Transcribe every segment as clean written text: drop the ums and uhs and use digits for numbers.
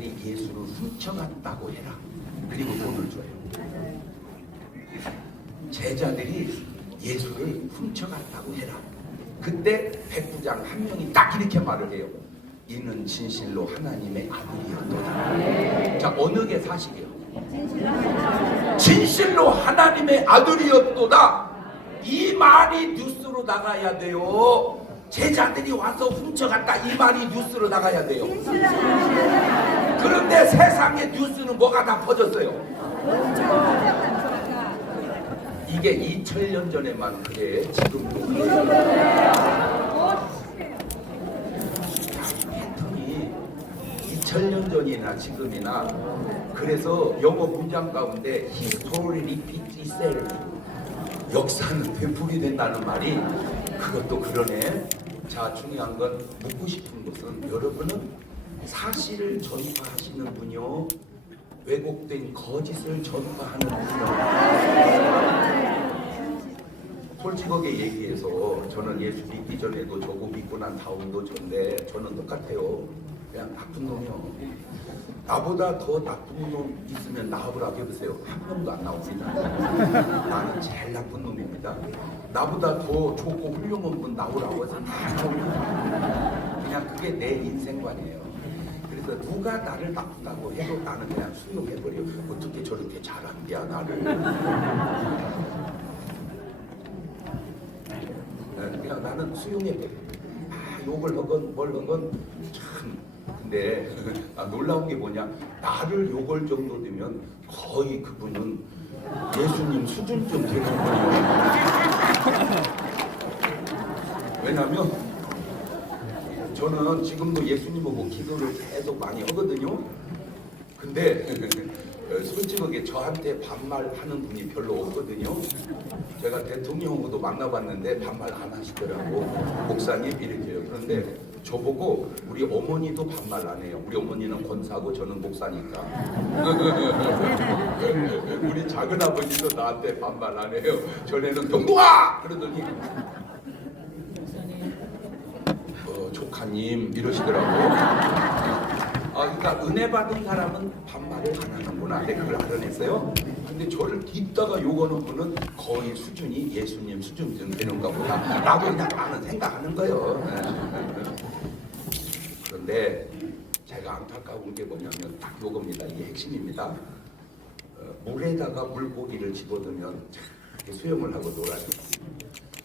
제자들이 예수를 훔쳐갔다고 해라. 그리고 돈을 줘요. 제자들이 예수를 훔쳐갔다고 해라. 그때 백부장 한 명이 딱 이렇게 말을 해요. 이는 진실로 하나님의 아들이었도다. 자, 어느 게 사실이요? 진실로 하나님의 아들이었도다. 이 말이 뉴스로 나가야 돼요. 제자들이 와서 훔쳐갔다, 이 말이 뉴스로 나가야 돼요. 그런데 세상의 뉴스는 뭐가 다 퍼졌어요? 이게 2000년 전에만 그래. 지금도 그래. 패턴이 2000년 전이나 지금이나. 그래서 영어 문장 가운데 History repeats itself, 역사는 되풀이된다는 말이 그것도 그러네. 자, 중요한 건 묻고 싶은 것은 여러분은 사실을 전파하시는 분이요, 왜곡된 거짓을 전파하는 분이요. 솔직하게 얘기해서 저는 예수 믿기 전에도 저고 믿고 난 다음도 전데 저는 똑같아요. 그냥 나쁜 놈이요. 나보다 더 나쁜 놈 있으면 나오라고 해보세요. 한 명도 안 나옵니다. 나는 제일 나쁜 놈입니다. 나보다 더 좋고 훌륭한 분 나오라고 해서 다 나옵니다. 그냥 그게 내 인생관이에요. 그래서 누가 나를 나쁘다고 해도 나는 그냥 수용해버려. 어떻게 저렇게 잘한대야 나를. 그냥 나는 수용해버려. 욕을 하건 뭘 하건 참. 근데 놀라운 게 뭐냐, 나를 욕할 정도 되면 거의 그분은 예수님 수준쯤 되는 거예요. 왜냐면 저는 지금도 예수님 보고 기도를 계속 많이 하거든요. 근데 솔직하게 저한테 반말하는 분이 별로 없거든요. 제가 대통령하고도 만나봤는데 반말 안 하시더라고. 목사님 이렇게요. 그런데 저보고 우리 어머니도 반말 안 해요. 우리 어머니는 권사고 저는 목사니까. 우리 작은 아버지도 나한테 반말 안 해요. 전에는 동동아! 그러더니 조카님 이러시더라고. 그러니까 은혜 받은 사람은 반말을 안 하는구나. 내가 그걸 알아냈어요. 근데 저를 딛다가 욕하는 분은 거의 수준이 예수님 수준쯤 되는가 보다 라고 그냥 나는 생각하는 거예요. 그런데 제가 안타까운 게 뭐냐면 딱 요겁니다. 이게 핵심입니다. 물에다가 물고기를 집어넣으면 수영을 하고 놀아요.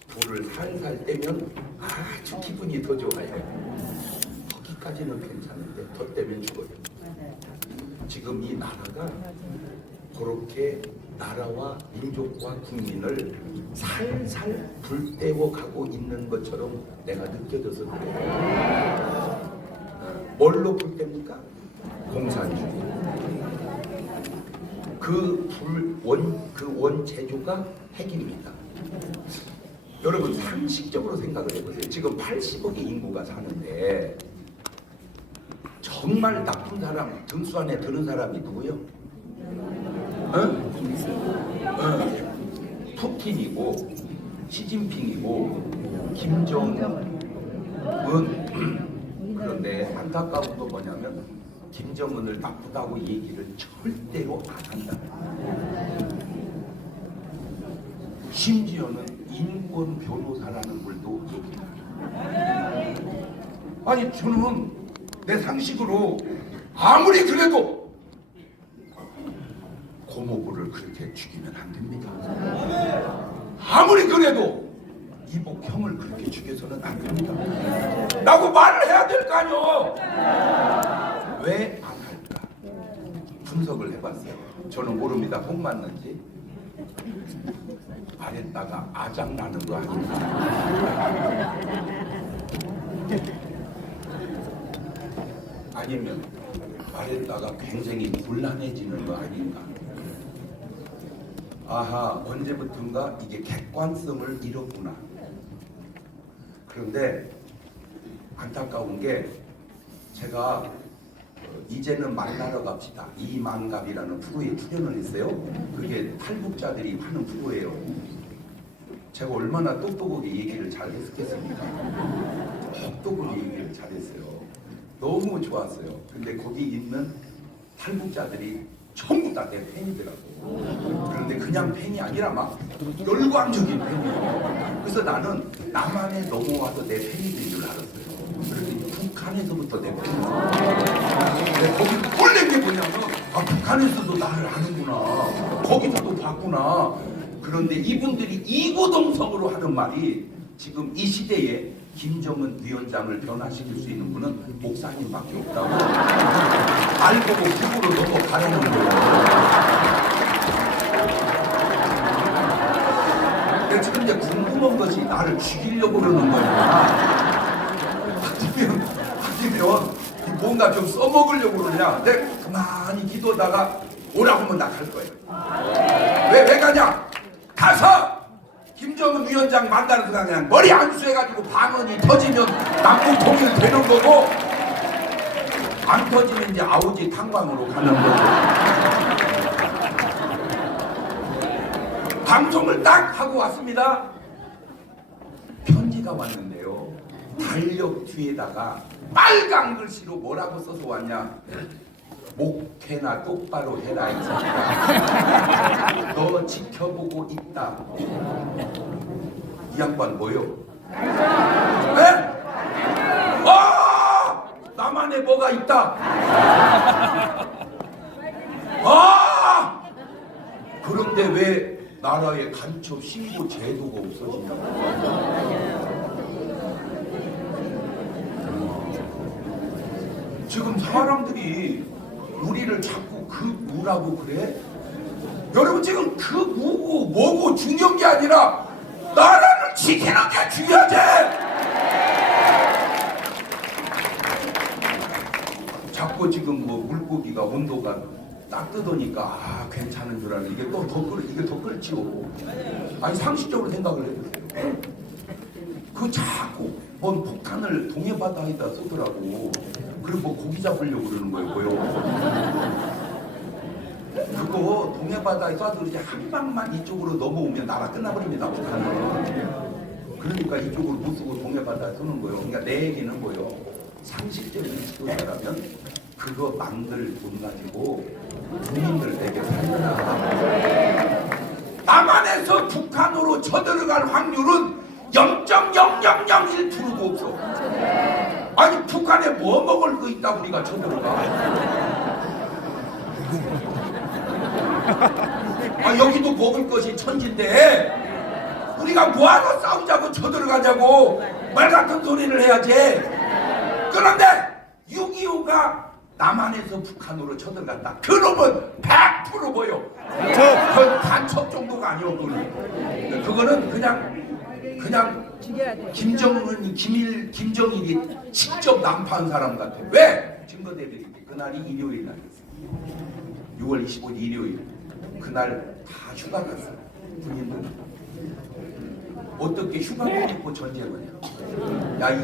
불을 살살 떼면 아주 기분이 더 좋아요. 거기까지는 괜찮은데 더 떼면 죽어요. 지금 이 나라가 그렇게 나라와 민족과 국민을 살살 불태워 가고 있는 것처럼 내가 느껴져서 그래요. 뭘로 불태웁니까? 공산주의. 그 원재주가 핵입니다. 여러분 상식적으로 생각을 해보세요. 지금 80억의 인구가 사는데 정말 나쁜 사람 등수 안에 드는 사람이 누구요? 푸틴이고 시진핑이고 김정은. 그런데 안타까운 건 뭐냐면 김정은을 나쁘다고 얘기를 절대로 안 한다. 심지어는 인권 변호사라는 분도 얘기합니다. 아니 저는 내 상식으로 아무리 그래도 고모부를 그렇게 죽이면 안 됩니다. 아무리 그래도 이복형을 그렇게 죽여서는 안 됩니다 라고 말을 해야 될 거 아니요. 왜 안 할까? 분석을 해봤어요. 저는 모릅니다. 꼭 맞는지. 말했다가 아작나는 거 아닌가? 아니면 말했다가 굉장히 곤란해지는 거 아닌가? 아하, 언제부턴가 이게 객관성을 잃었구나. 그런데 안타까운 게 제가 이제는 만나러 갑시다. 이만갑이라는 프로에 출연을 했어요. 그게 탈북자들이 하는 프로예요. 제가 얼마나 똑똑하게 얘기를 잘 했겠습니까? 똑똑하게 얘기를 잘했어요. 너무 좋았어요. 근데 거기 있는 탈북자들이 전부 다 내 팬이더라고. 그런데 그냥 팬이 아니라 막 열광적인 팬이에요. 그래서 나는 남한에 넘어와서 내 팬이 된 줄 알았어요. 그런데 북한에서부터 내 팬이었어요. 근데 거기 꼴낸 게 뭐냐면 북한에서도 나를 아는구나. 거기서도 봤구나. 그런데 이분들이 이구동성으로 하는 말이 지금 이 시대에 김정은 위원장을 변화시킬 수 있는 분은 목사님밖에 없다고. 알고 북으로 넘어가려는 거예요. 그래서 근데 궁금한 것이 나를 죽이려고 그러는 거야. 아니면 뭔가 좀 써먹으려고 그러냐. 내가 가만히 기도하다가 오라고 하면 나 갈 거예요. 왜 가냐? 가서 김정은 위원장 만나는 순간 그냥 머리 안수해가지고 방언이 터지면 남북 통일 되는 거고, 안 터지면 이제 아우지 탄광으로 가는 거고. 방송을 딱 하고 왔습니다. 편지가 왔는데요. 달력 뒤에다가 빨간 글씨로 뭐라고 써서 왔냐. 목회나 똑바로 해라 이 새끼야. 너 지켜보고 있다. 이 양반 뭐요? 네? 나만의 뭐가 있다. 그런데 왜 나라의 간첩 신고 제도가 없어지냐고. 지금 사람들이 우리를 자꾸 그 무라고 그래? 여러분 지금 그 무고 뭐고 중요한 게 아니라 나라를 지키는 게 중요하지. 자꾸 지금 뭐 물고기가 온도가 따뜻하니까 괜찮은 줄 알았는데 이게 또 더 끓지요. 아니 상식적으로 생각을 해보세요. 그 자꾸 뭔 폭탄을 동해바다에다 쏘더라고. 그리고 뭐 고기 잡으려고 그러는 거예요, 뭐요? 그거 동해바다에 쏴서 이제 한 방만 이쪽으로 넘어오면 나라 끝나버립니다, 북한은. 그러니까 이쪽으로 못 쏘고 동해바다에 쏘는 거예요. 그러니까 내 얘기는 뭐예요? 상식적인 지도자라면 그거 망들 돈 가지고 국민들에게 살려나. 남한에서 북한으로 쳐들어갈 확률은 0.0001%도 없어. 아니 북한에 뭐 먹을 거 있다 우리가 쳐들어가. 여기도 먹을 것이 천진데 우리가 뭐하러 싸우자고 쳐들어가냐고 말 같은 소리를 해야지. 그런데 6.25가 남한에서 북한으로 쳐들어갔다. 그놈은 100% 뭐요? 그건 간첩 정도가 아니오. 그거는 그냥 김정일이 직접 난파한 사람 같아. 왜? 증거대드릴게. 그날이 일요일 날이었어요. 6월 25일 일요일. 그날 다 휴가 갔어요. 군인들. 어떻게 휴가를 입고 전쟁을 해요? 야,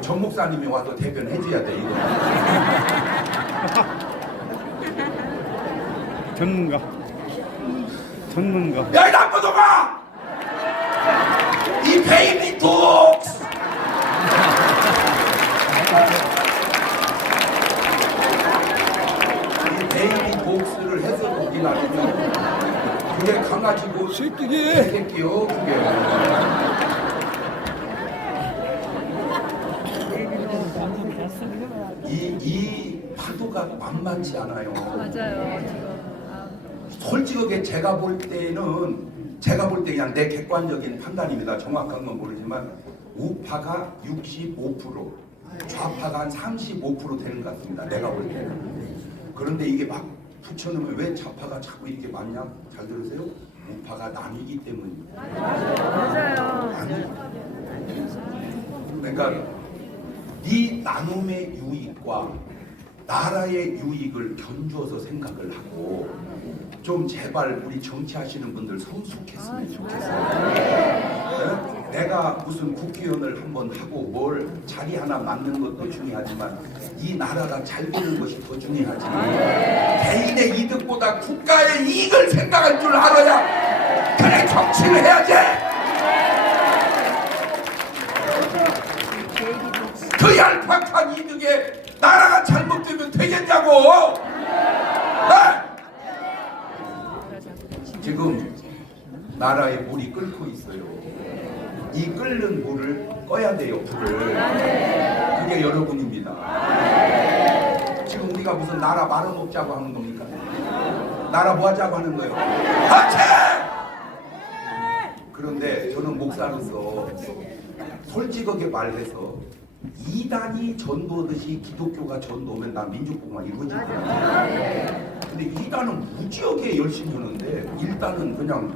전 목사님이 와서 대변해줘야 돼, 이거. 전문가. 야, 이 나쁜 놈아! 이 베이비 독스! 이 베이비 독스를 해서 거기 놔두면 그게 강아지고 새끼요, 그게. 이 파도가 만만치 않아요. 맞아요. 솔직하게 제가 볼 때 그냥 내 객관적인 판단입니다. 정확한 건 모르지만 우파가 65%, 좌파가 한 35% 되는 것 같습니다. 내가 볼 때는. 그런데 이게 막 붙여놓으면 왜 좌파가 자꾸 이렇게 많냐? 잘 들으세요? 우파가 나뉘기 때문입니다. 맞아요. 그러니까 이 나눔의 유익과 나라의 유익을 견주어서 생각을 하고 좀 제발 우리 정치하시는 분들 성숙했으면 좋겠어요. 네? 내가 무슨 국회의원을 한번 하고 뭘 자리 하나 맡는 것도 중요하지만 이 나라가 잘 되는 것이 더 중요하지. 개인의 이득보다 국가의 이익을 생각할 줄 알아야 그래 정치를 해야지. 그 얄팍한 이득에 나라가 잘못되면 되겠냐고. 네? 지금 나라에 물이 끓고 있어요. 이 끓는 물을 꺼야 돼요. 불을. 그게 여러분입니다. 지금 우리가 무슨 나라 말아먹자고 하는 겁니까? 나라 뭐 하자고 하는 거예요? 하체! 그런데 저는 목사로서 솔직하게 말해서 이단이 전도듯이 기독교가 전도하면 난 민족복만 이루어질 것 같아요. 근데 이단은 무지하게 열심히 하는데 일단은 그냥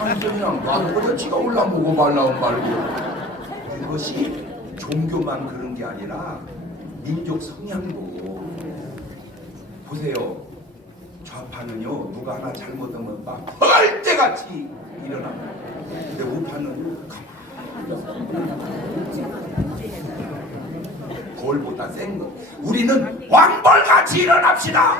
아니 그냥 나도 그냥 지가 올라 먹어 말라면 말고 그것이 종교만 그런 게 아니라 민족 성향도 보세요. 좌파는요 누가 하나 잘못하면 막 헐때같이 일어납니다. 근데 우파는 벌보다 센 거. 우리는 왕벌같이 일어납시다.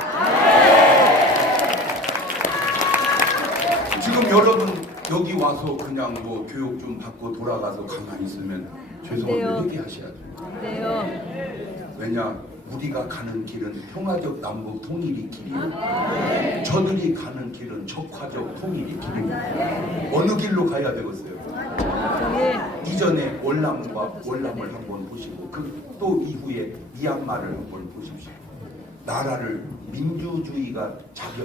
지금 여러분 여기 와서 그냥 뭐 교육 좀 받고 돌아가서 가만히 있으면 죄송한데 회개하셔야 돼요. 왜냐? 우리가 가는 길은 평화적 남북 통일의 길이에요. 저들이 가는 길은 적화적 통일의 길입니다. 어느 길로 가야 되겠어요? 이전에 월남을 한번 보시고 또 이후에 미얀마를 한번 보십시오. 나라를 민주주의가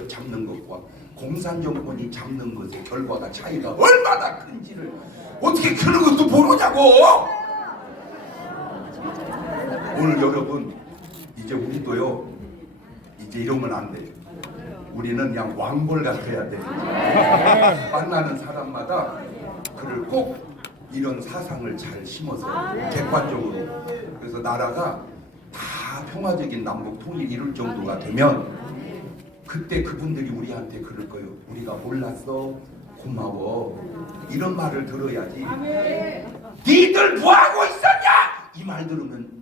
잡는 것과 공산 정권이 잡는 것의 결과가 차이가 얼마나 큰지를 어떻게 그런 것도 모르냐고. 오늘 여러분 이제 우리도요 이제 이러면 안 돼요. 우리는 그냥 왕벌 같아야 돼. 만나는 사람마다 그를 꼭 이런 사상을 잘 심어서 객관적으로. 그래서 나라가 다 평화적인 남북 통일 이룰 정도가 되면 그때 그분들이 우리한테 그럴 거예요. 우리가 몰랐어, 고마워, 이런 말을 들어야지. 니들 뭐하고 있었냐? 이 말 들으면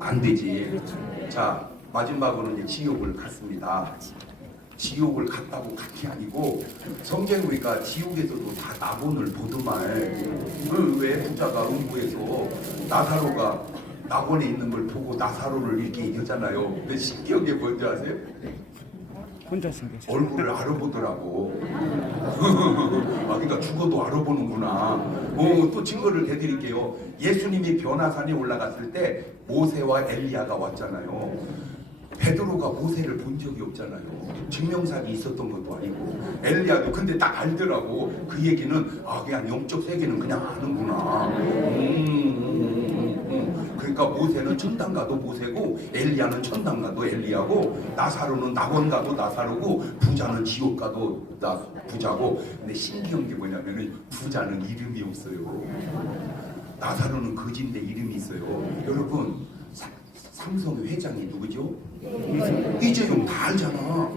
안 되지. 자, 마지막으로 이제 지옥을 갔습니다. 지옥을 갔다고 간 게 아니고 성경에 보니까 지옥에서도 다 낙원을 보더만. 왜 부자가 음부에서 나사로가 낙원에 있는 걸 보고 나사로를 이렇게 얘기하잖아요. 근데 신기한 게 뭔지 아세요? 얼굴을 알아보더라고. 그러니까 죽어도 알아보는구나. 또 증거를 대드릴게요. 예수님이 변화산에 올라갔을 때 모세와 엘리야가 왔잖아요. 베드로가 모세를 본 적이 없잖아요. 증명사기 있었던 것도 아니고. 엘리야도 근데 딱 알더라고. 그 얘기는 그냥 영적 세계는 그냥 아는구나. 그러니까 모세는 천당 가도 모세고 엘리야는 천당 가도 엘리야고 나사로는 낙원 가도 나사로고 부자는 지옥 가도 부자고. 근데 신기한 게 뭐냐면은 부자는 이름이 없어요. 나사로는 거지인데 이름이 있어요. 여러분 삼성 회장이 누구죠? 이재용 다 알잖아.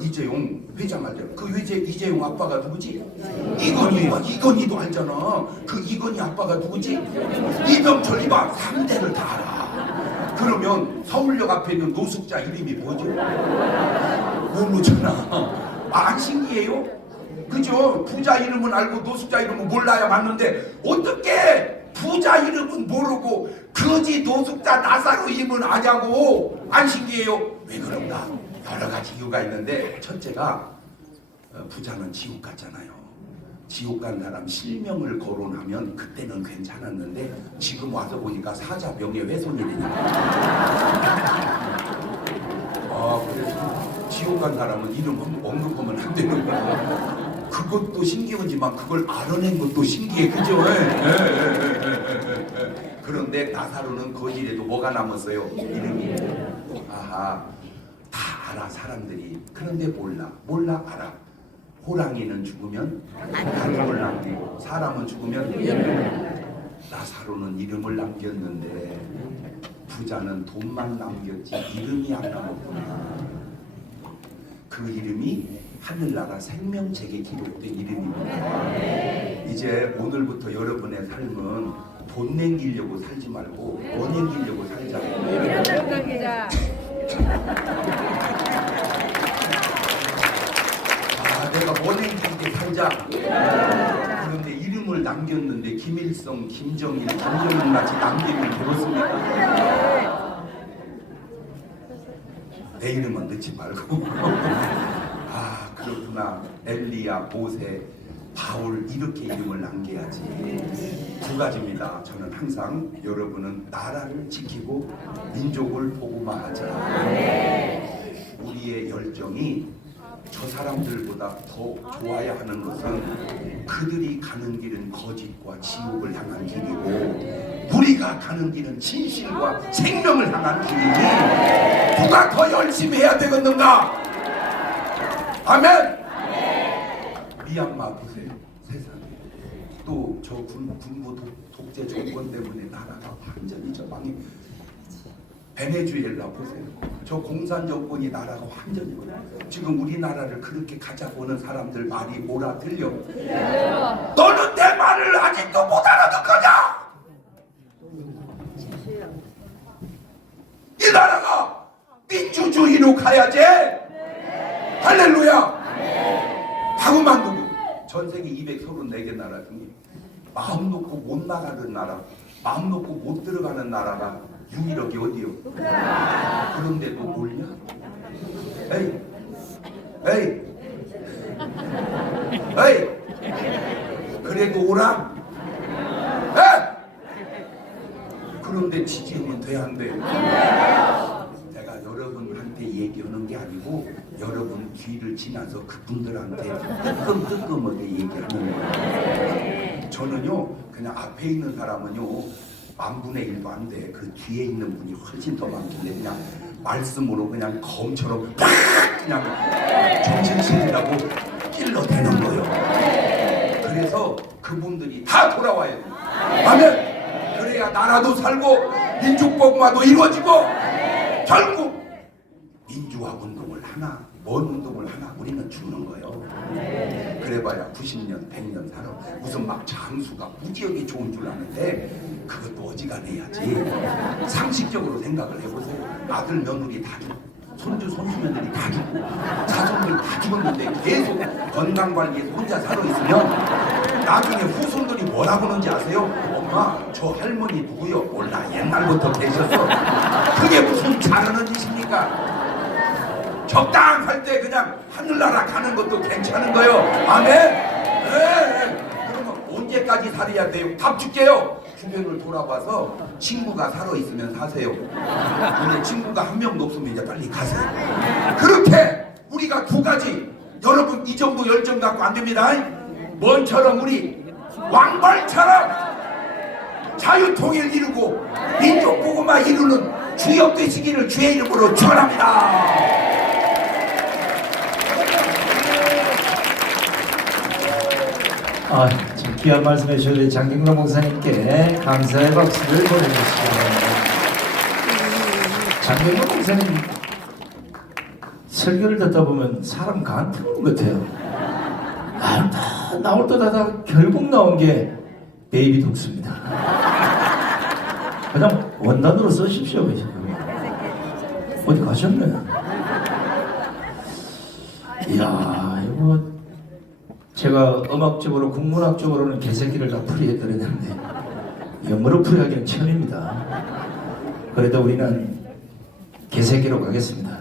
이재용 회장 알잖아. 그 이재용 아빠가 누구지? 이건희도 알잖아. 그 이건희 아빠가 누구지? 이병철 이봐 3대를 다 알아. 그러면 서울역 앞에 있는 노숙자 이름이 뭐죠? 모르잖아. 안 신기해요? 그죠? 부자 이름은 알고 노숙자 이름은 몰라야 맞는데 어떻게 부자 이름은 모르고 거지 노숙자 나사로 이름은 아냐고. 안 신기해요? 왜 그런가? 여러 가지 이유가 있는데 첫째가 부자는 지옥 갔잖아요. 지옥 간 사람 실명을 거론하면 그때는 괜찮았는데 지금 와서 보니까 사자 명예훼손이 되니까. 그래서 지옥 간 사람은 이름 언급하면 안 되는구나. 그것도 신기하지만 그걸 알아낸 것도 신기해. 그죠? 그런데 나사로는 거지에도 뭐가 남았어요? 이름이. 다 알아 사람들이. 그런데 몰라 알아. 호랑이는 죽으면 이름을 남기고 사람은 죽으면 나사로는 이름을 남겼는데 부자는 돈만 남겼지 이름이 안 남았구나. 그 이름이 하늘나라 생명책에 기록된 이름입니다. 이제 오늘부터 여러분의 삶은 돈 남기려고 살지 말고 뭐 남기려고 살자. 내가 뭐 남기게 살자. 그런데 이름을 남겼는데 김일성, 김정일, 김정은 같이 남기면 되겠습니까? 내 이름은 넣지 말고. 아 그렇구나. 엘리야, 모세, 바울 이렇게 이름을 남겨야지. 두 가지입니다. 저는 항상 여러분은 나라를 지키고 민족을 보고만 하자. 우리의 열정이 저 사람들보다 더 좋아야 하는 것은 그들이 가는 길은 거짓과 지옥을 향한 길이고 우리가 가는 길은 진실과 생명을 향한 길이니 누가 더 열심히 해야 되겠는가? 아멘. 미얀마 보세요. 세상에 또 저 군부 독재 정권 때문에 나라가 완전히 저 망해. 베네수엘라 보세요. 저 공산 정권이 나라가 완전히 지금 우리나라를 그렇게 가자고 하는 사람들 말이 옳아 들려? 너는 내 말을 아직도 못 알아듣거냐? 이 나라가 민주주의로 가야지. 할렐루야. 하고만 두고 전 세계 234개 나라 중에 마음 놓고 못 나가는 나라, 마음 놓고 못 들어가는 나라가 유일하게 어디요? 그런데도 몰냐? 에이, 에이, 에이, 그래도 오라? 에? 그런데 지지하면 돼, 안 돼? 내가 여러분한테 얘기하는 게 아니고 여러분 귀를 지나서 그분들한테 뜨끔뜨끔하게 얘기하는 거예요. 저는요, 그냥 앞에 있는 사람은요, 10,000분의 1도 안 돼. 그 뒤에 있는 분이 훨씬 더 많길래 그냥 말씀으로 그냥 검처럼 팍 그냥 정신차리라고 찔러대는 거예요. 그래서 그분들이 다 돌아와요. 아멘. 그래야 나라도 살고 민족복마도 이루어지고 결국 민주화 운동을 하나, 뭔 운동을 하나 우리는 죽는 거예요. 그래봐야 90년, 100년 살아. 무슨 막 장수가 무지하게 좋은 줄 아는데 그것도 어지간해야지. 상식적으로 생각을 해보세요. 아들, 며느리 다 죽고 손주, 손주며느리 다 죽고 자손들 다 죽었는데 계속 건강관리에서 혼자 살아있으면 나중에 후손들이 뭐라고 하는지 아세요? 엄마, 저 할머니 누구요? 몰라, 옛날부터 계셨어. 그게 무슨 잘하는 짓입니까? 적당할 때 그냥 하늘나라 가는 것도 괜찮은 거예요. 아멘. 네. 그러면 언제까지 살아야 돼요? 답 줄게요. 주변을 돌아봐서 친구가 살아있으면 사세요. 근데 친구가 한 명도 없으면 이제 빨리 가세요. 그렇게 우리가 두 가지, 여러분 이 정도 열정 갖고 안 됩니다. 뭔처럼 우리 왕발처럼 자유통일 이루고 민족보고만 이루는 주역 되시기를 주의 이름으로 축원합니다. 참 귀한 말씀해 주신 장경록 목사님께 감사의 박수를 보내주시기 바랍니다. 장경록 목사님 설교를 듣다 보면 사람 간트는 것 같아요. 나올 듯 하다가 결국 나온 게 베이비 독수입니다. 그냥 원단으로 쓰십시오. 어디 가셨네. 이야, 이거 제가 음악적으로 국문학적으로는 개새끼를 다 풀이해드렸는데 영어로 풀이하기는 처음입니다. 그래도 우리는 개새끼로 가겠습니다.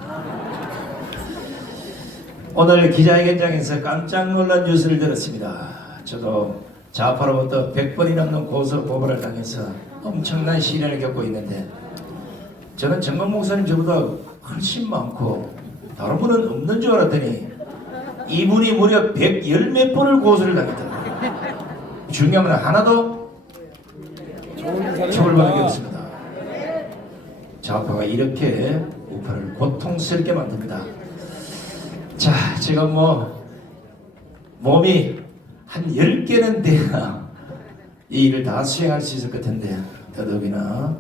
오늘 기자회견장에서 깜짝 놀란 뉴스를 들었습니다. 저도 좌파로부터 100번이 넘는 고소 고발을 당해서 엄청난 시련을 겪고 있는데 저는 정광 목사님 저보다 훨씬 많고 다른 분은 없는 줄 알았더니 이분이 무려 110몇 번을 고소를 당했다. 중요한 건 하나도 처벌받은 게 없습니다. 좌파가 이렇게 우파를 고통스럽게 만듭니다. 자, 지금 몸이 한 10개는 돼야 이 일을 다 수행할 수 있을 것 같은데 더더욱이나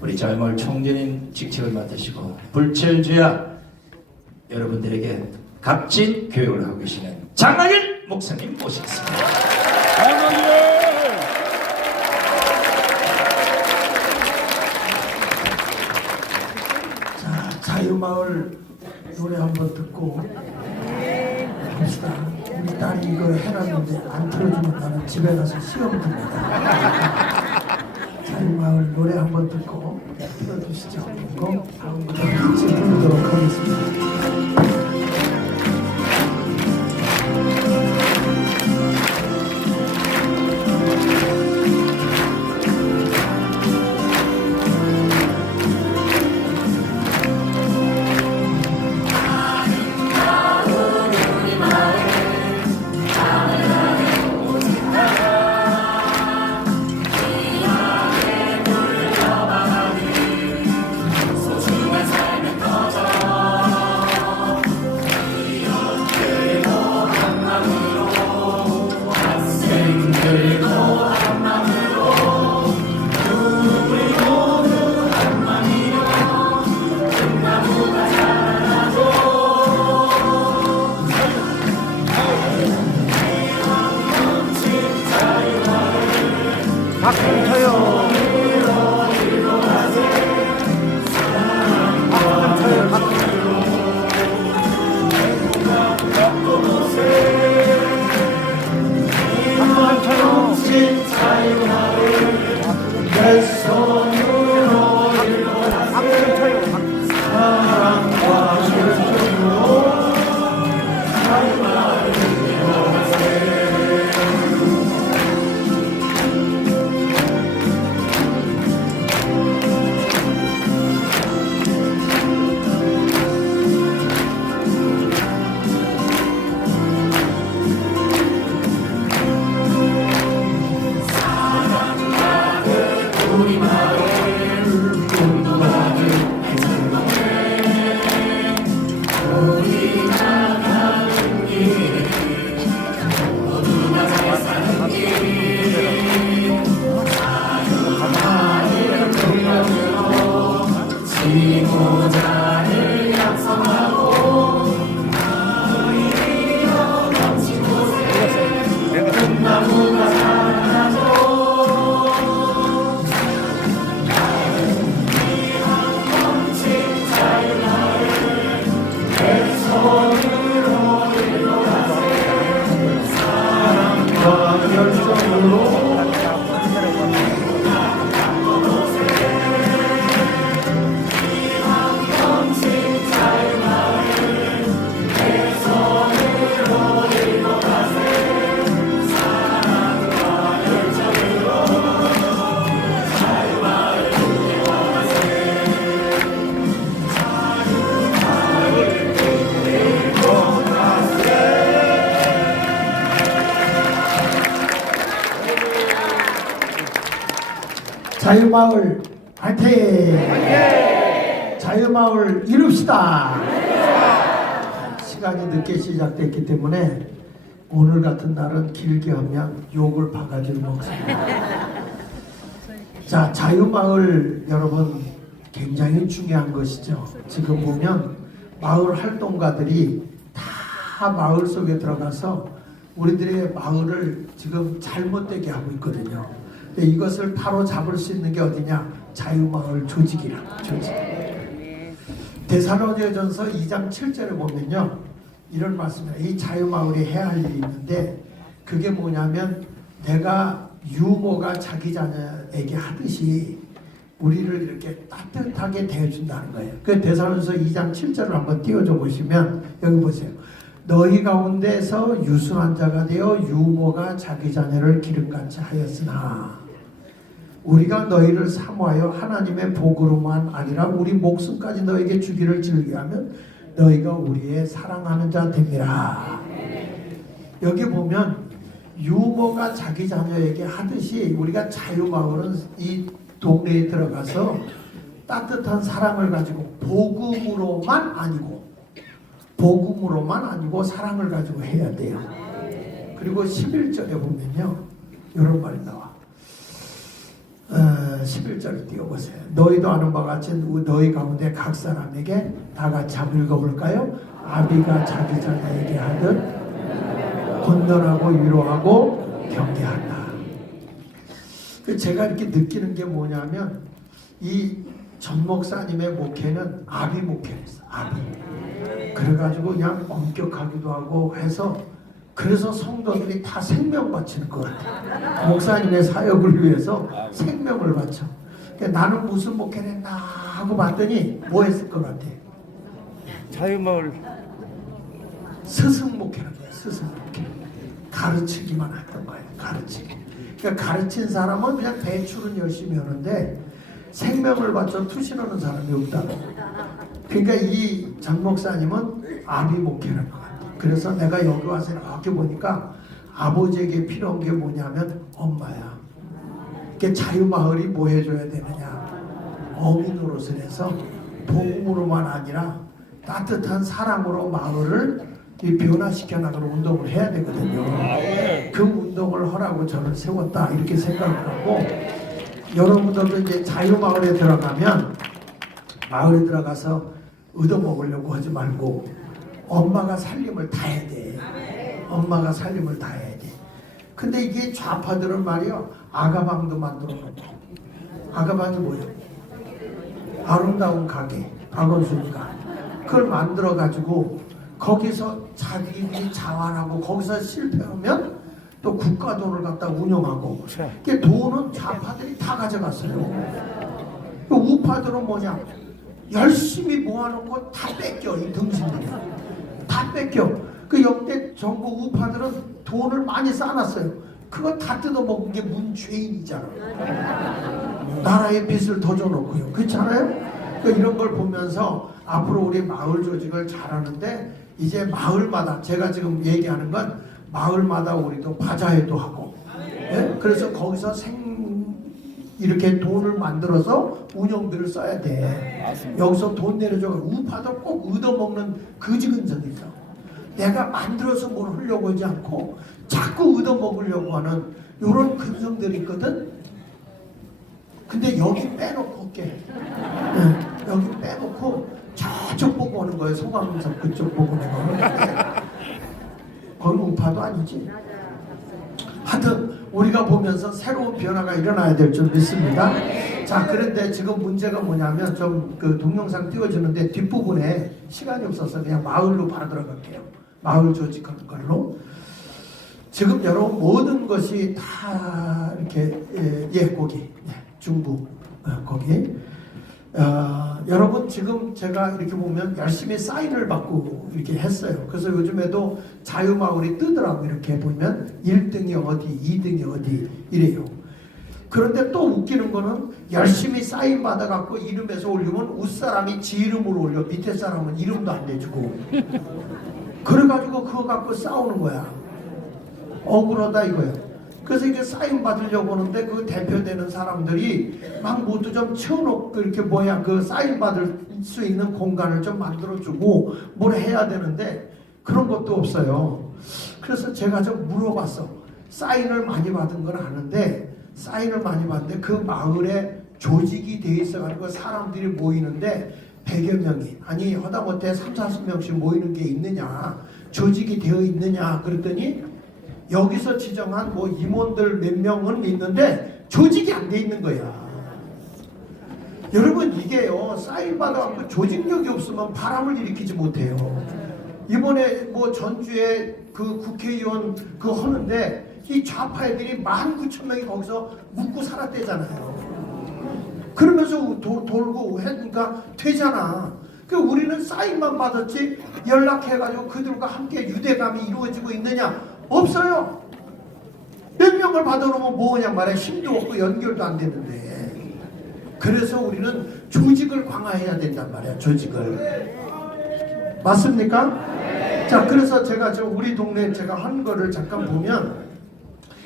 우리 자유마을 총재님 직책을 맡으시고 불철주야 여러분들에게 값진 교육을 하고 계시는 장하길 목사님 모시겠습니다. 자, 자유마을 노래 한번 듣고 봅시다. 우리 딸이 이거 해놨는데 안 틀어주면 나는 집에 가서 시험 듭니다. 자유마을 노래 한번 듣고 틀어주시죠. 그리고 다음부터 같이 부르도록 하겠습니다. 자유마을 화이팅! 자유마을 이룹시다! 시간이 늦게 시작됐기 때문에 오늘 같은 날은 길게 하면 욕을 바가지로 먹습니다. 자, 자유마을 여러분 굉장히 중요한 것이죠. 지금 보면 마을 활동가들이 다 마을 속에 들어가서 우리들의 마을을 지금 잘못되게 하고 있거든요. 근데 이것을 바로 잡을 수 있는 게 어디냐? 자유마을 조직이라. 조직. 데살로니가전서 2장 7절에 보면요, 이런 말씀이에요. 이 자유마을이 해야 할 일이 있는데 그게 뭐냐면 내가 유모가 자기 자녀에게 하듯이 우리를 이렇게 따뜻하게 대해준다는 거예요. 그 데살로니가전서 2장 7절을 한번 띄워줘 보시면 여기 보세요. 너희 가운데서 유순한 자가 되어 유모가 자기 자녀를 기름같이 하였으나 우리가 너희를 사모하여 하나님의 복으로만 아니라 우리 목숨까지 너에게 주기를 즐겨하면 너희가 우리의 사랑하는 자 됨이라. 여기 보면 유모가 자기 자녀에게 하듯이 우리가 자유마을은 이 동네에 들어가서 따뜻한 사랑을 가지고 복음으로만 아니고 사랑을 가지고 해야 돼요. 그리고 11절에 보면요, 이런 말이 나와. 11절을 띄워보세요. 너희도 아는 바와 같이 너희 가운데 각 사람에게 다 같이 한번 읽어볼까요? 아비가 자기 자녀에게 하듯 권면하고 위로하고 경계한다. 제가 이렇게 느끼는 게 뭐냐면 이 전 목사님의 목회는 아비 목회였어. 아비. 그래가지고 그냥 엄격하기도 하고 해서 그래서 성도들이 다 생명 바치는 것 같아. 목사님의 사역을 위해서 생명을 바쳐. 그러니까 나는 무슨 목회를 했나 하고 봤더니 뭐 했을 것 같아? 자유마을 스승 목회라는 거야. 스승 목회. 가르치기만 했던 거예요. 가르치기. 그러니까 가르친 사람은 그냥 대출은 열심히 하는데 생명을 바쳐 투신하는 사람이 없다. 그러니까 이 장 목사님은 아비 목회라는 거야. 그래서 내가 여기 와서 이렇게 보니까 아버지에게 필요한 게 뭐냐면 엄마야. 그러니까 자유마을이 뭐 해줘야 되느냐? 어미 노릇을 해서 복음으로만 아니라 따뜻한 사랑으로 마을을 변화시켜 나가는 운동을 해야 되거든요. 그 운동을 하라고 저는 세웠다 이렇게 생각을 하고, 여러분들도 이제 자유마을에 들어가면 마을에 들어가서 얻어먹으려고 하지 말고 엄마가 살림을 다 해야 돼. 엄마가 살림을 다 해야 돼. 근데 이게 좌파들은 말이요, 아가방도 만들어 놓고. 아가방이 뭐예요? 아름다운 가게, 박원순이가 그걸 만들어 가지고 거기서 자기들이 자활하고 거기서 실패하면 또 국가 돈을 갖다 운영하고. 그 돈은 좌파들이 다 가져갔어요. 그 우파들은 뭐냐? 열심히 모아놓고 다 뺏겨. 이 등신들이 다 뺏겨. 그 역대 정부 우파들은 돈을 많이 쌓아놨어요. 그거 다 뜯어먹은 게 문죄인이잖아. 나라의 빚을 더 줘놓고요. 그렇잖아요? 그러니까 이런 걸 보면서 앞으로 우리 마을 조직을 잘하는데, 이제 마을마다, 제가 지금 얘기하는 건 마을마다 우리도 바자회도 하고, 예? 그래서 거기서 이렇게 돈을 만들어서 운영비를 써야 돼. 여기서 돈 내려줘. 우파도 꼭 얻어먹는 거지근성이 있어. 내가 만들어서 뭘 하려고 하지 않고 자꾸 얻어먹으려고 하는 이런 근성들이 있거든. 근데 여기 빼놓고 올게. 예. 여기 빼놓고 저쪽 보고 오는 거예요. 소강석 그쪽 보고 내가 오는데 거기 우파도 아니지. 하여튼 우리가 보면서 새로운 변화가 일어나야 될 줄 믿습니다. 자, 그런데 지금 문제가 뭐냐면 좀 그 동영상 띄워주는데 뒷부분에 시간이 없어서 그냥 마을로 바로 들어갈게요. 마을 조직하는 걸로. 지금 여러분 모든 것이 다 이렇게 거기 중부 거기 여러분 지금 제가 이렇게 보면 열심히 사인을 받고 이렇게 했어요. 그래서 요즘에도 자유마을이 뜨더라고. 이렇게 보면 1등이 어디 2등이 어디 이래요. 그런데 또 웃기는 거는 열심히 사인 받아갖고 이름에서 올리면 윗사람이 지 이름으로 올려. 밑에 사람은 이름도 안 내주고 그래가지고 그거 갖고 싸우는 거야. 억울하다 이거야. 그래서 이게 사인 받으려고 하는데 그 대표되는 사람들이 막 모두 좀 채워놓고 이렇게 그 사인 받을 수 있는 공간을 좀 만들어주고 뭘 해야 되는데 그런 것도 없어요. 그래서 제가 좀 물어봤어. 사인을 많이 받은 건 아는데 사인을 많이 받는데 그 마을에 조직이 돼 있어가지고 사람들이 모이는데 100여 명이 아니 하다못해 30-40명씩 모이는 게 있느냐 조직이 되어 있느냐 그랬더니 여기서 지정한 뭐 임원들 몇 명은 있는데 조직이 안 돼 있는 거야. 여러분 이게요 사인 받아갖고 조직력이 없으면 바람을 일으키지 못해요. 이번에 뭐 전주에 그 국회의원 그 하는데 이 좌파 애들이 19,000명이 거기서 묵고 살았대잖아요. 그러면서 돌고 하니까 되잖아. 그 우리는 사인만 받았지 연락해가지고 그들과 함께 유대감이 이루어지고 있느냐? 없어요. 몇 명을 받아놓으면 뭐냐 말이야. 힘도 없고 연결도 안 되는데. 그래서 우리는 조직을 강화해야 된단 말이야. 조직을. 맞습니까? 자, 그래서 제가 우리 동네에 제가 한 거를 잠깐 보면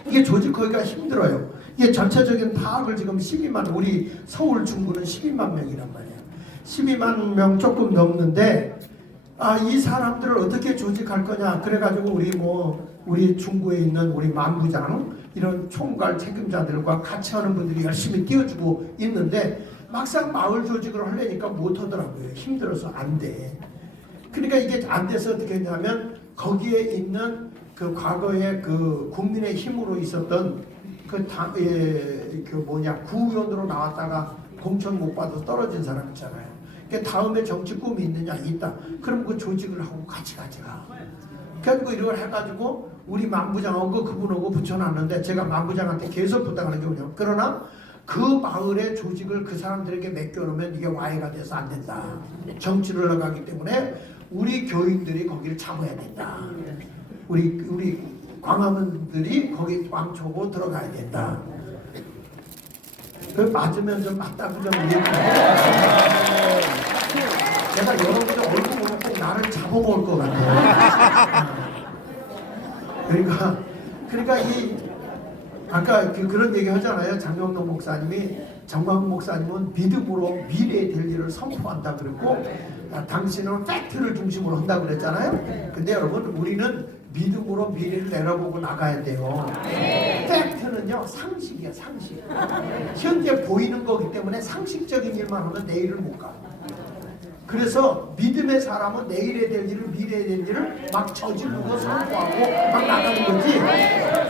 이게 조직하기가 힘들어요. 이게 전체적인 파악을 지금 12만 우리 서울 중구는 12만 명이란 말이야. 12만 명 조금 넘는데 이 사람들을 어떻게 조직할 거냐 그래가지고 우리 중구에 있는 우리 만부장 이런 총괄 책임자들과 같이 하는 분들이 열심히 띄워주고 있는데 막상 마을 조직을 하려니까 못하더라고요. 힘들어서 안 돼. 그러니까 이게 안 돼서 어떻게 했냐면 거기에 있는 그 과거에 그 국민의 힘으로 있었던 구의원으로 나왔다가 공천 못 받아서 떨어진 사람 있잖아요. 그러니까 다음에 정치 꿈이 있느냐 있다. 그럼 그 조직을 하고 같이 가. 그래가지고 이걸 해가지고 우리 만부장하고 그분하고 붙여놨는데 제가 만부장한테 계속 부탁하는 게 뭐냐면 그러나 그 마을의 조직을 그 사람들에게 맡겨놓으면 이게 와해가 돼서 안 된다. 정치를 나가기 때문에 우리 교인들이 거기를 잡아야 된다. 우리 광화문들이 거기 왕초고 들어가야 된다. 그 맞으면 좀 맞다고 좀 얘기해요. 내가 여러분들 얼굴 보면 꼭 나를 잡아먹을 것 같아요. 그러니까 아까 그런 얘기 하잖아요. 장명동 목사님이 정광훈 목사님은 믿음으로 미래에 될 일을 선포한다 그랬고 당신은 팩트를 중심으로 한다 그랬잖아요. 근데 여러분 우리는 믿음으로 미래를 내려보고 나가야 돼요. 팩트는요 상식이야 상식. 현재 보이는 거기 때문에 상식적인 일만 하면 내일을 못 가. 그래서 믿음의 사람은 내일에 될 일을 미래에 될 일을 막 저지르고 선포하고 막 나가는 거지.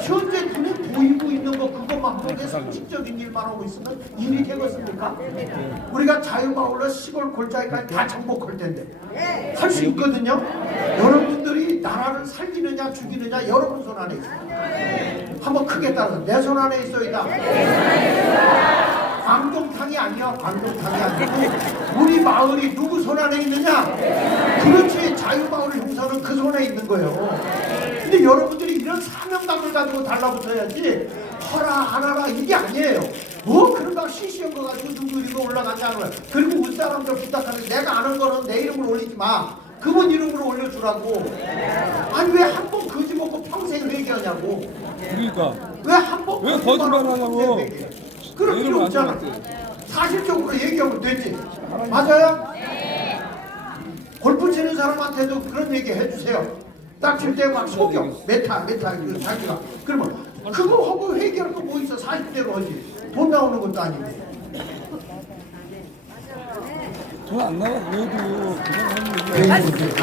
현재 눈에 보이고 있는 거 그것만 보게 상식적인 일만 하고 있으면 일이 되겠습니까? 우리가 자유마을로 시골 골짜기까지 다 정복할 텐데 할 수 있거든요. 여러분들이 나라를 살리느냐 죽이느냐 여러분 손 안에 있어요. 한번 크게 따라서 내 손 안에 있어이다. 광종탕이 아니야. 광종탕이 아니고 우리 마을이 누구 손 안에 있느냐? 그렇지. 자유마을 형사는 그 손에 있는 거예요. 근데 여러분들이 이런 사명감을 가지고 달라붙어야지 허라 하나라 이게 아니에요. 그런가 시시한 거 가지고 누구 이거 올라간다는 거야. 그리고 우리 사람들 부탁하는 내가 아는 거는 내 이름으로 올리지 마. 그분 이름으로 올려주라고. 아니 왜 한 번 거짓 먹고 평생 회개하냐고. 그러니까 왜 한 번 왜 거짓말하냐고. 그럴 필요 없잖아. 사실적으로 얘기하면 되지. 맞아요? 골프 치는 사람한테도 그런 얘기 해주세요. 딱 칠 때 막 속여. 메타 자기가. 그러면 그거 하고 회개할 거 뭐 있어. 40대로 하지. 돈 나오는 것도 아닌데. 그안 나가 그래도 그냥 하는 왜 얘기야. 이러지?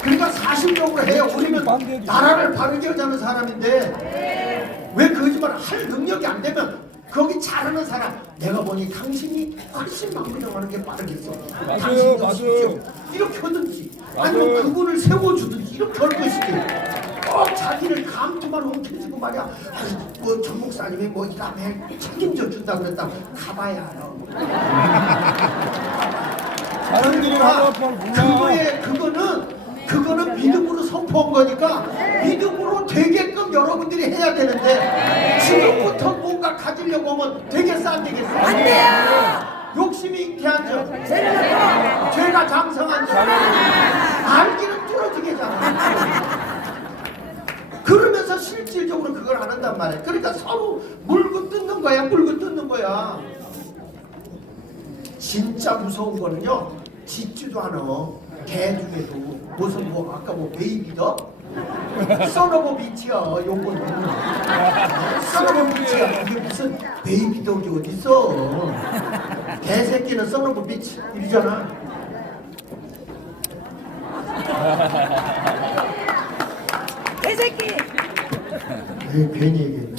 그러니까 사실적으로 해요. 우리는 나라를 바르게 하자는 사람인데 왜 거짓말을 할 능력이 안 되면 거기 잘하는 사람 내가 보니 당신이 훨씬 망명하는 게 빠르겠어. 맞아요, 당신이 맞아요. 하십시오. 이렇게 하든지 아니면 맞아요. 그분을 세워주든지 이렇게 할 것이지. 꼭 자기를 감투만 움켜쥐고 말이야. 뭐 전 목사님이 뭐 이라면 책임져 준다고 그랬다. 가봐야 알아. 사람들이 화답할 몰라. 그거는 믿음으로 선포한 거니까 믿음으로 되게끔 여러분들이 해야 되는데 지금부터 뭔가 가지려고 하면 되겠어 안 되겠어? 안 돼요. 욕심이 잉태한 죄가 장성한 알기는 뚫어지게잖아. 그러면서 실질적으로 그걸 안 한단 말이야. 그러니까 서로 물고 뜯는 거야. 물고 뜯는 거야. 진짜 무서운 거는요, 짖지도 않아. 개 중에도 무슨 뭐 아까 뭐 베이비더? 써너버 비치야. 요거는 써너버 비치야. 이게 무슨 베이비더기 어딨어? 개새끼는 써너버 비치 이러잖아. 개새끼. 괜히 얘기했네.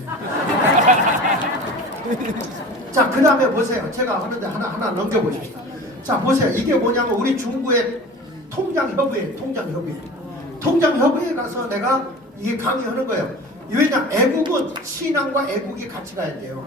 자, 그 다음에 보세요. 제가 하는데 하나 넘겨보십시오. 자, 보세요. 이게 뭐냐면 우리 중구의 통장협의회. 통장협의회 가서 내가 이게 강의하는 거예요. 왜냐? 애국은 신앙과 애국이 같이 가야 돼요.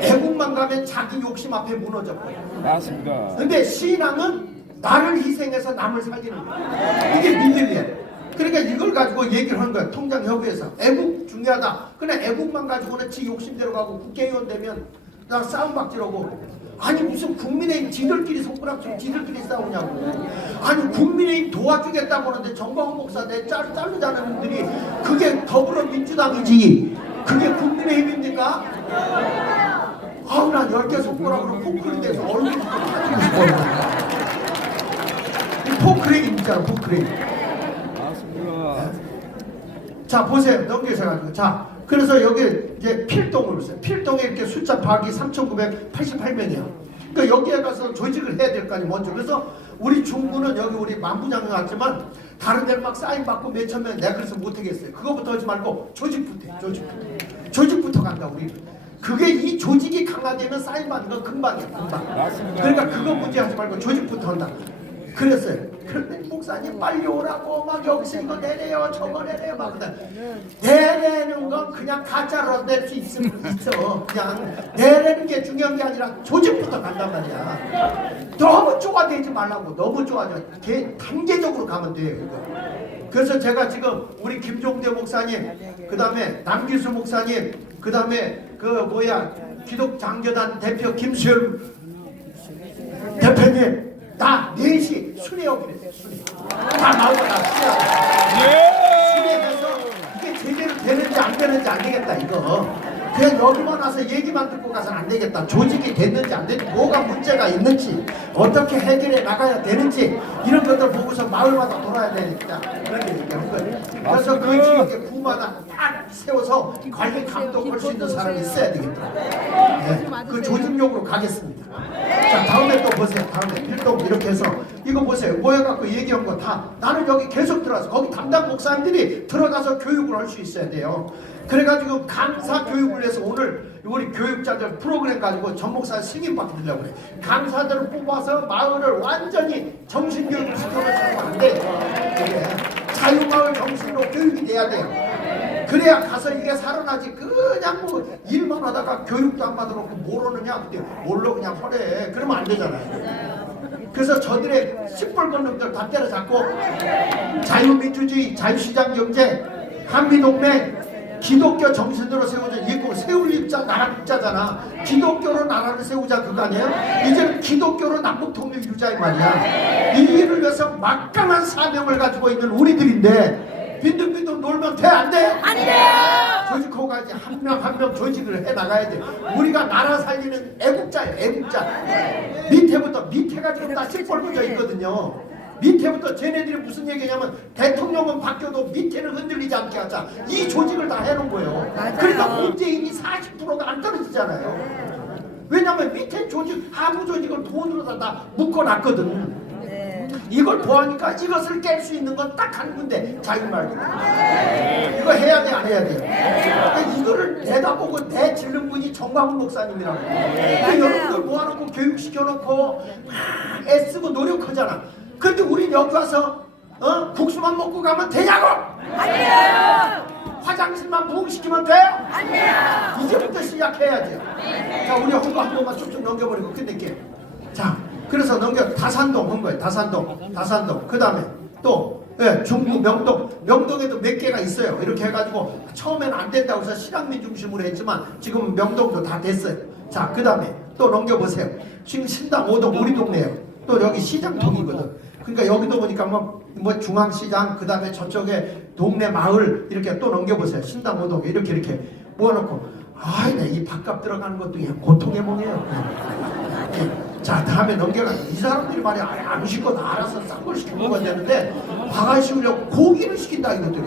애국만 가면 자기 욕심 앞에 무너져버려요. 맞습니다. 근데 신앙은 나를 희생해서 남을 살리는 거야. 이게 믿음이에요. 그러니까 이걸 가지고 얘기를 하는 거야. 통장협의회에서 애국 중요하다. 그냥 애국만 가지고는 지 욕심대로 가고 국회의원 되면 나 싸움박질하고. 아니 무슨 국민의힘 지들끼리 손가락처럼 지들끼리 싸우냐고. 아니 국민의힘 도와주겠다고 하는데 정광훈 목사 내 자르자는 분들이 그게 더불어민주당이지 그게 국민의힘입니까? 아우 난 10개 손가락으로 포크레인 돼서 얼굴부터 파지고 싶어요. 포크레인 있잖아. 포크레인. 맞습니다. 자 보세요. 넘겨셔가지고 자 그래서 여기 이제 필동을 보세요. 필동에 이렇게 숫자 파악이 3,988명이야. 그러니까 여기에 가서 조직을 해야 될 거 아니에요. 먼저. 그래서 우리 중구는 여기 우리 만부장님 같지만 다른 데는 막 사인 받고 몇천 명 내가 그래서 못하겠어요. 그거부터 하지 말고 조직부터 해. 조직부터 간다 우리. 그게 이 조직이 강화되면 사인 받는 건 금방이야. 금방. 맞습니다. 그러니까 그거 문제 하지 말고 조직부터 한다. 그랬어요. 그런데 목사님 빨리 오라고 막 여기서 이거 내래요 저거 내래요 막 그러다 내래는 건 그냥 가짜로 낼 수 있어. 그냥 내래는 게 중요한 게 아니라 조직부터 간단 말이야. 너무 쪼아대지 말라고. 너무 쪼아져. 단계적으로 가면 돼요 이거. 그래서 제가 지금 우리 김종대 목사님 그 다음에 남기수 목사님 그 다음에 그 뭐야 기독장교단 대표 김수열 대표님 다 4시 순회하기로 했어요. 순회. 다 나오거나 순회해서 이게 제대로 되는지 안 되는지 안 되겠다 이거. 그냥 여기만 와서 얘기만 듣고 가서는 안 되겠다. 조직이 됐는지 안 됐는지 뭐가 문제가 있는지 어떻게 해결해 나가야 되는지 이런 것들 보고서 마을마다 돌아야 되니까 그렇게 얘기하는 거예요. 그래서 그 지역에 구마다 딱 세워서 관리 감독할 수 있는 사람이 있어야 되겠다. 네, 그 조직력으로 가겠습니다. 자 다음에 또 보세요. 다음에 필동 이렇게 해서 이거 보세요. 모여갖고 얘기한 거 다 나는 여기 계속 들어가서 거기 담당 목사님들이 들어가서 교육을 할 수 있어야 돼요. 그래가지고 강사 교육을 해서 오늘 우리 교육자들 프로그램 가지고 전 목사 승인 받으려고 그래. 강사들을 뽑아서 마을을 완전히 정신교육을 시켜놓으면 안 돼요. 이게 자유마을 정신으로 교육이 돼야 돼요. 그래야 가서 이게 살아나지. 그냥 뭐 일만 하다가 교육도 안 받아놓고 모르느냐 근데 뭘로 그냥 허래 그러면 안 되잖아요. 그래서 저들의 시뻘건 놈들 다 때려잡고 자유민주주의 자유시장경제 한미동맹 기독교 정신으로 세우자. 이거 세울 입자 나라 입자잖아. 기독교로 나라를 세우자 그거 아니에요? 이제는 기독교로 남북통일 유자 이 말이야. 이 일을 위해서 막강한 사명을 가지고 있는 우리들인데 빈둥빈둥 놀면 돼? 안 돼? 안 돼요. 조직하고 가야지. 한 명 한 명 조직을 해 나가야 돼. 우리가 나라 살리는 애국자예요. 애국자. 밑에가 지금 다 시뻘구져 있거든요. 밑에부터 쟤네들이 무슨 얘기냐면 대통령은 바뀌어도 밑에는 흔들리지 않게 하자. 이 조직을 다 해놓은 거예요. 그러니까 문재인이 40%가 안 떨어지잖아요. 왜냐면 밑에 조직, 하부 조직을 돈으로 다 묶어놨거든. 네. 이걸 보아니까 이것을 깰 수 있는 건 딱 한 군데, 자유말기. 이거 해야 돼, 안 해야 돼? 그러니까 이거를 내다보고 내지른 분이 정광훈 목사님이라고. 그러니까 여러분들 모아놓고 교육시켜놓고 막 애쓰고 노력하잖아. 근데 우리 여기 와서 국수만 먹고 가면 되냐고? 안 돼요. 화장실만 부흥시키면 돼요? 안 돼요. 이제부터 시작해야죠. 자, 우리 홍보 한 번만 쭉쭉 넘겨버리고 끝낼게요. 자, 그래서 다산동 한 거예요. 다산동. 그 다음에 또 중구 명동에도 몇 개가 있어요. 이렇게 해가지고 처음에는 안 된다고 해서 실향민 중심으로 했지만 지금 명동도 다 됐어요. 자, 그 다음에 또 넘겨보세요. 지금 신당 5동 우리 동네예요. 또 여기 시장통이거든. 그러니까 여기도 보니까 뭐 중앙시장, 그 다음에 저쪽에 동네 마을 이렇게 또 넘겨보세요. 신당 5동 이렇게 모아놓고 이 밥값 들어가는 것도 그냥 고통의 몽이에요. 자, 다음에 넘겨가. 이 사람들이 말이야 안 오실 거 알아서 싼 걸 시켜 먹어야 되는데 바가 씌우려고 고기를 시킨다 이것들이.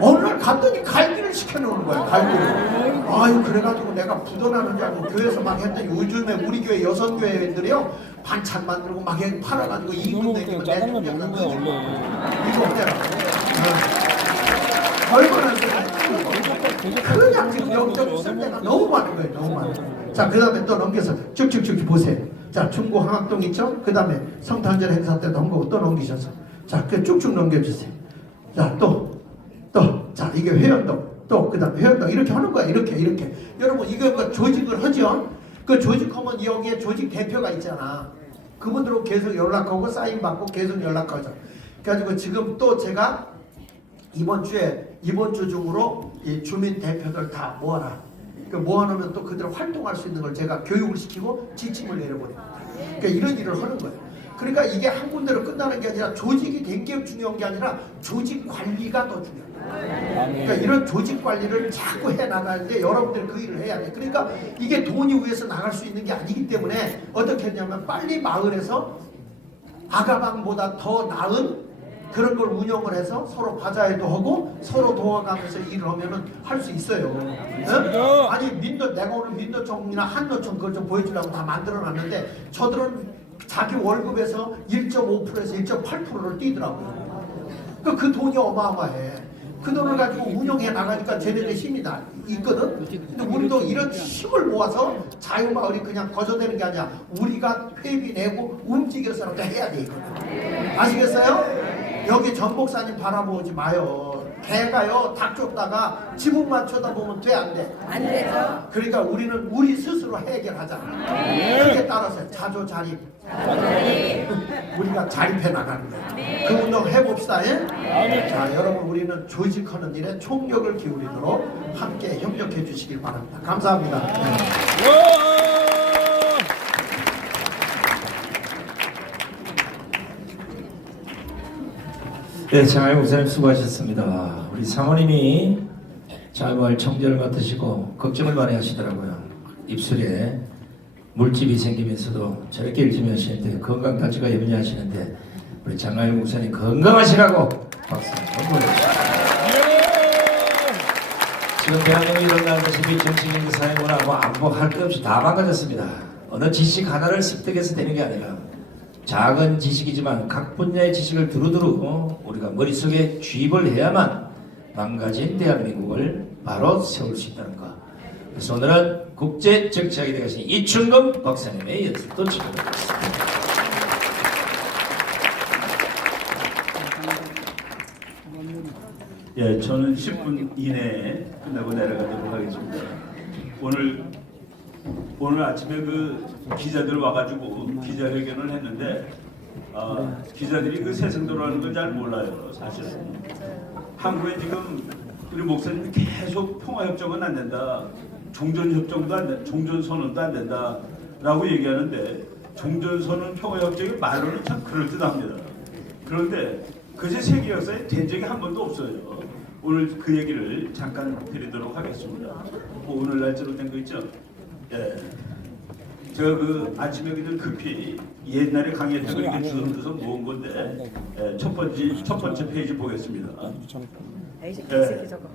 어느 날 갔더니 갈비를 시켜놓는 거야. 갈비를. 그래가지고 내가 부도나는 줄 알고 교회에서 막 했더니 요즘에 우리 교회 여성교회들이요 반찬 만들고 막 팔아가지고 이익금 내기면 짜장면 먹는 거야 원래. 이거 어때라. 얼마나 그냥 지금 영적으로 쓸 때가 너무 많은 거예요. 너무 많아요. 자, 그 다음에 또 넘겨서 쭉쭉쭉 보세요. 자, 중구 항학동 있죠? 그 다음에 성탄절 행사 때도 한 거고 또 넘기셔서. 자, 그 쭉쭉 넘겨주세요. 자, 자, 이게 회원동. 또, 그 다음에 회원동. 이렇게 하는 거야. 이렇게. 여러분, 이거 뭐 조직을 하죠? 그 조직하면 여기에 조직 대표가 있잖아. 그분들하고 계속 연락하고 사인 받고 계속 연락하죠. 그래가지고 지금 또 제가 이번 주 중으로 이 주민 대표들 다 모아라. 모아놓으면 또 그들 활동할 수 있는 걸 제가 교육을 시키고 지침을 내려버립니다. 그러니까 이런 일을 하는 거예요. 그러니까 이게 한 군데로 끝나는 게 아니라 조직이 된 게 중요한 게 아니라 조직 관리가 더 중요해요. 그러니까 이런 조직 관리를 자꾸 해 나가는데 여러분들이 그 일을 해야 돼. 그러니까 이게 돈이 위해서 나갈 수 있는 게 아니기 때문에 어떻게 했냐면 빨리 마을에서 아가방보다 더 나은 그런 걸 운영을 해서 서로 바자회도 하고 서로 도와가면서 일을 하면은 할 수 있어요. 아니 내가 오늘 민노총이나 한노총 그걸 좀 보여주려고 다 만들어놨는데 저들은 자기 월급에서 1.5%에서 1.8%를 뛰더라고요. 그 돈이 어마어마해. 그 돈을 가지고 운영해 나가니까 쟤네들의 힘이 있거든. 근데 우리도 이런 힘을 모아서 자유마을이 그냥 거저되는 게 아니라 우리가 회비 내고 움직여서라도 해야 돼 이거는. 아시겠어요? 여기 전 목사님 바라보지 마요. 개가요 닭 쫓다가 지붕만 쳐다보면 돼 안 돼? 안 되죠. 그러니까 우리는 우리 스스로 해결하자. 그게 따라서 자조자립. 우리가 자립해 나가는 거예요. 그 운동 해봅시다. 자, 여러분 우리는 조직하는 일에 총력을 기울이도록 함께 협력해 주시길 바랍니다. 감사합니다. 네, 장하영 목사님 수고하셨습니다. 우리 사모님이 자유마을 청결을 맡으시고 걱정을 많이 하시더라고요. 입술에 물집이 생기면서도 저렇게 열심히 하시는데 건강까지가 염려하시는데 우리 장하영 목사님 건강하시라고 박수 한번 보내주십시오. 지금 대한민국이 일어나다시피 정치적인 사회문화 안보할 것 없이 다 망가졌습니다. 어느 지식 하나를 습득해서 되는 게 아니라 작은 지식이지만 각 분야의 지식을 두루두루 우리가 머릿속에 주입을 해야만 망가진 대한민국을 바로 세울 수 있다는 것. 그래서 오늘은 국제정치학이 되신 이춘금 박사님의 연설도 진행하겠습니다. 예, 저는 10분 이내에 끝나고 내려가도록 하겠습니다. 오늘 아침에 그 기자들 와가지고 기자회견을 했는데 기자들이 그 세상도라는 걸 잘 몰라요. 사실은 한국에 지금 우리 목사님이 계속 평화협정은 안 된다, 종전협정도 안 된다, 종전선언도 안 된다라고 얘기하는데 종전선언 평화협정이 말로는 참 그럴듯합니다. 그런데 그제 세계 역사에 된 적이 한 번도 없어요. 오늘 그 얘기를 잠깐 드리도록 하겠습니다. 오늘 날짜로 된 거 있죠? 예. 제가 그 아침에 그냥 급히 옛날에 강의했던 걸 이렇게 주워서 모은 건데 첫 번째 페이지 보겠습니다.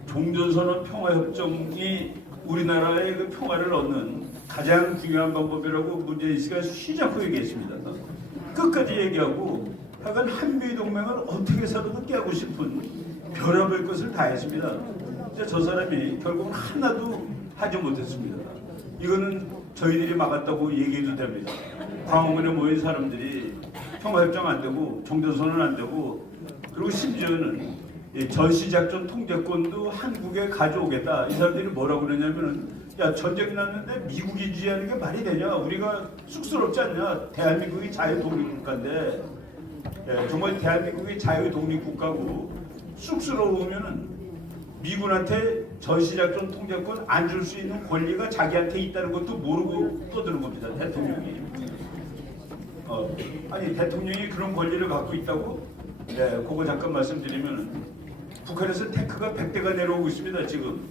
종전선언 평화협정이 우리나라의 그 평화를 얻는 가장 중요한 방법이라고 문재인 씨가 시작후 얘기했습니다. 끝까지 얘기하고 하여간 한미 동맹을 어떻게 해서든 깨고 싶은 별의별 것을 다 했습니다. 이제 저 사람이 결국은 하나도 하지 못했습니다. 이거는 저희들이 막았다고 얘기해도 됩니다. 광화문에 모인 사람들이 평화협정 안 되고 종전선언 안 되고 그리고 심지어는 이 전시작전 통제권도 한국에 가져오겠다. 이 사람들이 뭐라고 그러냐면은 야 전쟁 났는데 미국이 지휘하는 게 말이 되냐? 우리가 쑥스럽지 않냐? 대한민국이 자유독립국가인데 정말 대한민국이 자유독립국가고 쑥스러우면은 미군한테 전시작전 통제권 안 줄 수 있는 권리가 자기한테 있다는 것도 모르고 떠드는 겁니다. 대통령이. 아니 대통령이 그런 권리를 갖고 있다고? 네, 그거 잠깐 말씀드리면 북한에서 탱크가 100대가 내려오고 있습니다. 지금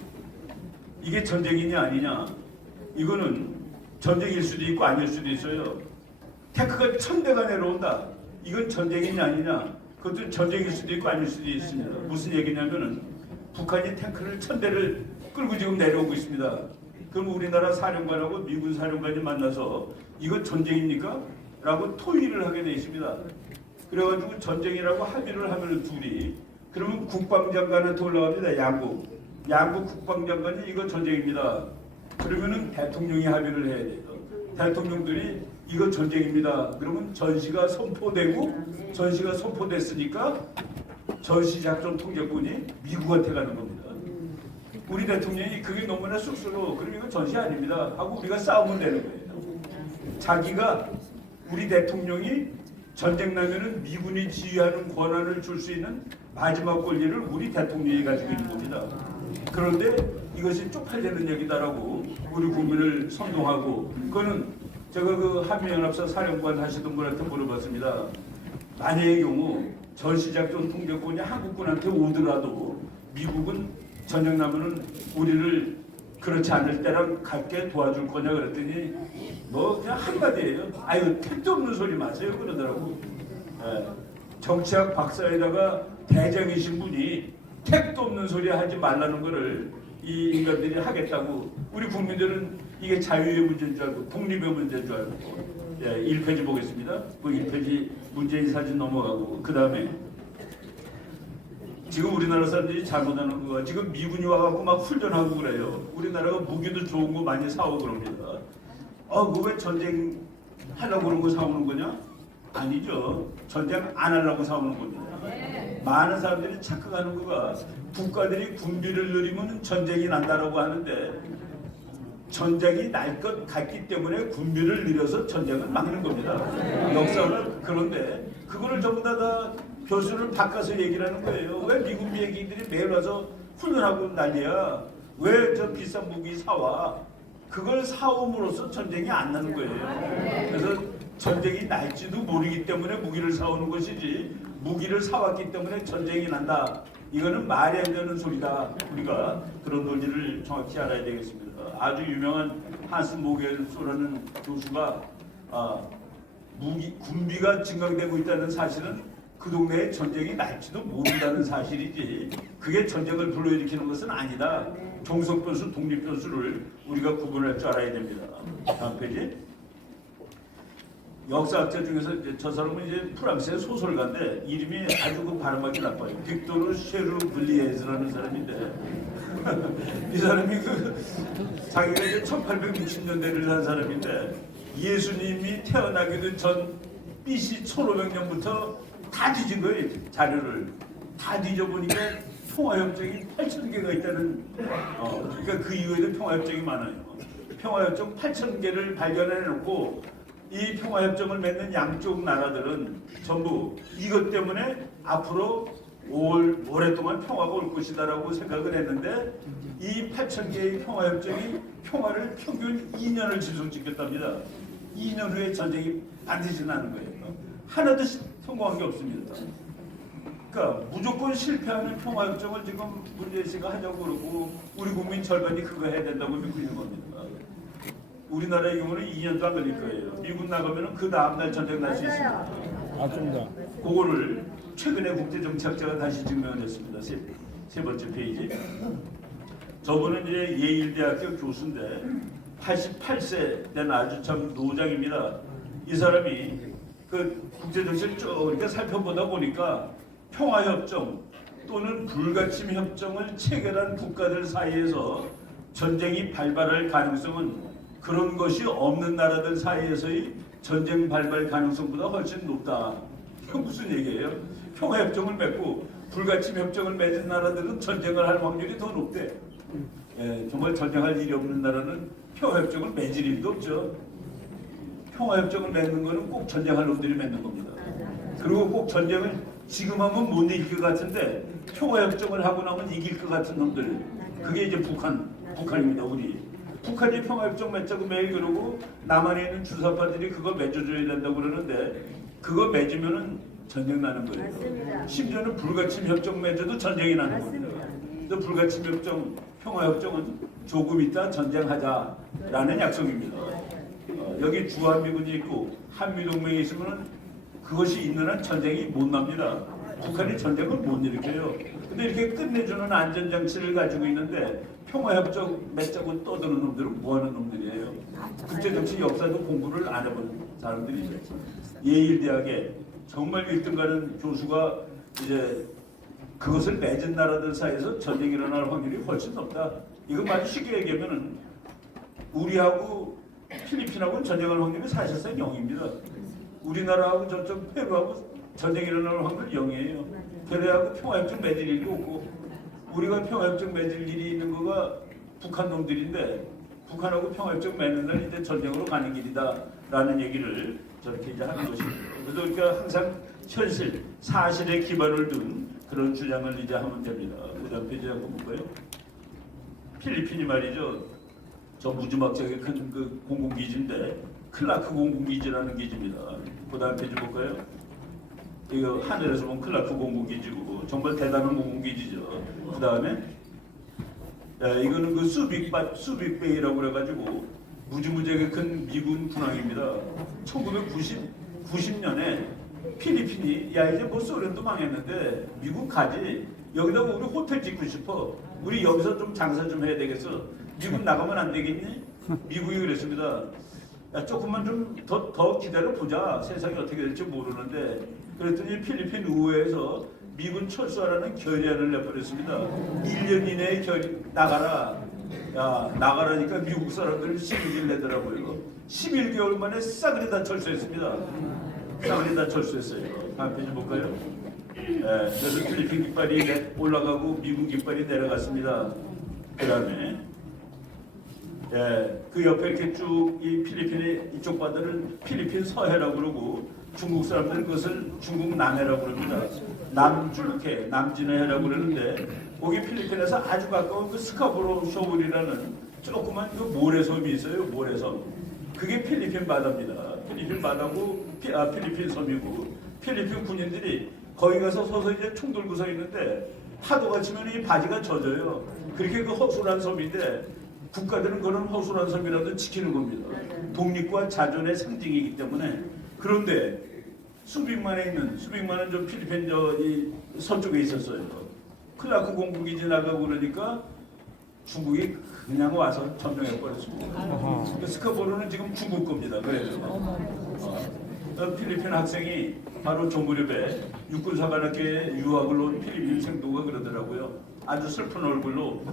이게 전쟁이냐 아니냐? 이거는 전쟁일 수도 있고 아닐 수도 있어요. 탱크가 1000대가 내려온다. 이건 전쟁이냐 아니냐? 그것도 전쟁일 수도 있고 아닐 수도 있습니다. 무슨 얘기냐면은 북한이 탱크를 1000대를 끌고 지금 내려오고 있습니다. 그럼 우리나라 사령관하고 미군 사령관이 만나서 이거 전쟁입니까? 라고 토의를 하게 돼 있습니다. 그래가지고 전쟁이라고 합의를 하면 둘이 그러면 국방장관한테 올라갑니다. 양국 국방장관이 이거 전쟁입니다. 그러면은 대통령이 합의를 해야 돼요. 대통령들이 이거 전쟁입니다. 그러면 전시가 선포됐으니까 전시작전 통제권이 미국한테 가는 겁니다. 우리 대통령이 그게 너무나 쑥스러워. 그럼 이거 전시 아닙니다. 하고 우리가 싸우면 되는 거예요. 자기가 우리 대통령이 전쟁 나면은 미군이 지휘하는 권한을 줄 수 있는 마지막 권리를 우리 대통령이 가지고 있는 겁니다. 그런데 이것이 쪽팔리는 얘기다라고 우리 국민을 선동하고 그거는 제가 그 한미연합사 사령관 하시던 분한테 물어봤습니다. 만약의 경우 전시작전 통제권이 한국군한테 오더라도 미국은 전쟁 나면은 우리를 그렇지 않을 때랑 같게 도와줄 거냐 그랬더니 뭐 그냥 한마디예요. 아유 택도 없는 소리 마세요 그러더라고. 정치학 박사에다가 대장이신 분이 택도 없는 소리 하지 말라는 거를 이 인간들이 하겠다고. 우리 국민들은 이게 자유의 문제인 줄 알고 독립의 문제인 줄 알고. 1페이지 보겠습니다. 그 1페이지 문재인 사진 넘어가고 그 다음에 지금 우리나라 사람들이 잘못하는 거가 지금 미군이 와갖고 막 훈련하고 그래요. 우리나라가 무기도 좋은 거 많이 사오고 그럽니다. 그거 왜 전쟁 하려고 그런 거 사오는 거냐? 아니죠. 전쟁 안 하려고 사오는 겁니다. 많은 사람들이 착각하는 거가 국가들이 군비를 늘리면 전쟁이 난다라고 하는데 전쟁이 날 것 같기 때문에 군비를 늘려서 전쟁을 막는 겁니다. 역사는 그런데 그거를 전부 다 교수를 바꿔서 얘기를 하는 거예요. 왜 미군 비행기들이 매일 와서 훈련하고 난리야? 왜 저 비싼 무기 사와? 그걸 사옴으로써 전쟁이 안 나는 거예요. 그래서 전쟁이 날지도 모르기 때문에 무기를 사오는 것이지 무기를 사왔기 때문에 전쟁이 난다. 이거는 말이 안 되는 소리다. 우리가 그런 논리를 정확히 알아야 되겠습니다. 아주 유명한 한스 모겔소라는 교수가 군비가 증강되고 있다는 사실은 그 동네에 전쟁이 날지도 모른다는 사실이지 그게 전쟁을 불러일으키는 것은 아니다. 종속 변수, 독립 변수를 우리가 구분할 줄 알아야 됩니다. 다음 페이지. 역사학자 중에서 이제 저 사람은 이제 프랑스의 소설가인데 이름이 아주 그 발음하기 나빠요. 빅토르 쉐르 블리에즈라는 사람인데 이 사람이 자기가 이제 1860년대를 산 사람인데 예수님이 태어나기도 전 BC 1500년부터 다 뒤진 거예요. 자료를 다 뒤져보니까 평화협정이 8,000개가 있다는 그러니까 그 이후에도 평화협정이 많아요. 평화협정 8,000개를 발견해놓고 이 평화협정을 맺는 양쪽 나라들은 전부 이것 때문에 앞으로 오랫동안 평화가 올 것이다라고 생각을 했는데 이 8,000개의 평화협정이 평화를 평균 2년을 지속시켰답니다. 2년 후에 전쟁이 반드시 나는 거예요. 하나도 성공한 게 없습니다. 그러니까 무조건 실패하는 평화협정을 지금 문재인 씨가 하자고 그러고 우리 국민 절반이 그거 해야 된다고 믿고 있는 겁니다. 우리나라의 경우는 2년도 안 걸릴 거예요. 미국 나가면 그 다음날 전쟁 날 수 있습니다. 맞습니다. 그거를 최근에 국제정치학자가 다시 증명했습니다. 세 번째 페이지. 저분은 이제 예일대학교 교수인데 88세 된 아주 참 노장입니다. 이 사람이 그 국제정치를 쭉 이렇게 살펴보다 보니까 평화협정 또는 불가침협정을 체결한 국가들 사이에서 전쟁이 발발할 가능성은 그런 것이 없는 나라들 사이에서의 전쟁 발발 가능성보다 훨씬 높다. 이거 무슨 얘기예요? 평화협정을 맺고 불가침협정을 맺은 나라들은 전쟁을 할 확률이 더 높대. 예, 정말 전쟁할 일이 없는 나라는 평화협정을 맺을 일도 없죠. 평화협정을 맺는 거는 꼭 전쟁할 놈들이 맺는 겁니다. 그리고 꼭 전쟁을 지금 하면 못 이길 것 같은데 평화협정을 하고 나면 이길 것 같은 놈들. 그게 이제 북한입니다. 우리. 북한이 평화협정 맺자고 매일 그러고 남한에 있는 주사파들이 그거 맺어줘야 된다고 그러는데 그거 맺으면은 전쟁 나는 거예요. 심지어는 불가침협정 맺어도 전쟁이 나는 겁니다. 그래서 불가침협정, 평화협정은 조금 있다 전쟁하자라는 약속입니다. 여기 주한미군이 있고 한미동맹이 있으면 그것이 있는 한 전쟁이 못 납니다. 북한이 전쟁을 못 일으켜요. 근데 이렇게 끝내주는 안전장치를 가지고 있는데 평화협정 맺자고 떠드는 놈들은 뭐하는 놈들이에요? 국제정치 역사도 공부를 안 해본 사람들이죠. 예일대학에 정말 1등 가는 교수가 이제 그것을 맺은 나라들 사이에서 전쟁이 일어날 확률이 훨씬 높다. 이거 아주 쉽게 얘기하면은 우리하고 필리핀하고는 전쟁할 확률이 사실상 0입니다. 우리나라하고 저쪽 페루하고 전쟁이 일어날 확률 0이에요. 걔네하고 평화협정 맺을 일이 없고 우리가 평화협정 맺을 일이 있는 거가 북한 놈들인데 북한하고 평화협정 맺는 날 이제 전쟁으로 가는 길이다라는 얘기를 저렇게 이제 하는 것입니다. 그래서 그러니까 항상 현실, 사실에 기반을 둔 그런 주장을 이제 하면 됩니다. 그 다음 페이지 한번 볼까요? 필리핀이 말이죠. 저 무지막지하게 큰 그 공군기지인데 클라크 공군기지라는 기지입니다. 그 다음 페이지 볼까요? 이거 하늘에서 보면 클라크 공군기지고 정말 대단한 공군기지죠. 그 다음에 이거는 그 수빅베이라고 그래가지고 무지무지하게 큰 미군 군항입니다. 1990년에 필리핀이 야 이제 뭐 소련도 망했는데 미국 가지 여기다가 우리 호텔 짓고 싶어. 우리 여기서 좀 장사 좀 해야 되겠어. 미국 나가면 안 되겠니? 미국이 그랬습니다. 야, 조금만 좀 더 기다려 보자. 세상이 어떻게 될지 모르는데 그랬더니 필리핀 의회에서 미군 철수하라는 결의안을 내버렸습니다. 1년 이내에 나가라. 야, 나가라니까 미국 사람들 시민들 내더라고요. 11개월 만에 싸그리 다 철수했습니다. 싸그리 다 철수했어요. 다음 페이지 볼까요? 그래서 필리핀 깃발이 올라가고 미군 깃발이 내려갔습니다. 그 다음에 그 옆에 이렇게 쭉 이 필리핀의 이쪽 바다를 필리핀 서해라고 그러고 중국 사람들은 그것을 중국 남해라고 그럽니다. 남줄케, 남진해라고 그러는데 거기 필리핀에서 아주 가까운 그 스카보로 쇼울이라는 조그만 그 모래섬이 있어요. 모래섬. 그게 필리핀 바다입니다. 필리핀 바다고 필리핀 섬이고 필리핀 군인들이 거기 가서 서서 이제 총 들고 서 있는데 파도가 치면 이 바지가 젖어요. 그렇게 그 허술한 섬인데 국가들은 그런 허술한 섬이라도 지키는 겁니다. 독립과 자존의 상징이기 때문에. 그런데 수빅만은 좀 필리핀 이 서쪽에 있었어요. 클라크 공군기지 나가고 그러니까 중국이 그냥 와서 점령해 버렸습니다. 스카보로는 지금 중국 겁니다. 그래서 필리핀 학생이 바로 저 무렵에 육군사관학교에 유학을 온 필리핀 생도가 그러더라고요. 아주 슬픈 얼굴로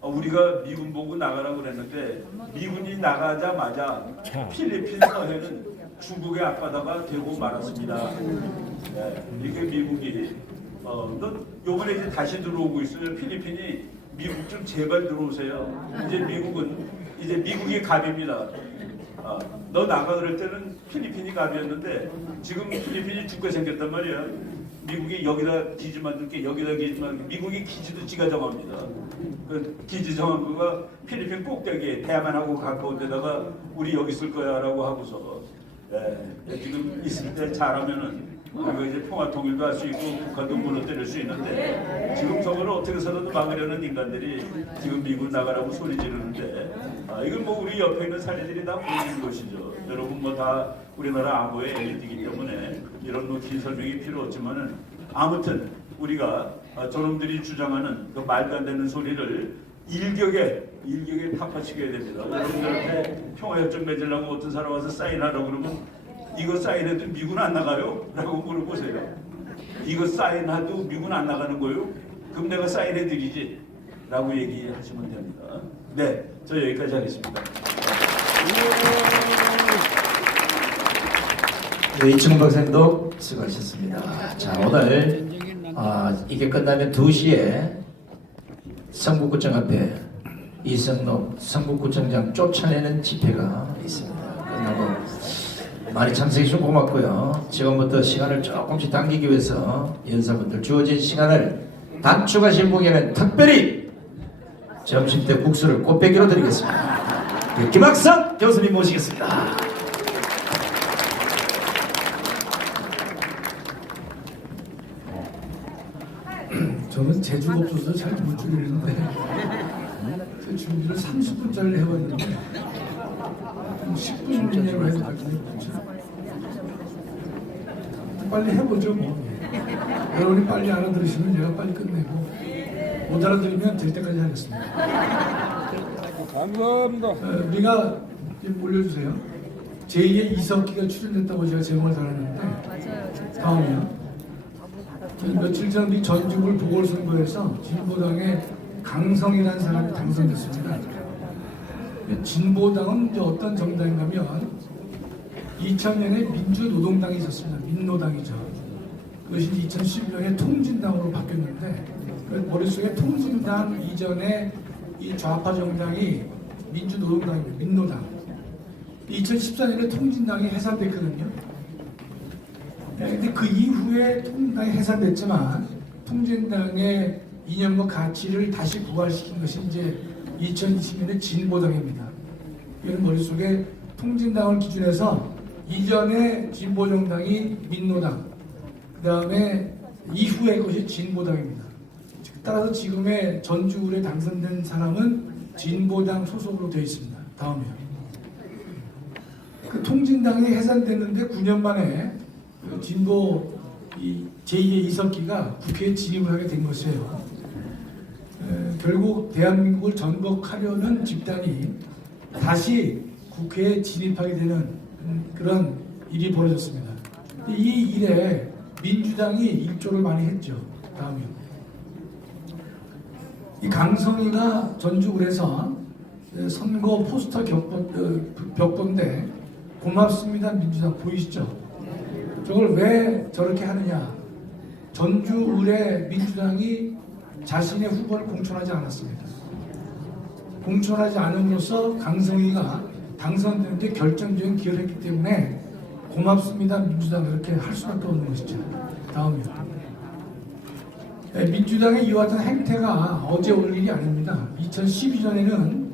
우리가 미군 보고 나가라고 그랬는데 미군이 나가자마자 필리핀 서해는 중국의 앞바다가 되고 말았습니다. 이게 미국이 너 요번에 이제 다시 들어오고 있어요. 필리핀이 미국 좀 제발 들어오세요. 이제 미국이 갑입니다. 너 나가 그럴 때는 필리핀이 갑이었는데 지금 필리핀이 죽게 생겼단 말이야. 미국이 여기다 기지 만들게 여기다 기지 만들게 미국이 기지도 지가 정합니다. 그 기지 정한 거가 필리핀 꼭대기에 대만하고 가까운 데다가 우리 여기 있을 거야 라고 하고서 지금 있을 때 잘하면은 우리가 이제 평화 통일도 할 수 있고 북한도 무너뜨릴 수 있는데 지금 저거를 어떻게 해서라도 막으려는 인간들이 지금 미국 나가라고 소리 지르는데 이건 뭐 우리 옆에 있는 사례들이 다 보이는 것이죠. 여러분 뭐 다 우리나라 안보의 엘리트이기 때문에 이런 뭐 긴 설명이 필요 없지만은 아무튼 우리가 저놈들이 주장하는 그 말도 안 되는 소리를 일격에 타파시켜야 됩니다. 여러분들한테 평화협정 맺으려고 어떤 사람 와서 사인하라고 그러면 이거 사인해도 미군 안 나가요? 라고 물어보세요. 이거 사인해도 미군 안 나가는 거요? 그럼 내가 사인해드리지? 라고 얘기하시면 됩니다. 네, 저 여기까지 하겠습니다. 네, 이충훈 박사님도 수고하셨습니다. 자, 오늘 이게 끝나면 2시에 성북구청 앞에 이성록 성북구청장 쫓아내는 집회가 있습니다. 끝나고 많이 참석해 주셔서 고맙고요. 지금부터 시간을 조금씩 당기기 위해서 연사분들 주어진 시간을 단축하신 분에게는 특별히 점심때 국수를 꽃배기로 드리겠습니다. 김학성 교수님 모시겠습니다. 저는 재주가 없어서 잘 못 줄이는데 제 준비를 30분짜리 해봤는데 10분 이내로 해도 되거든요. 빨리 해보죠 뭐. 여러분이 빨리 알아들으시면 제가 빨리 끝내고 못 알아들으면 될 때까지 하겠습니다. 감사합니다. 우리가 좀 올려주세요. 제2의 이석기가 출연됐다고 제가 제목을 달았는데 다음이요. 며칠 전 우리 전주불 보궐선거에서 진보당의 강성이라는 사람이 당선됐습니다. 진보당은 이제 어떤 정당인가면 2000년에 민주노동당이 있었습니다. 민노당이죠. 그것이 2011년에 통진당으로 바뀌었는데 머릿속에 통진당 이전에 이 좌파 정당이 민주노동당입니다. 민노당. 2014년에 통진당이 해산됐거든요. 근데 그 이후에 통진당이 해산됐지만 통진당의 이념과 가치를 다시 부활시킨 것이 이제 2020년의 진보당입니다. 이런 머릿속에 통진당을 기준해서 이전에 진보정당이 민노당, 그 다음에 이후의 것이 진보당입니다. 따라서 지금의 전주울에 당선된 사람은 진보당 소속으로 되어 있습니다. 다음이요. 그 통진당이 해산됐는데 9년 만에 그 진보 제2의 이석기가 국회에 진입을 하게 된 것이에요. 결국 대한민국을 전복하려는 집단이 다시 국회에 진입하게 되는 그런 일이 벌어졌습니다. 이 일에 민주당이 일조를 많이 했죠. 다음이요. 이 강성이가 전주울에서 선거 포스터 벽본데 고맙습니다 민주당 보이시죠? 저걸 왜 저렇게 하느냐? 전주울에 민주당이 자신의 후보를 공천하지 않았습니다. 공천하지 않음으로써 강성희가 당선되는데 결정적인 기여를 했기 때문에 고맙습니다 민주당 그렇게 할 수밖에 없는 것이죠. 다음이요. 민주당의 이와 같은 행태가 어제 오늘 일이 아닙니다. 2012년에는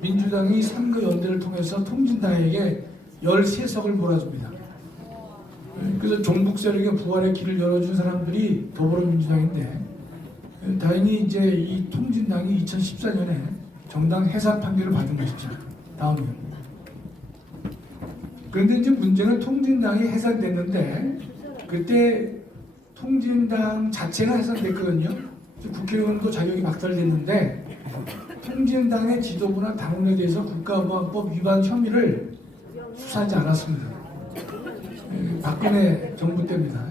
민주당이 선거연대를 통해서 통진당에게 13석을 몰아줍니다. 그래서 종북 세력의 부활의 길을 열어준 사람들이 더불어민주당인데 다행히 이제 이 통진당이 2014년에 정당 해산 판결을 받은 것이죠. 다음이요. 그런데 이제 문제는 통진당이 해산됐는데 그때 통진당 자체가 해산됐거든요. 국회의원도 자격이 박탈됐는데 통진당의 지도부나 당원에 대해서 국가보안법 위반 혐의를 수사하지 않았습니다. 박근혜 정부 때입니다.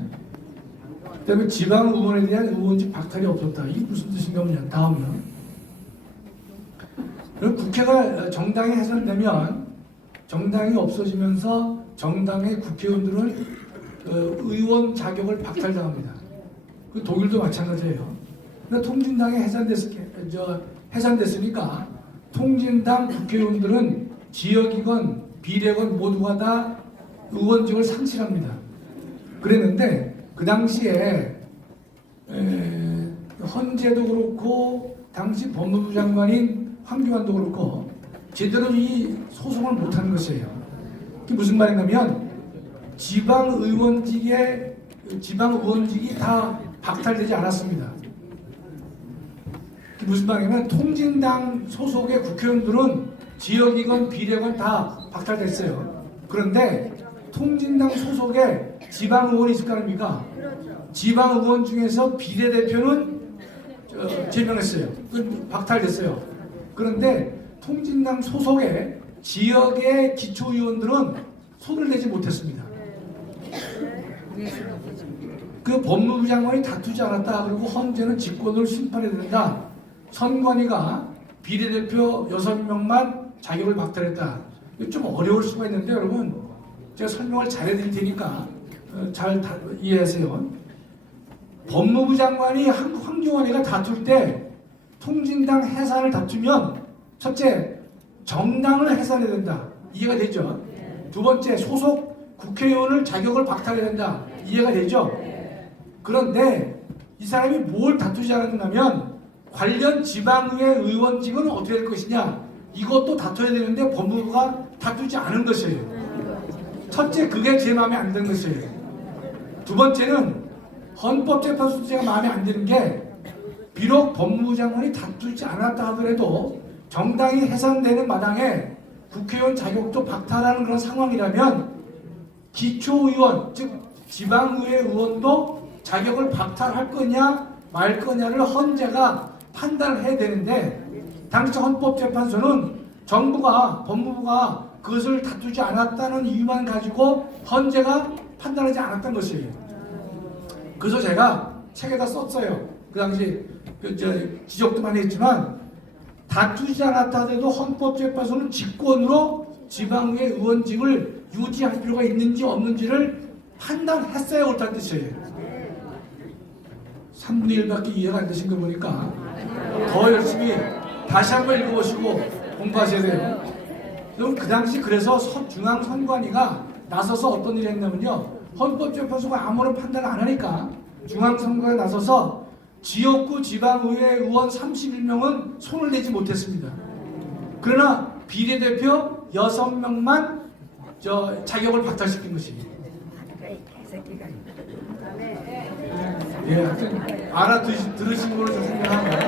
그다음에 지방 의원에 대한 의원직 박탈이 없었다. 이게 무슨 뜻인가 보냐. 다음이요. 그럼 국회가 정당이 해산되면 정당이 없어지면서 정당의 국회의원들은 의원 자격을 박탈당합니다. 그 독일도 마찬가지예요. 그러니까 통진당이 해산됐으니까 통진당 국회의원들은 지역이건 비례건 모두가 다 의원직을 상실합니다. 그랬는데 그 당시에 헌재도 그렇고 당시 법무부 장관인 황교안도 그렇고 제대로 이 소송을 못한 것이에요. 그게 무슨 말인가면 지방 의원직이 다 박탈되지 않았습니다. 그게 무슨 말이냐면 통진당 소속의 국회의원들은 지역이건 비례건 다 박탈됐어요. 그런데 통진당 소속의 지방 의원이 있을 거 아닙니까? 지방 의원 중에서 비례대표는 제명했어요. 박탈됐어요. 그런데 통진당 소속의 지역의 기초의원들은 손을 내지 못했습니다. 그 법무부 장관이 다투지 않았다. 그리고 헌재는 직권을 심판해야 된다. 선관위가 비례대표 6명만 자격을 박탈했다. 이거 좀 어려울 수가 있는데 여러분 제가 설명을 잘해드릴 테니까 잘 이해하세요. 법무부 장관이 황교안이가 다툴 때 통진당 해산을 다투면 첫째 정당을 해산해야 된다. 이해가 되죠? 두 번째 소속 국회의원을 자격을 박탈해야 된다. 이해가 되죠? 그런데 이 사람이 뭘 다투지 않았냐면 관련 지방의회 의원직은 어떻게 될 것이냐 이것도 다퉈야 되는데 법무부가 다투지 않은 것이에요. 첫째 그게 제 마음에 안 드는 것이에요. 두 번째는 헌법재판소 제가 마음에 안 드는 게 비록 법무부 장관이 다투지 않았다 하더라도 정당이 해산되는 마당에 국회의원 자격도 박탈하는 그런 상황이라면 기초의원 즉 지방의회 의원도 자격을 박탈할 거냐 말 거냐를 헌재가 판단을 해야 되는데 당시 헌법재판소는 정부가 법무부가 그것을 다투지 않았다는 이유만 가지고 헌재가 판단하지 않았던 것이에요. 그래서 제가 책에다 썼어요. 그 당시 지적도 많이 했지만 다투지 않았다 하더라도 헌법재판소는 직권으로 지방의회 의원직을 유지할 필요가 있는지 없는지를 판단했어야 옳다는 뜻이에요. 3분의 1밖에 이해가 안 되신 거 보니까 더 열심히 다시 한번 읽어보시고 공부하셔야 돼요. 그럼 그 당시 그래서 중앙선관위가 나서서 어떤 일을 했냐면요. 헌법재판소가 아무런 판단을 안 하니까 중앙선관위가 나서서 지역구 지방의회 의원 31명은 손을 내지 못했습니다. 그러나 비례대표 6명만 자격을 박탈시킨 것입니다. 예, 하여튼 알아들으신 걸로 생각합니다.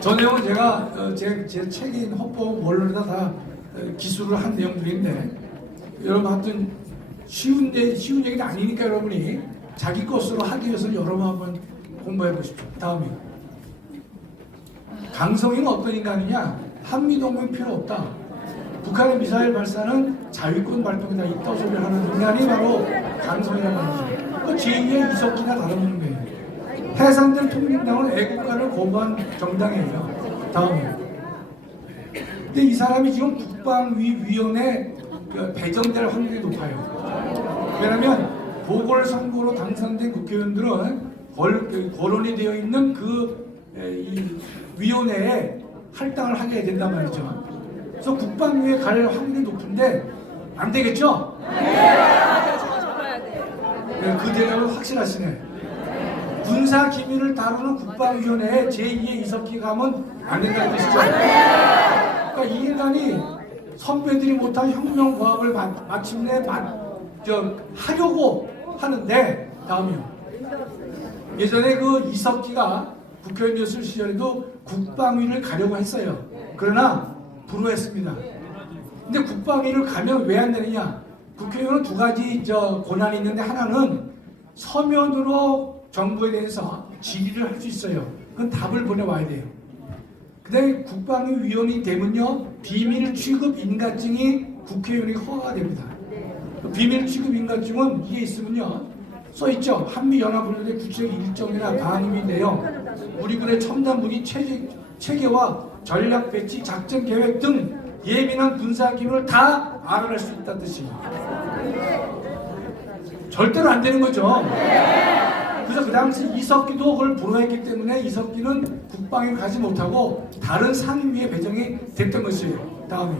저 내용은 제가 제 책인 헌법 원론에다 다 기술을 한 내용들인데 여러분 하여튼 쉬운 얘기는 아니니까 여러분이 자기 것으로 하기 위해서 여러 번 한번 공부해 보십시오. 다음에 강성희는 어떤 인간이냐? 한미동맹 필요 없다. 북한의 미사일 발사는 자위권 발동이다. 이따 소리를 하는 인간이 바로 강성희라는 말이죠. 그 제2의 이석기나 다름없는 거예요. 해산된 통일당은 애국가를 거부한 정당이에요. 다음에 근데 이 사람이 지금 국방위원회 배정될 확률이 높아요. 왜냐하면 보궐선거로 당선된 국회의원들은 거론이 되어 있는 이 위원회에 할당을 하게 된단 말이죠. 그래서 국방위에 갈 확률이 높은데 안 되겠죠? 네, 그 대답은 확실하시네. 군사 기밀을 다루는 국방위원회에 제2의 이석기 가면 안 된다는 뜻이죠. 그러니까 이 인간이 선배들이 못한 혁명과학을 마침내 하려고 하는데 다음이요. 예전에 그 이석기가 국회의원이었을 시절에도 국방위를 가려고 했어요. 그러나 불허했습니다. 근데 국방위를 가면 왜 안 되느냐? 국회의원은 두 가지 권한이 있는데 하나는 서면으로 정부에 대해서 질의를 할 수 있어요. 그건 답을 보내와야 돼요. 그다음에 국방위 위원이 되면요 비밀 취급 인가증이 국회의원이 허가가 됩니다. 비밀 취급 인가증은 이게 있으면요 써 있죠. 한미연합훈련의 구체적 일정이나 방위 내용, 우리 군의 첨단 무기 체계와 전략 배치, 작전 계획 등 예민한 군사 기밀을 다 알아낼 수 있다는 뜻입니다. 절대로 안 되는 거죠. 그래서 그 당시 이석기도 그걸 불허했기 때문에 이석기는 국방에 가지 못하고 다른 상임위에 배정이 됐던 것이에요. 다음에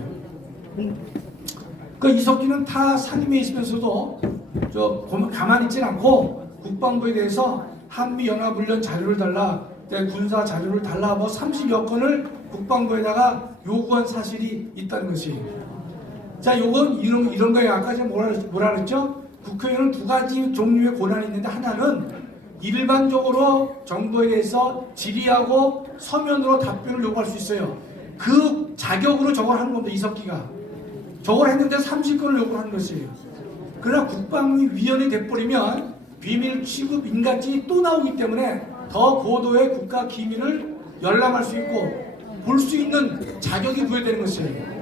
그 이석기는 타 상임위에 있으면서도 가만히 있지 않고 국방부에 대해서 한미연합훈련 자료를 달라, 군사 자료를 달라 30여 건을 국방부에다가 요구한 사실이 있다는 것이에요. 자, 요건 이런 거예요. 아까 제가 뭐라 그랬죠? 국회의원은 두 가지 종류의 권한이 있는데 하나는 일반적으로 정부에 대해서 질의하고 서면으로 답변을 요구할 수 있어요. 그 자격으로 저걸 하는 겁니다. 이석기가. 저걸 했는데 30건을 요구하는 것이에요. 그러나 국방위 위원이 돼버리면 비밀 취급 인가증이 또 나오기 때문에 더 고도의 국가 기밀을 열람할 수 있고 볼 수 있는 자격이 부여되는 것이에요.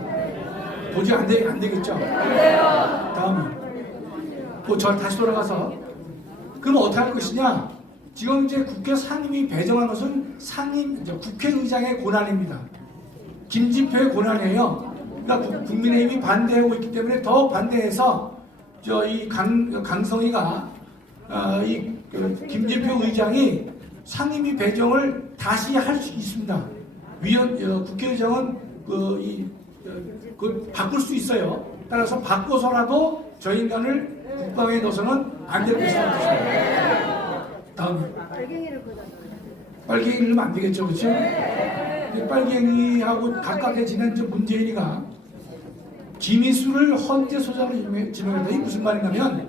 도저히 안 되겠죠? 다음에 저 다시 돌아가서 그럼 어떻게 할 것이냐? 지금 이제 국회 상임위 배정한 것은 국회의장의 권한입니다. 김진표의 권한이에요. 그러니까 국민의힘이 반대하고 있기 때문에 더 반대해서 이 강성희가 김진표 의장이 상임위 배정을 다시 할 수 있습니다. 국회의장은 그 바꿀 수 있어요. 따라서 바꿔서라도 저 인간을 국방에 넣어서는 안 될 것이라는 뜻입니다. 다음에 빨갱이를 넣으면 안 되겠죠, 그렇죠? 빨갱이하고 가깝게지낸 문재인이가 김희수를 헌재 소장으로 지명했다. 이게 무슨 말이냐면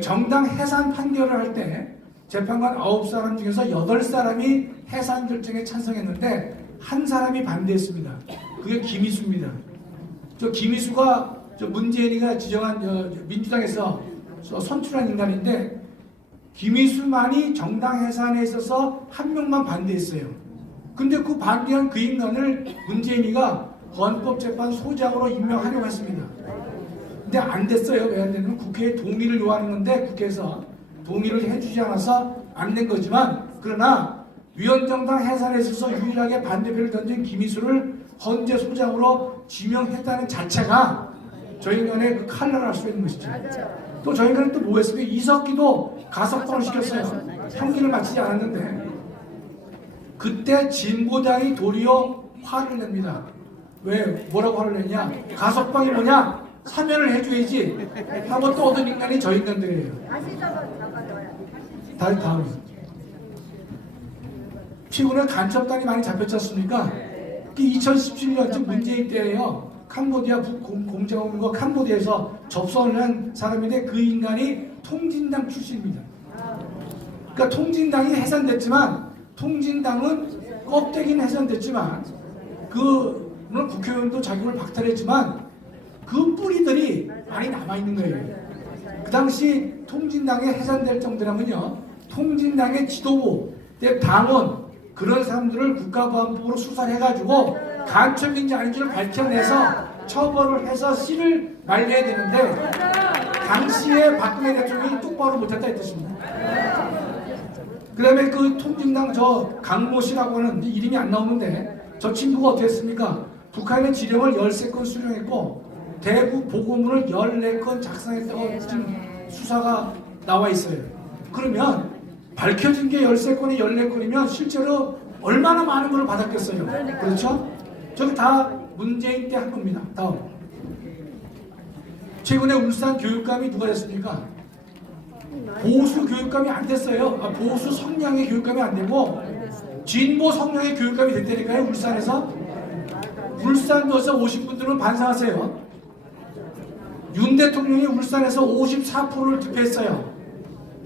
정당 해산 판결을 할 때 재판관 9사람 중에서 8사람이 해산 결정에 찬성했는데 한 사람이 반대했습니다. 그게 김희수입니다. 김희수가 문재인이가 지정한 민주당에서 선출한 인간인데 김희수만이 정당 해산에 있어서 한 명만 반대했어요. 근데 그 반대한 그 인간을 문재인이가 헌법재판 소장으로 임명하려고 했습니다. 근데 안 됐어요. 왜 안 됐냐면 국회에 동의를 요하는 건데 국회에서 동의를 해주지 않아서 안 된 거지만, 그러나 위원정당 해산에 있어서 유일하게 반대표를 던진 김희수를 헌재 소장으로 지명했다는 자체가 저 인간의 그 칼날을 할 수 있는 것이죠. 또 저 인간은 또 뭐 했습니까? 이석기도 가석방을 시켰어요. 형기를 마치지 않았는데 그때 진보당이 도리어 화를 냅니다. 왜? 뭐라고 화를 냈냐? 가석방이 뭐냐? 사면을 해줘야지 하고 또 얻은 인간이 저 인간들이에요. 다음에 최근에 간첩단이 많이 잡혔지 않습니까? 2017년쯤 문재인 때예요. 캄보디아 북공작원과 캄보디아에서 접선을 한 사람인데 그 인간이 통진당 출신입니다. 그러니까 통진당이 해산됐지만, 통진당은 껍데기는 해산됐지만 물론 국회의원도 자격을 박탈했지만 그 뿌리들이 많이 남아있는 거예요. 그 당시 통진당이 해산될 정도라면요, 통진당의 지도부, 당원, 그런 사람들을 국가보안법으로 수사를 해가지고 간첩인지 아닌지를 밝혀내서 처벌을 해서 씨를 말려야 되는데 당시에 박근혜 대통령이 똑바로 못했다 이 뜻입니다. 그 다음에 그 통진당 강모 씨라고 하는 이름이 안 나오는데 저 친구가 어떻게 했습니까? 북한의 지령을 13건 수령했고 대북 보고문을 14건 작성했다고 지금 수사가 나와 있어요. 그러면 밝혀진 게 13건이 14건이면 실제로 얼마나 많은 걸 받았겠어요. 그렇죠? 저기 다 문재인 때 한 겁니다. 다음. 최근에 울산 교육감이 누가 됐습니까? 보수 교육감이 안 됐어요. 보수 성향의 교육감이 안 되고 진보 성향의 교육감이 됐다니까요. 울산에서. 울산도에서 오신 분들은 반성하세요. 윤 대통령이 울산에서 54%를 득표했어요.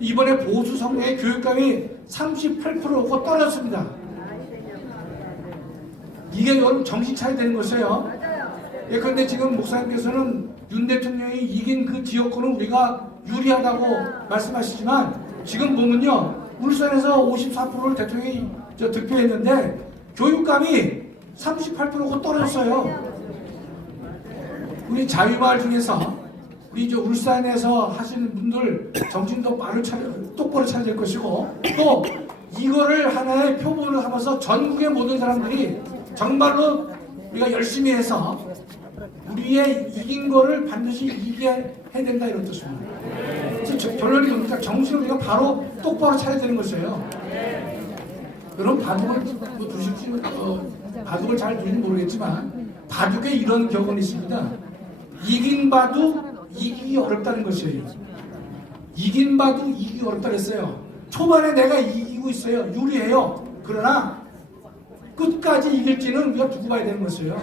이번에 보수 성향의 교육감이 38%고 떨어졌습니다. 이게 여러분 정신 차려야 되는 것이에요. 그런데 지금 목사님께서는 윤 대통령이 이긴 그 지역구는 우리가 유리하다고 말씀하시지만 지금 보면요, 울산에서 54%를 대통령이 득표했는데 교육감이 38%고 떨어졌어요. 우리 자유마을 중에서 우리 울산에서 하시는 분들 정신도 똑바로 차려야 될 것이고, 또 이거를 하나의 표본을 삼아서 전국의 모든 사람들이 정말로 우리가 열심히 해서 우리의 이긴 거를 반드시 이겨야 해야 된다, 이런 뜻입니다. 그래서 결론이 뭡니까? 정신을 우리가 바로 똑바로 차려야 되는 것이에요. 여러분 바둑을 두십시오. 바둑을 잘 두는지 모르겠지만 바둑에 이런 격언이 있습니다. 이긴 바둑 이기기 어렵다는 것이에요. 이긴 바둑 이기기 어렵다 그랬어요. 초반에 내가 이기고 있어요. 유리해요. 그러나 끝까지 이길지는 우리가 두고 봐야 되는 것이에요.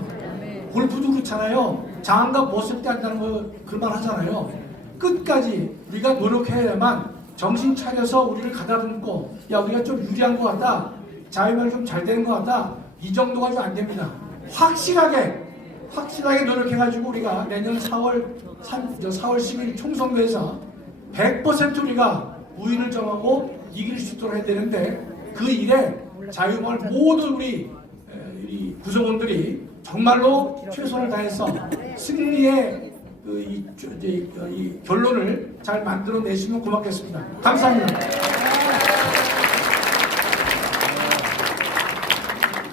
골프도 그렇잖아요. 장안가 벗을 때 한다는 거 그 말 하잖아요. 끝까지 우리가 노력해야만 정신 차려서 우리를 가다듬고, 야 우리가 좀 유리한 것 같다, 자유말이 좀 잘 되는 것 같다, 이 정도가 좀 안 됩니다. 확실하게 노력해가지고 우리가 내년 4월 10일 총선거에서 100% 우리가 우위를 정하고 이길 수 있도록 해야 되는데 그 일에 자유마을 모든 우리 이 구성원들이 정말로 최선을 다해서 승리의 이 결론을 잘 만들어내시면 고맙겠습니다. 감사합니다.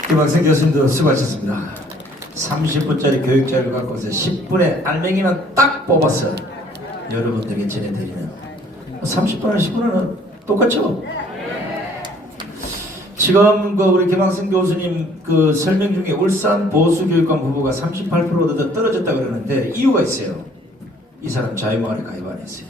김학생 교수님도 수고하셨습니다. 30분짜리 교육자를 갖고서 10분에 알맹이만 딱 뽑아서 여러분들에게 전해드리는 30분이나 10분은 똑같죠? 지금 우리 김학생 교수님 설명 중에 울산 보수교육감 후보가 38% 떨어졌다 그러는데 이유가 있어요. 이 사람 자유마을에 가입 안 했어요.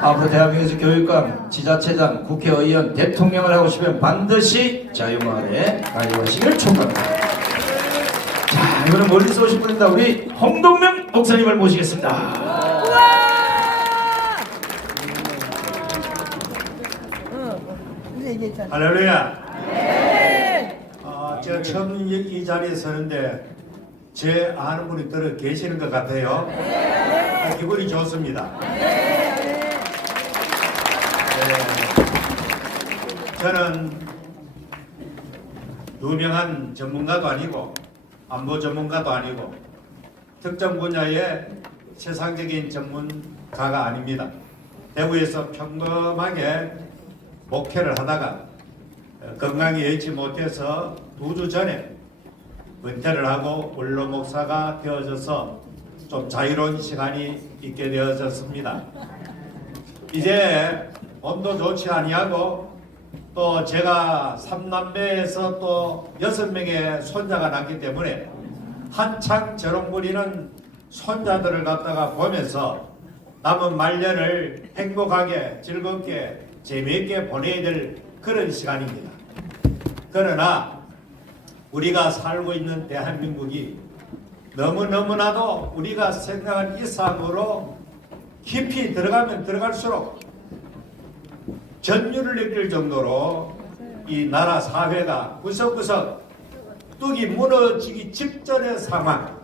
앞으로 대한민국에서 교육감, 지자체장, 국회의원, 대통령을 하고 싶으면 반드시 자유마을에 가입하시길 촉구합니다. 자, 이번엔 멀리서 오신 분입니다. 우리 홍동명 목사님을 모시겠습니다. 할렐루야. 제가 처음 이 자리에 서는데 제 아는 분이 들어 계시는 것 같아요. 기분이 좋습니다. 저는 유명한 전문가도 아니고 안보 전문가도 아니고 특정 분야의 세상적인 전문가가 아닙니다. 대구에서 평범하게 목회를 하다가 건강이 여의치 못해서 2주 전에 은퇴를 하고 원로 목사가 되어져서 좀 자유로운 시간이 있게 되어졌습니다. 이제 몸도 좋지 아니하고 또 제가 3남매에서 또 6명의 손자가 났기 때문에 한창 저런 부리는 손자들을 갖다가 보면서 남은 말년을 행복하게 즐겁게 재미있게 보내야 될 그런 시간입니다. 그러나 우리가 살고 있는 대한민국이 너무너무나도 우리가 생각한 이상으로 깊이 들어가면 들어갈수록 전율을 느낄 정도로 이 나라 사회가 구석구석 뚝이 무너지기 직전의 상황.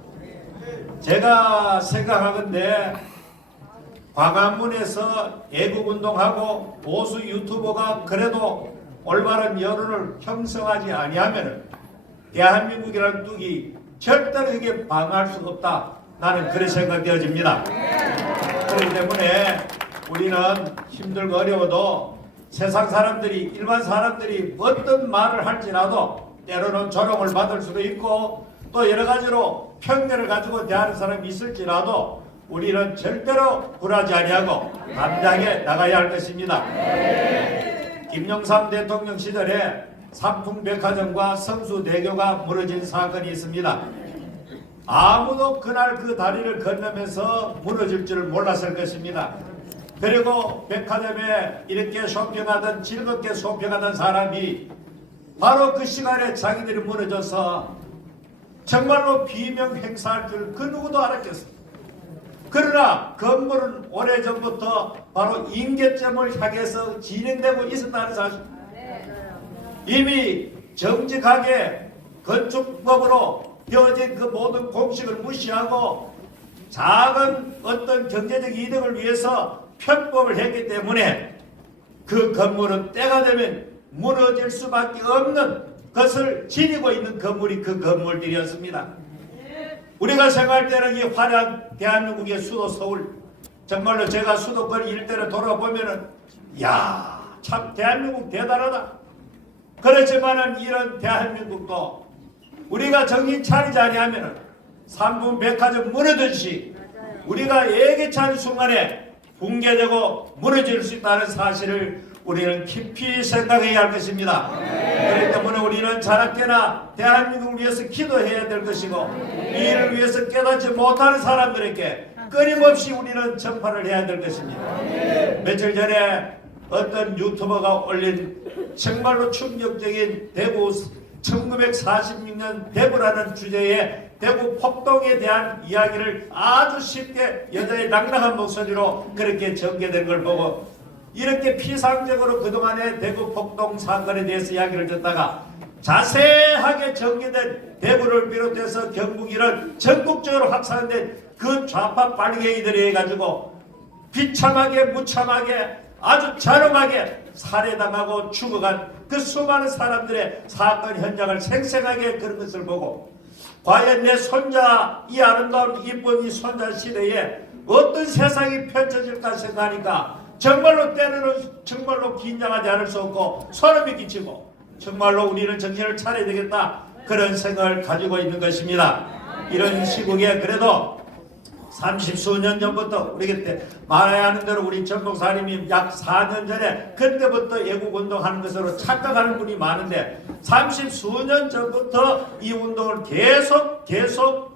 제가 생각하건대 광화문에서 애국운동하고 보수 유튜버가 그래도 올바른 여론을 형성하지 아니하면 대한민국이라는 뚝이 절대로 이게 방어할 수 없다. 나는 그런 생각이 되어집니다. 그렇기 때문에 우리는 힘들고 어려워도 세상 사람들이 일반 사람들이 어떤 말을 할지라도 때로는 조롱을 받을 수도 있고 또 여러 가지로 편견을 가지고 대하는 사람이 있을지라도 우리는 절대로 굴하지 아니하고 담대하게 나가야 할 것입니다. 김영삼 대통령 시절에 삼풍백화점과 성수대교가 무너진 사건이 있습니다. 아무도 그날 그 다리를 건너면서 무너질 줄 몰랐을 것입니다. 그리고 백화점에 이렇게 쇼핑하던 즐겁게 쇼핑하던 사람이 바로 그 시간에 자기들이 무너져서 정말로 비명 행사할 줄 그 누구도 알았겠습니다. 그러나 건물은 오래전부터 바로 임계점을 향해서 진행되고 있었다는 사실. 이미 정직하게 건축법으로 되어진 그 모든 공식을 무시하고 작은 어떤 경제적 이득을 위해서 편법을 했기 때문에 그 건물은 때가 되면 무너질 수밖에 없는 것을 지니고 있는 건물이 그 건물들이었습니다. 우리가 생각할 때는 이 화려한 대한민국의 수도 서울, 정말로 제가 수도권 일대를 돌아보면은 야, 참 대한민국 대단하다. 그렇지만은 이런 대한민국도 우리가 정신 차리지 아니하면은 삼풍백화점 무너듯이 우리가 예기치 않은 순간에 붕괴되고 무너질 수 있다는 사실을 우리는 깊이 생각해야 할 것입니다. 그렇기 때문에 우리는 자나깨나 대한민국을 위해서 기도해야 될 것이고 이 일을 위해서 깨닫지 못하는 사람들에게 끊임없이 우리는 전파를 해야 될 것입니다. 며칠 전에 어떤 유튜버가 올린 정말로 충격적인 대구 1946년 대구라는 주제의 대구 폭동에 대한 이야기를 아주 쉽게 여자의 낭랑한 목소리로 그렇게 전개된 걸 보고 이렇게 피상적으로 그동안의 대구 폭동 사건에 대해서 이야기를 듣다가 자세하게 전개된 대구를 비롯해서 경북 이런 전국적으로 확산된 그 좌파 빨갱이들이 해가지고 비참하게 무참하게 아주 잔혹하게 살해당하고 죽어간 그 수많은 사람들의 사건 현장을 생생하게 그런 것을 보고 과연 내 손자 이 아름다운 이쁜 이 손자 시대에 어떤 세상이 펼쳐질까 생각하니까 정말로 때로는 정말로 긴장하지 않을 수 없고 소름이 끼치고 정말로 우리는 정신을 차려야 되겠다 그런 생각을 가지고 있는 것입니다. 이런 시국에 그래도 30수년 전부터 우리 그때 말해야 하는 대로 우리 전 목사님이 약 4년 전에 그때부터 애국운동하는 것으로 착각하는 분이 많은데 30수년 전부터 이 운동을 계속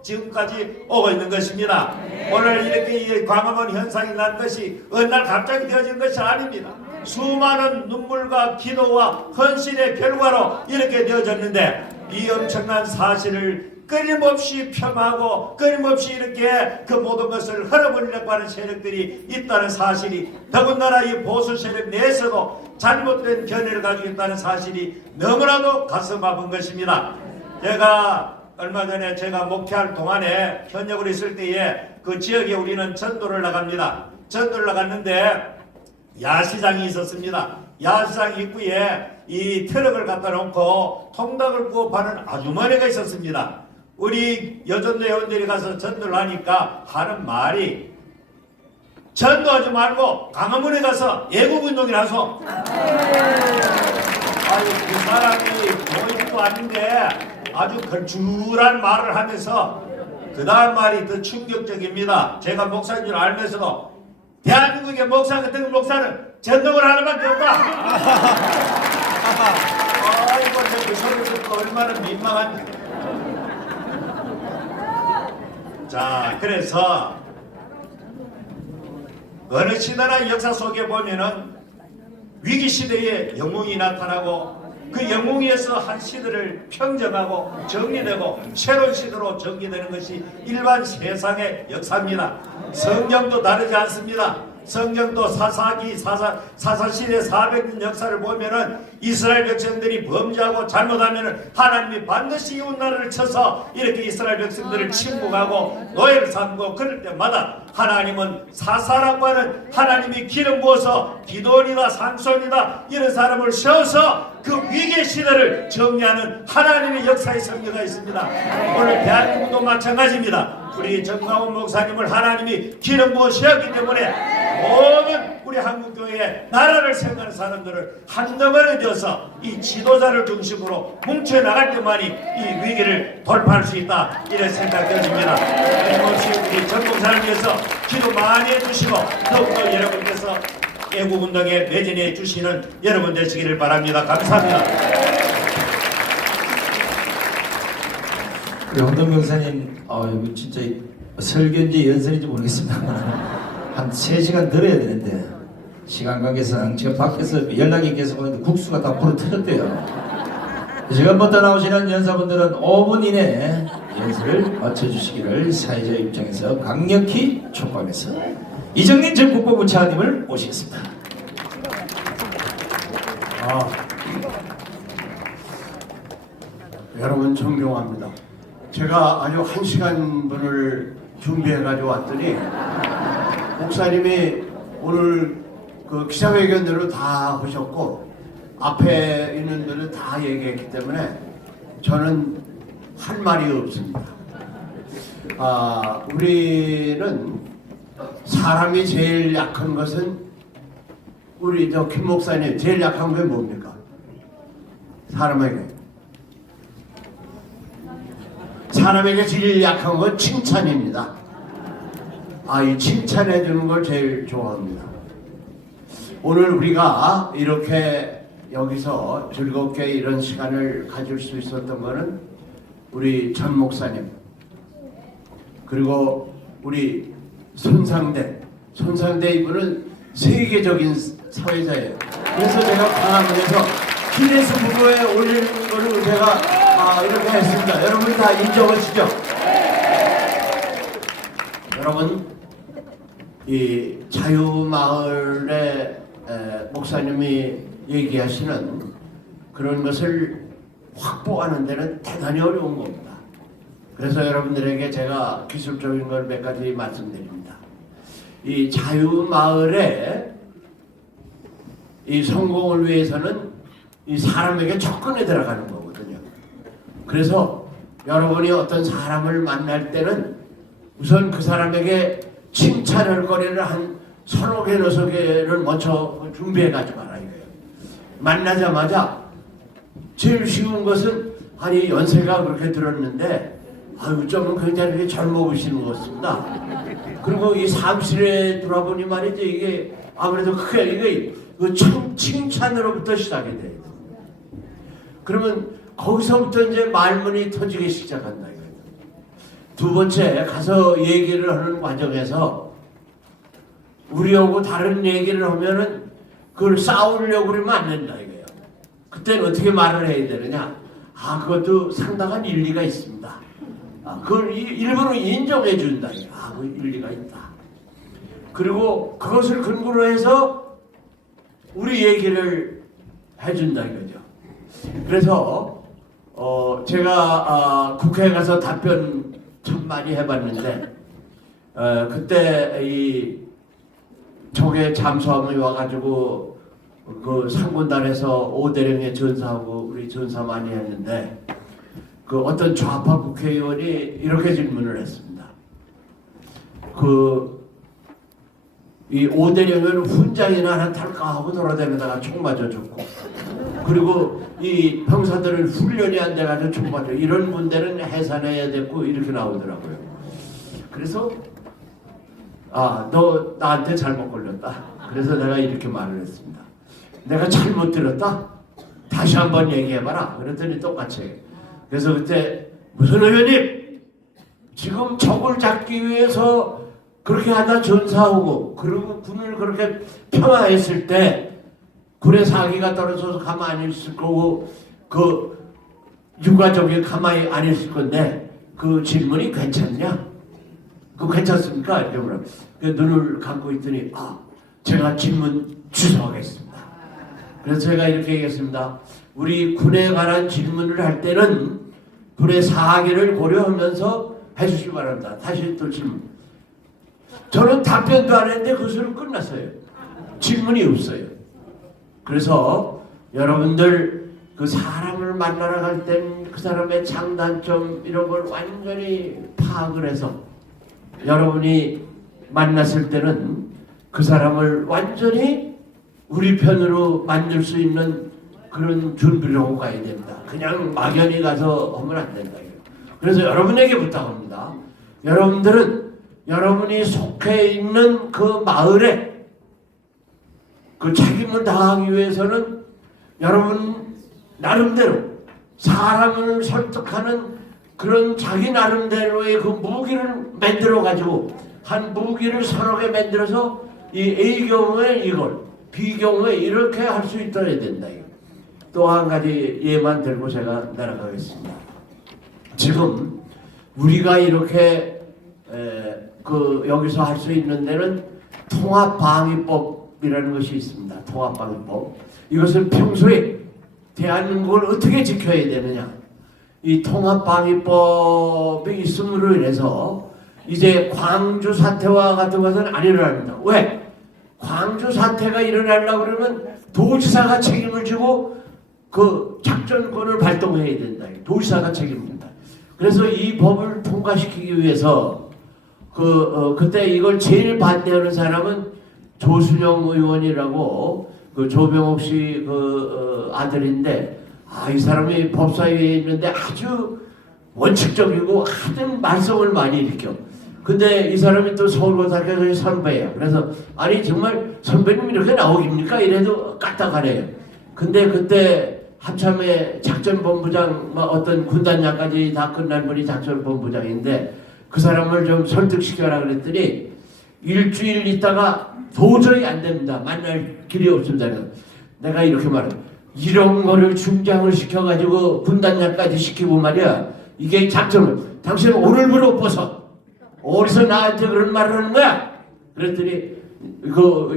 지금까지 오고 있는 것입니다. 오늘 이렇게 이 광화문 현상이 난 것이 어느 날 갑자기 되어진 것이 아닙니다. 수많은 눈물과 기도와 헌신의 결과로 이렇게 되어졌는데 이 엄청난 사실을 끊임없이 폄하하고 끊임없이 이렇게 그 모든 것을 흘러버리려고 하는 세력들이 있다는 사실이 더군다나 이 보수 세력 내에서도 잘못된 견해를 가지고 있다는 사실이 너무나도 가슴 아픈 것입니다. 제가 얼마 전에 제가 목회할 동안에 현역으로 있을 때에 그 지역에 우리는 전도를 나갑니다. 전도를 나갔는데 야시장이 있었습니다. 야시장 입구에 이 트럭을 갖다 놓고 통닭을 구워 파는 아주머니가 있었습니다. 우리 여전도 회원들이 가서 전도를 하니까 하는 말이 전도하지 말고 광화문에 가서 애국운동이라서 아유 그 사람이 보이지도 않는데 아주 걸출한 말을 하면서 그 다음 말이 더 충격적입니다. 제가 목사인 줄 알면서도 대한민국의 목사 같은 목사는 전도를 하는 밖에 없다. 아이고 그 소리 듣고 얼마나 민망한지. 자 그래서 어느 시대나 역사 속에 보면은 위기시대에 영웅이 나타나고 그 영웅에서 한 시대를 평정하고 정리되고 새로운 시대로 전개되는 것이 일반 세상의 역사입니다. 성경도 다르지 않습니다. 성경도 사사시대 400년 역사를 보면은 이스라엘 백성들이 범죄하고 잘못하면은 하나님이 반드시 이웃나라를 쳐서 이렇게 이스라엘 백성들을 침묵하고 노예를 삼고 그럴 때마다 하나님은 사사라고 하는 하나님이 기름 부어서 기도원이다 삼손이다 이런 사람을 세워서 그 위기의 시대를 정리하는 하나님의 역사의 성경가 있습니다. 오늘 대한민국도 마찬가지입니다. 우리 정광훈 목사님을 하나님이 기름 부어 세웠기 때문에 모든 우리 한국교회의 나라를 생각하는 사람들을 한덩어리 되어서 이 지도자를 중심으로 뭉쳐나갈 때만이 이 위기를 돌파할 수 있다 이런 생각되어집니다. 끊임없이 우리 전 목사를 위해서 기도 많이 해주시고 더욱더 여러분께서 애국운동에 매진해 주시는 여러분 되시기를 바랍니다. 감사합니다. 우리 홍동 목사님 이거 진짜 설교인지 연설인지 모르겠습니다. 한 3시간 들어야 되는데 시간 관계상 지금 밖에서 연락이 계속 오는데 국수가 다 불어 터졌대요. 지금부터 나오시는 연사분들은 5분 이내에 연설을 마쳐주시기를 사회자 입장에서 강력히 촉구하면서 이정민 전 국방부 차관님을 모시겠습니다. 여러분 존경합니다. 제가 아주 1시간 분을 준비해가지고 왔더니 목사님이 오늘 그 기자회견대로 다 하셨고 앞에 있는 분들 다 얘기했기 때문에 저는 할 말이 없습니다. 우리는 사람이 제일 약한 것은 우리 저 김 목사님 제일 약한 게 뭡니까? 사람에게 제일 약한 건 칭찬입니다. 이 칭찬해 주는 걸 제일 좋아합니다. 오늘 우리가 이렇게 여기서 즐겁게 이런 시간을 가질 수 있었던 거는 우리 전 목사님 그리고 우리 손상대 이분은 세계적인 사회자예요. 그래서 제가 강화문에서 기네스 북에 올리는 거를 제가 이렇게 했습니다. 여러분 다 인정하시죠? 여러분 이 자유마을의 목사님이 얘기하시는 그런 것을 확보하는 데는 대단히 어려운 겁니다. 그래서 여러분들에게 제가 기술적인 걸 몇 가지 말씀드립니다. 이 자유마을의 이 성공을 위해서는 이 사람에게 접근해 들어가는 거거든요. 그래서 여러분이 어떤 사람을 만날 때는 우선 그 사람에게 칭찬할 거리를 한 서너 개, 여섯 개를 먼저 준비해 가지고 가라 이거예요. 만나자마자 제일 쉬운 것은 아니 연세가 그렇게 들었는데 아유 좀 굉장히 젊어 보시는 것 같습니다. 그리고 이 사무실에 돌아보니 말이죠 이게 아무래도 크게 이게 그 칭찬으로부터 시작이 돼요. 그러면 거기서부터 이제 말문이 터지기 시작한다 이거예요. 두 번째 가서 얘기를 하는 과정에서 우리하고 다른 얘기를 하면은 그걸 싸우려고 그러면 안 된다 이거예요. 그때는 어떻게 말을 해야 되느냐? 아 그것도 상당한 일리가 있습니다. 아, 그걸 일부러 인정해 준다. 아, 그 일리가 있다. 그리고 그것을 근거로 해서 우리 얘기를 해준다 이거죠. 그래서 제가 국회에 가서 답변 참 많이 해봤는데 그때 이 저게 잠수함이 와가지고 그 상군단에서 오대령에 전사하고 우리 전사 많이 했는데 그 어떤 좌파 국회의원이 이렇게 질문을 했습니다. 이 오대령은 훈장이나 하나 탈까 하고 돌아다니다가 총 맞아 죽고 그리고 이 병사들은 훈련이 안 돼가지고 총 맞아 이런 문제는 해산해야 됐고 이렇게 나오더라고요. 그래서 아 너 나한테 잘못 걸렸다. 그래서 내가 이렇게 말을 했습니다. 내가 잘못 들었다? 다시 한번 얘기해봐라. 그랬더니 똑같이 해요. 그래서 그때 무슨 의원님 지금 적을 잡기 위해서 그렇게 하다 전사하고 그리고 군을 그렇게 평화했을 때 군의 사기가 떨어져서 가만히 있을 거고 그 유가족이 가만히 안 있을 건데 그 질문이 괜찮냐? 그 괜찮습니까? 이렇게 물어. 그 눈을 감고 있더니 아 제가 질문 취소하겠습니다. 그래서 제가 이렇게 얘기했습니다. 우리 군에 관한 질문을 할 때는 군의 사기를 고려하면서 해주시기 바랍니다. 다시 또 질문. 저는 답변도 안 했는데 그 소리 끝났어요. 질문이 없어요. 그래서 여러분들 그 사람을 만나러 갈 땐 그 사람의 장단점 이런 걸 완전히 파악을 해서 여러분이 만났을 때는 그 사람을 완전히 우리 편으로 만들 수 있는 그런 준비를 하고 가야 됩니다. 그냥 막연히 가서 하면 안 된다. 그래서 여러분에게 부탁합니다. 여러분들은 여러분이 속해 있는 그 마을에 그 책임을 다하기 위해서는 여러분 나름대로 사람을 설득하는 그런 자기 나름대로의 그 무기를 만들어 가지고 한 무기를 서너 개 만들어서 이 A 경우에 이걸 B 경우에 이렇게 할 수 있어야 된다. 또 한 가지 예만 들고 제가 날아가겠습니다. 지금 우리가 이렇게 여기서 할 수 있는 데는 통합방위법이라는 것이 있습니다. 통합방위법. 이것은 평소에 대한민국을 어떻게 지켜야 되느냐. 이 통합방위법이 있음으로 인해서 이제 광주 사태와 같은 것은 안 일어납니다. 왜? 광주 사태가 일어나려고 그러면 도지사가 책임을 지고 그 작전권을 발동해야 된다. 도지사가 책임진다. 그래서 이 법을 통과시키기 위해서 그때 이걸 제일 반대하는 사람은 조순영 의원이라고 그 조병옥 씨 아들인데 이 사람이 법사위에 있는데 아주 원칙적이고 하여튼 말썽을 많이 일으켜. 근데 이 사람이 또 서울고등학교 선배예요. 그래서 아니 정말 선배님 이렇게 나오깁니까? 이래도 까딱하네요. 근데 그때 합참의 작전본부장 어떤 군단장까지 다 끝난 분이 작전본부장인데 그 사람을 좀 설득시켜라 그랬더니 일주일 있다가 도저히 안 됩니다. 만날 길이 없습니다. 내가 이렇게 말해. 이런 거를 중장을 시켜가지고 군단장까지 시키고 말이야. 이게 작전을. 당신 오늘부로 벗어. 어디서 나한테 그런 말을 하는 거야? 그랬더니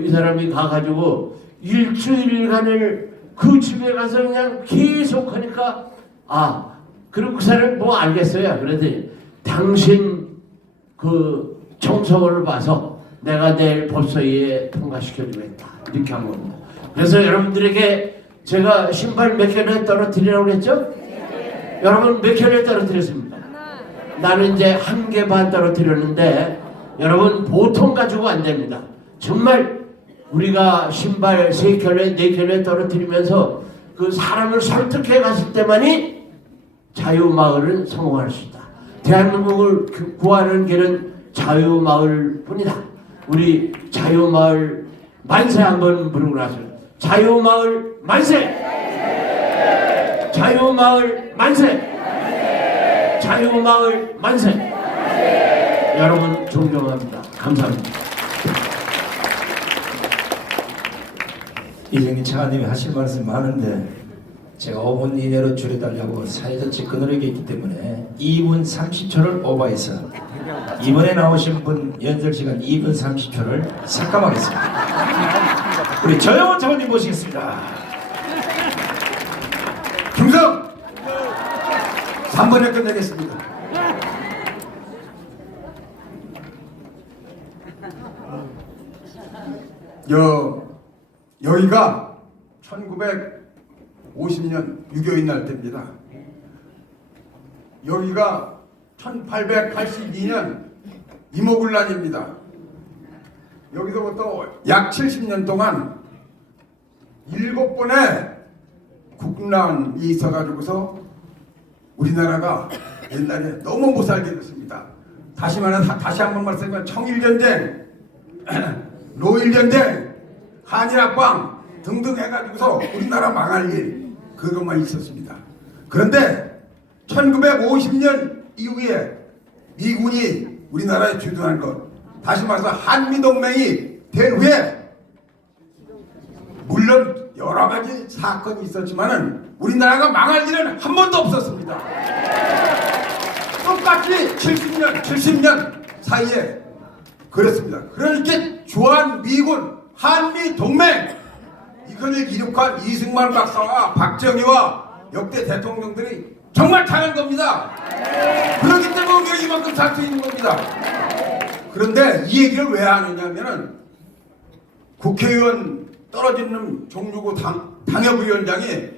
이 사람이 가가지고 일주일간을 그 집에 가서 그냥 계속 하니까 그리고 그 사람이 뭐 알겠어요. 그랬더니 당신 그 정서를 봐서 내가 내일 법사위에 통과시켜주겠다. 이렇게 한 겁니다. 그래서 여러분들에게 제가 신발 몇 켤레 떨어뜨리라고 그랬죠? 여러분 몇 켤레 떨어뜨렸습니다. 나는 이제 1개 반 떨어뜨렸는데 여러분 보통 가지고 안 됩니다. 정말 우리가 신발 3켤레 4켤레 떨어뜨리면서 그 사람을 설득해 갔을 때만이 자유마을은 성공할 수 있다. 대한민국을 구하는 길은 자유마을 뿐이다. 우리 자유마을 만세 한번 부르고 나서 자유마을 만세! 자유마을 만세! 자유마을 만세! 여러분 존경합니다. 감사합니다. 이정희 차관님이 하실 말씀 많은데 제가 5분 이내로 줄여달라고 사회적 접근을 하게 있기 때문에 2분 30초를 오버해서 이번에 나오신 분 연설 시간 2분 30초를 삭감하겠습니다. 우리 조영원 차관님 모시겠습니다. 중성 3번에 끝내겠습니다. 여기가 1950년 6.25인 날 때입니다. 여기가 1882년 임오군란입니다. 여기서부터 약 70년 동안 7번의 국난이 있어가지고서 우리나라가 옛날에 너무 못 살게 됐습니다. 다시 한번 말씀드리면 청일전쟁, 노일전쟁, 한일합방 등등 해가지고서 우리나라 망할 일 그것만 있었습니다. 그런데 1950년 이후에 미군이 우리나라에 주둔한 것, 다시 말해서 한미동맹이 된 후에 물론 여러 가지 사건이 있었지만은 우리나라가 망할 일은 한 번도 없었습니다. 똑같이 70년 사이에 그랬습니다. 그러니까 주한 미군 한미 동맹 이것을 이룩한 이승만 박사와 박정희와 역대 대통령들이 정말 잘한 겁니다. 그렇기 때문에 우리가 이만큼 살 수 있는 겁니다. 그런데 이 얘기를 왜 하느냐면은 국회의원 떨어진 놈 종류고 당협위원장이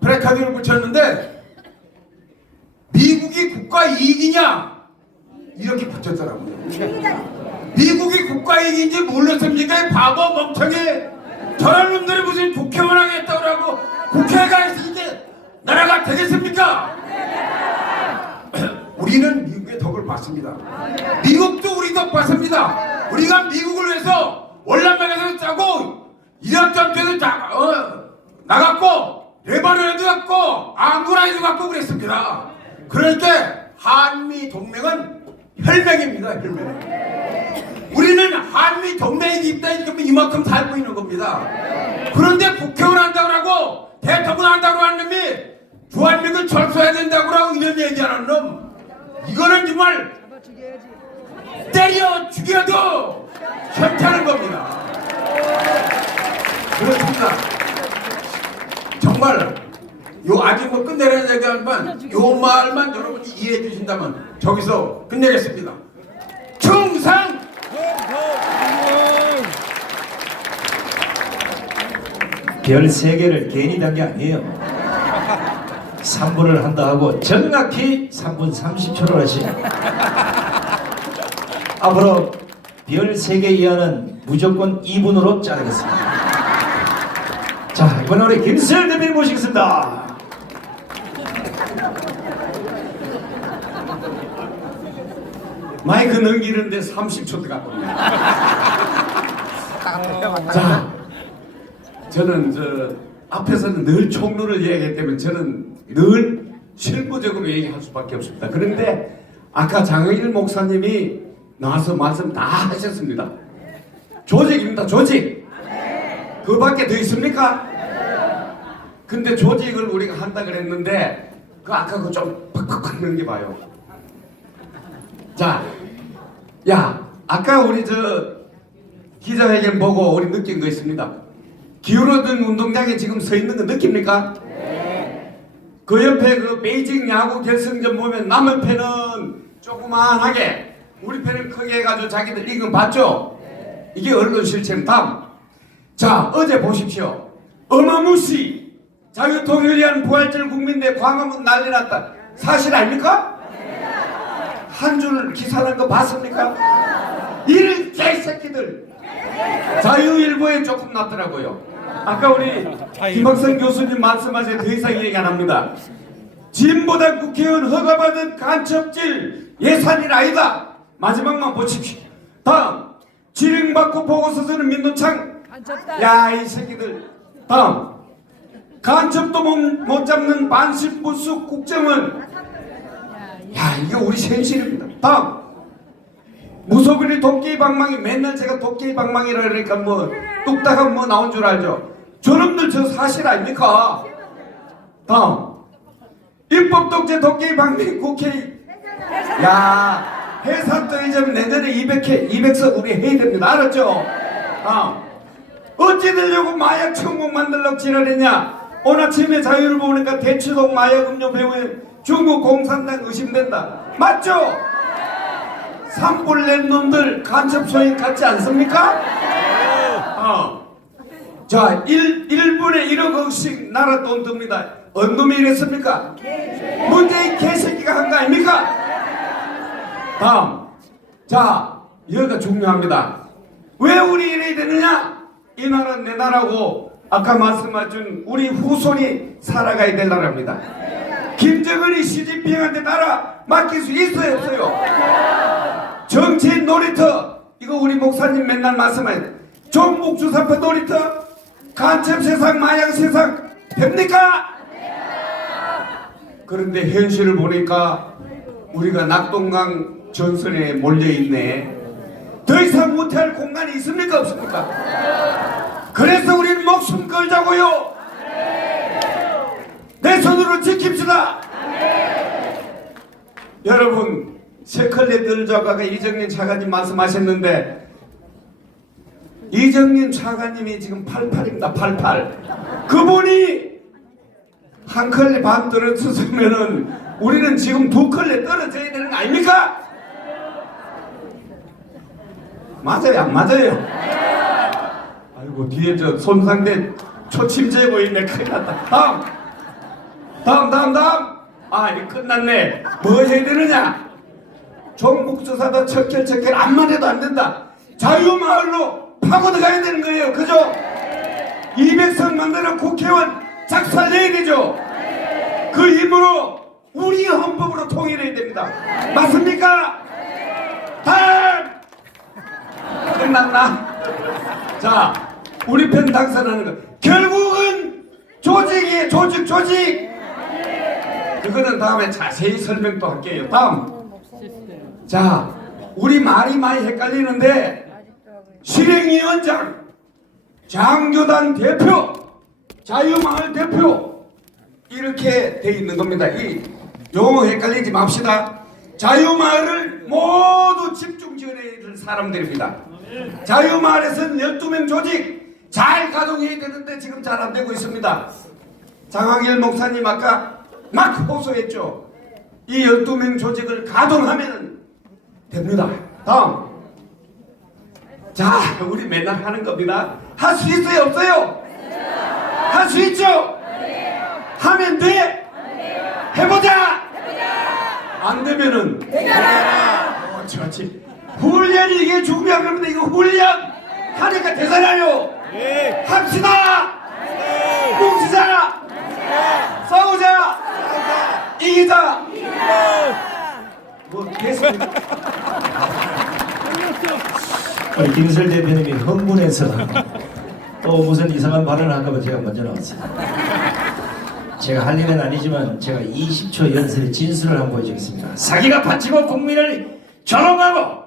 프레카드를 붙였는데 미국이 국가 이익이냐 이렇게 붙였더라고요. 미국이 국가 이익인지 몰랐습니까? 이 바보 멍청이 저런 놈들이 무슨 국회의원 하겠다고 하고 국회가 있으니까 나라가 되겠습니까? 우리는 미국의 덕을 봤습니다. 미국도 우리 덕 봤습니다. 우리가 미국을 위해서 월남방에서 짜고 이락전투에서 나갔고 레바논에도 갔고 앙고라에도 갔고 그랬습니다. 그러니까 한미 동맹은 혈맹입니다. 혈맹. 우리는 한미 동맹이 때문에 이만큼 살고 있는 겁니다. 그런데 국회의원 한다고 하고 대통령 한다고 하는 놈이 주한미군 철수해야 된다고 하고 이런 얘기하는 놈, 이거는 정말 때려 죽여도 현타는 겁니다. 그렇습니다. 정말 아직 뭐 끝내려는 얘기하지만 요 말만 여러분이 이해해 주신다면 저기서 끝내겠습니다. 충성! 별 3개를 괜히 단 게 아니에요. 3분을 한다 하고 정확히 3분 30초를 하시. 앞으로 별 3개 이하는 무조건 2분으로 자르겠습니다. 자, 이번에 우리 김수열 대표님 모시겠습니다. 마이크 넘기는데 30초 들어갔거든요. 자, 저는 앞에서는 늘 총론을 얘기하기 때문에 저는 늘 실무적으로 얘기할 수밖에 없습니다. 그런데 아까 장의일 목사님이 나와서 말씀 다 하셨습니다. 조직입니다. 조직. 그밖에 더 있습니까? 근데 조직을 우리가 한다 그랬는데 아까 그거 좀 팍팍팍 넘겨봐요. 자, 야, 아까 우리 기자회견 보고 우리 느낀 거 있습니다. 기울어든 운동장에 지금 서 있는 거 느낍니까? 네. 그 옆에 그 베이징 야구 결승전 보면 남은 패는 조그만하게, 우리 패는 크게 해가지고 자기들 이건 봤죠? 네. 이게 언론 실체입니다. 자, 어제 보십시오. 어마무시 자유통일을 위한 부활절 국민대 광화문 난리 났다. 사실 아닙니까? 한 줄 기사난 거 봤습니까? 이런 개새끼들. 자유일보에 조금 났더라고요. 아까 우리 김학성 교수님 말씀하신 더 이상 얘기 안 합니다. 진보당 국회의원 허가받은 간첩질 예산일 아니다. 마지막만 보십시오. 다음 지령받고 보고서 쓰는 민노창. 야 이 새끼들. 다음 간첩도 못 잡는 반신부수 국정원. 야 이게 우리 현실입니다. 다음 무소불위 도끼 방망이. 맨날 제가 도끼 방망이라 그러니까 뭐 뚝딱하면 뭐 나온 줄 알죠. 저놈들 저 사실 아닙니까? 다음 입법 독재 도끼 방망이 국회. 야 해산도 이제 내년에 200석 우리 해야 됩니다. 알았죠? 다음 어찌 되려고 마약 천국 만들려고 지랄했냐. 오늘 아침에 자유를 보니까 대치동 마약 음료 배우에 중국 공산당 의심된다. 맞죠? 산불 낸 놈들 간첩 소행 같지 않습니까? 자 1분에 1억 원씩 나라 돈 듭니다. 어느 놈이 이랬습니까? 문재인 개새끼가 한 거 아닙니까? 다음 자 여기가 중요합니다. 왜 우리 이래야 되느냐? 이 나라는 내 나라고 아까 말씀하신 우리 후손이 살아가야 될 나라입니다. 김정은이 시진핑한테 나라 맡길 수 있어요 없어요? 정치인 놀이터 이거 우리 목사님 맨날 말씀하세요. 종북 주사파 놀이터 간첩 세상 마약 세상 됩니까? 그런데 현실을 보니까 우리가 낙동강 전선에 몰려있네. 더 이상 못할 공간이 있습니까 없습니까? 그래서 우리는 목숨 걸자고요. 내 손으로 지킵시다. 여러분 세컬레 들자가 이정민 차관님 말씀하셨는데 이정민 차관님이 지금 88입니다. 88. 그분이 한 컬레 반 떨어졌으면은 우리는 지금 2컬레 떨어져야 되는 거 아닙니까? 맞아요 안 맞아요? 아이고 뒤에 저 손상된 초침 재고 있네. 큰일 났다. 다음 아 이제 끝났네. 뭐 해야 되느냐? 종북주사다 척결 암만 해도 안 된다. 자유마을로 파고들어가야 되는 거예요. 그죠? 200석 만드는 국회의원 작살내야 되죠. 그 힘으로 우리 헌법으로 통일해야 됩니다. 맞습니까? 다음 끝났나? 자 우리 편 당선하는 거 결국은 조직이에요. 조직 그거는 다음에 자세히 설명도 할게요. 다음 자 우리 말이 많이 헷갈리는데 실행위원장 장교단 대표 자유마을 대표 이렇게 돼 있는 겁니다. 이 용어 헷갈리지 맙시다. 자유마을을 모두 집중 지원해야 될 사람들입니다. 자유마을에서는 12명 조직 잘 가동해야 되는데 지금 잘 안 되고 있습니다. 장항일 목사님 아까 막 호소했죠. 이 12명 조직을 가동하면 됩니다. 다음 자 우리 맨날 하는 겁니다. 할 수 있어요 없어요? 할 수 있죠? 하면 돼? 해보자! 안 되면은 그렇지. 훈련이 이게 중요한 겁니다. 이거 훈련 하니까 되잖아요. 합시다. 뭉치자. 싸우자. 이기자. 뭐 됐습니다. 우리 김설 대표님이 흥분해서 또 무슨 이상한 발언을 할까봐 제가 먼저 나왔어요. 제가 할 일은 아니지만 제가 20초 연설의 진술을 한번 보여주겠습니다. 사기가 파치고 국민을 조롱하고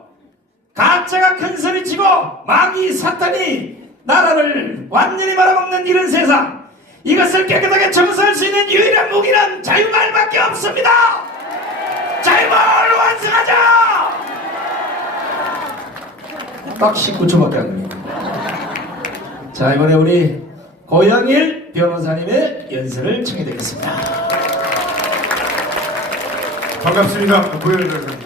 가짜가 큰 소리치고 마귀 사탄이 나라를 완전히 말아먹는 이런 세상, 이것을 깨끗하게 청소할 수 있는 유일한 무기는 자유마을밖에 없습니다. 자유마을로 완성하자. 딱 19초밖에 안 됩니다. 자 이번에 우리 고영일 변호사님의 연설을 청해 드리겠습니다. 반갑습니다. 고영일 변호사입니다.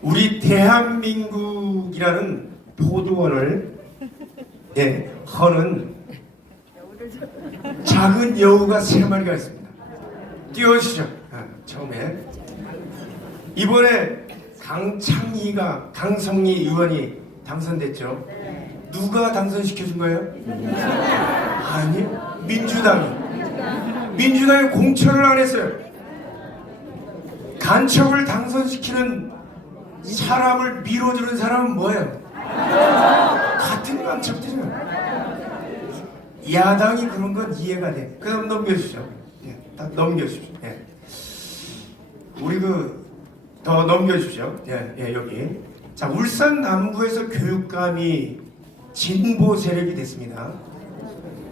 우리 대한민국이라는 포도원을 예, 허는 작은 여우가 3마리가 있습니다. 띄워주시죠. 처음에 이번에 강성희 의원이 당선됐죠. 누가 당선시켜준 거예요? 아니요, 민주당이 공천을 안 했어요. 간첩을 당선시키는 사람을 밀어주는 사람은 뭐예요? 같은 간첩들이에요. 야당이 그런 건 이해가 돼. 그럼 넘겨주십시오. 예, 딱 넘겨주십시오. 예. 우리 더 넘겨주십시오. 예, 여기. 자, 울산 남구에서 교육감이 진보 세력이 됐습니다.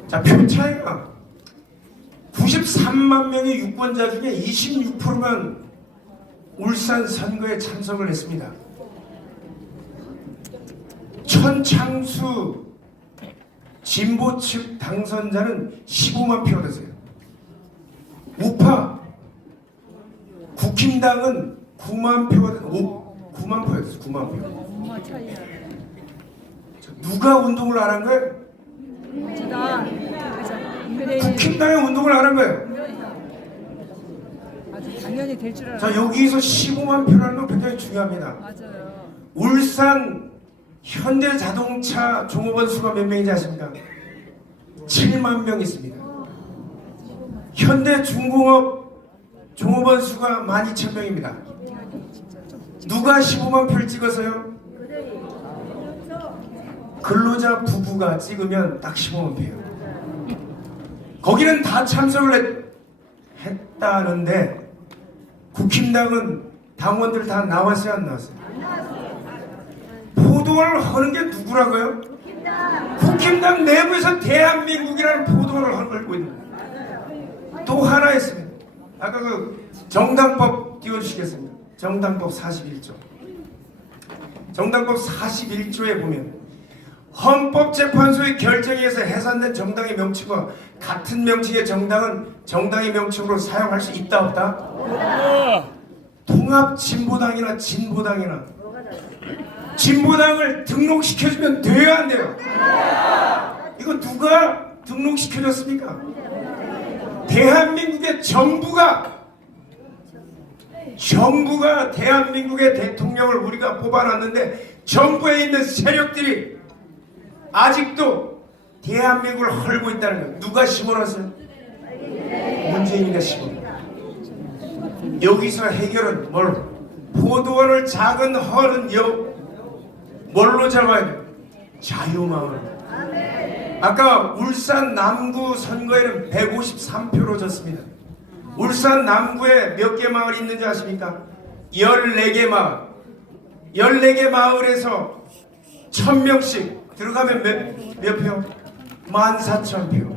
자, 표 차이가 93만 명의 유권자 중에 26%만 울산 선거에 참석을 했습니다. 천창수 진보 측 당선자는 15만 표 얻었어요. 우파 국힘당은 9만 표 얻었어요. 9만 표였어요. 9만 표. 누가 운동을 안 한 거예요? 국힘당이 운동을 안 한 거예요. 당연히 될 줄 알아요. 자, 여기서 15만 표라는 건 굉장히 중요합니다. 맞아요. 울산 현대자동차 종업원 수가 몇 명인지 아십니까? 7만 명 있습니다. 현대중공업 종업원 수가 12,000명입니다. 누가 15만 표를 찍어서요? 근로자 부부가 찍으면 딱 15만 표예요. 거기는 다 참석을 했다는데 국힘당은 당원들 다 나왔어요, 안 나왔어요? 포도를 하는 게 누구라고요? 국힘당 내부에서 대한민국이라는 포도를 하고 있는 거예요. 또 하나 있습니다. 아까 정당법 띄워주시겠습니다. 정당법 41조. 정당법 41조에 보면 헌법재판소의 결정에 의해서 해산된 정당의 명칭과 같은 명칭의 정당은 정당의 명칭으로 사용할 수 있다 없다? 통합진보당이나 진보당이나 진보당을 등록시켜주면 돼요 안 돼요? 이거 누가 등록시켜줬습니까? 대한민국의 정부가 대한민국의 대통령을 우리가 뽑아놨는데 정부에 있는 세력들이 아직도 대한민국을 헐고 있다는 거예요. 누가 심어놨어요? 문재인이가 심어놨어요. 여기서 해결은 뭘? 포도원을 작은 허는 뭘로 잡아야 돼요? 자유마을. 아까 울산 남구 선거에는 153표로 졌습니다. 울산 남구에 몇 개 마을이 있는지 아십니까? 14개 마을. 14개 마을에서 1000명씩 들어가면 몇 표? 14,000표.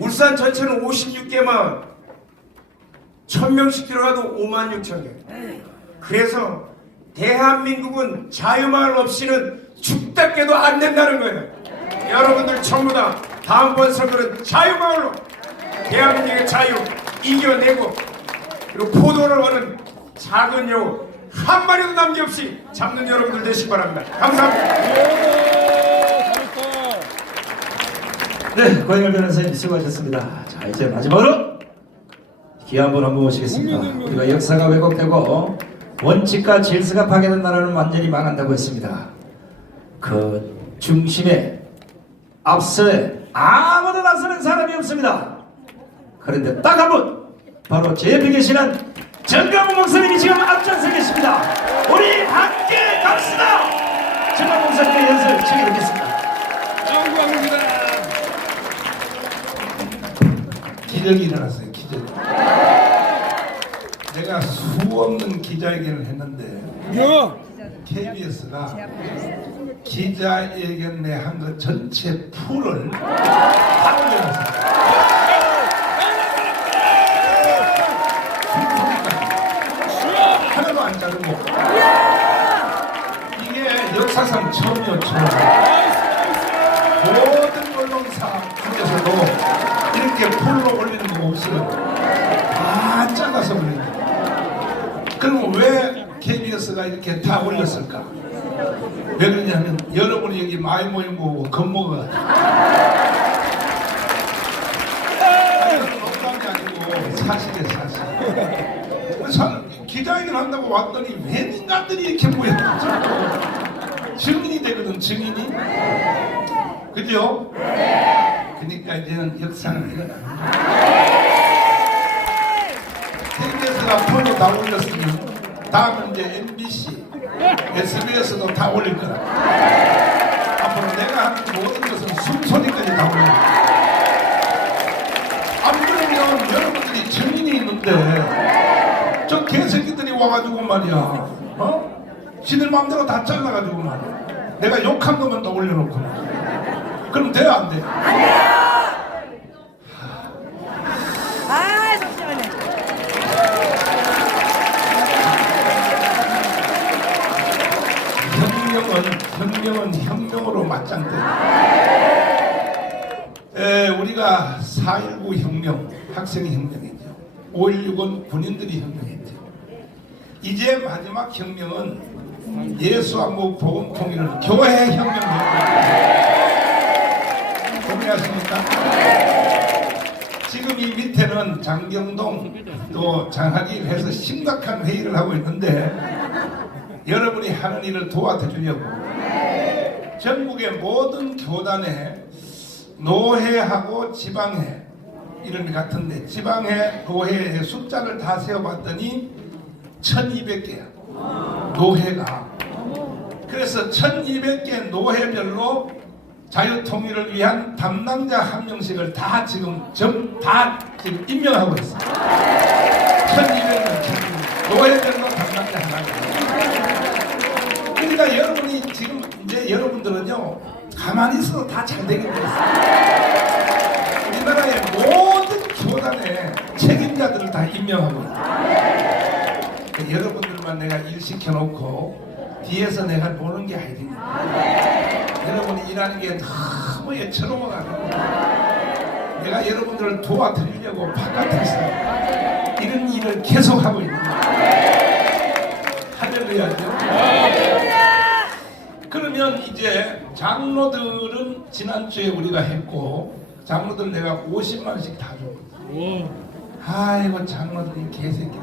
울산 전체는 56개 마을. 1000명씩 들어가도 56,000개. 그래서 대한민국은 자유마을 없이는 죽다 깨도 안 된다는 거예요. 여러분들 전부 다 다음번 선거는 자유마을로 대한민국의 자유 이겨내고, 그리고 포도를 하는 작은 여우 한 마리도 남김없이 잡는 여러분들 되시기 바랍니다. 감사합니다. 네, 고영열 변호사님 수고하셨습니다. 자, 이제 마지막으로 귀한 분 한번 모시겠습니다. 우리가 역사가 왜곡되고 원칙과 질서가 파괴된 나라는 완전히 망한다고 했습니다. 그 중심에 앞서에 아무도 나서는 사람이 없습니다. 그런데 딱 한 분, 바로 제 옆에 계시는 정강훈 목사님이 지금 앞장서 계십니다. 우리 함께 갑시다. 정강훈 목사님의 연설 청해 듣겠습니다. 기적이 일어났어요. 기적. 내가 수없는 기자회견을 했는데 KBS가 기자회견에 한 것 전체 풀을 확보해놨어요. 하나도 안 자르고. 이게 역사상 처음이요, 처음. 모든 언론사 중에서도 이렇게 풀로 올리는 거 없어요. 다 작아서 그래요. 그럼 왜 KBS가 이렇게 다 올렸을까? 왜 그러냐면 여러분이 여기 많이 모인 거고 겁먹어가지고. 농담이 아니고 사실이에요, 사실. 그래서 기자회견 한다고 왔더니 웬 인간들이 이렇게 모여가지고 증인이 되거든, 증인이. 그죠? 그러니까 이제는 역사는 일어나. KBS가 폴로 다 올렸으면 다음은 이제 MBC, SBS도 다 올릴 거라. 앞으로 내가 하는 모든 것은 숨소리까지 다 올릴 거야. 안 그러면 여러분들이 증인이 있는데 저 개새끼들이 와가지고 말이야, 어? 지들 마음대로 다 잘라가지고 말이야. 내가 욕한 것만 더 올려놓고 말이야. 그럼 돼요, 안 돼? 안 돼요. 아, 잠시만요. 혁명은 혁명으로 맞짱뜨. 우리가 4.19 혁명, 학생이 혁명이죠. 5.16은 군인들이 혁명했죠. 이제 마지막 혁명은 예수왕국 복음 통일은 교회 혁명입니다. 동의하십니까? 지금 이 밑에는 장경동 또 장학일 해서 심각한 회의를 하고 있는데 여러분이 하는 일을 도와드리려고 전국의 모든 교단에 노회하고 지방회 이름이 같은데 지방회 노회의 숫자를 다 세어봤더니 1200개야 노회가. 그래서 1200개 노회별로 자유통일을 위한 담당자 한 명씩을 다 지금 임명하고 있어요. 1200명 노회별로 담당자 하나. 그러니까 여러분이 지금 이제 여러분들은요 가만히 있어도 다 잘 되게 돼 있어요. 우리나라의 모든 교단의 책임자들을 다 임명하고 있다. 여러분들만 내가 일 시켜놓고 뒤에서 내가 보는 게 아니니까 여러분이 일하는 게 너무 애처로워가지고 내가 여러분들을 도와드리려고 바깥에서 이런 일을 계속하고 있는 거예요. 할렐루야죠. 그러면 이제 장로들은 지난주에 우리가 했고 장로들 내가 50만원씩 다 줬거든. 아이고 장로들이 개새끼들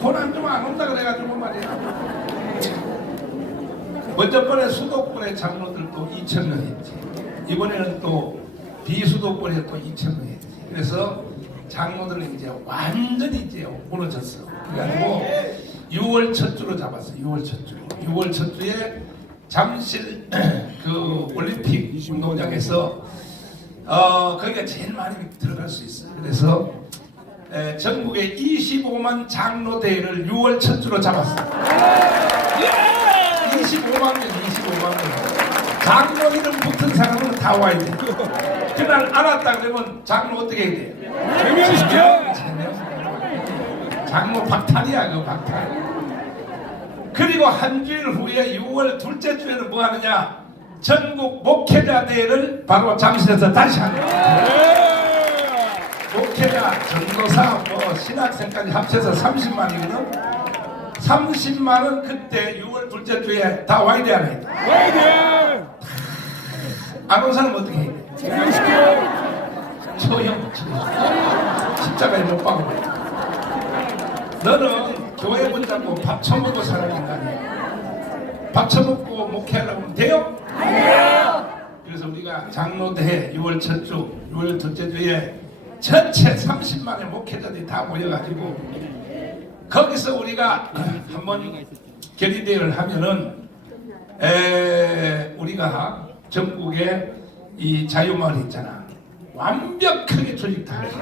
돈 안 주면 안 온다 그래가지고 말이야. 먼저번에 수도권의 장로들도 2,000명 했지. 이번에는 또 비수도권에 또 2,000명 했지. 그래서 장로들은 이제 완전히 이제 무너졌어. 그래가지고 6월 첫 주로 잡았어. 6월 첫 주. 6월 첫 주에 잠실 그 올림픽 운동장에서 거기가 제일 많이 들어갈 수 있어. 그래서 전국의 25만 장로 대회를 6월 첫 주로 잡았어. 25만 명, 25만 명. 장로 이름 붙은 사람은 다 와야 돼. 그날 알았다 그러면 장로 어떻게 해야 돼? 제명시켜. 장로 박탈이야, 그 박탈. 그리고 한 주일 후에 6월 둘째 주에는 뭐 하느냐? 전국 목회자 대회를 바로 잠실에서 다시 하는 거야. 목회자, 전도사, 뭐 신학생까지 합쳐서 30만이거든. 30만은 그때 6월 둘째 주에 다 와야 돼, 안 해? 와야 돼. 안 온 사람 어떻게 해? 제명시켜. 처형, 십자가에 못 박아. 너는 교회 붙잡고 밥 처먹고 사는 인간이야. 밥 처먹고 목회하려고 하면 돼요? 안 돼요. 그래서 우리가 장로대회 6월 첫 주, 6월 둘째 주에 전체 30만의 목회자들이 다 모여가지고 거기서 우리가 한번 결의대회를 하면은 우리가 전국에 이 자유마을 있잖아. 완벽하게 조직 다 했어.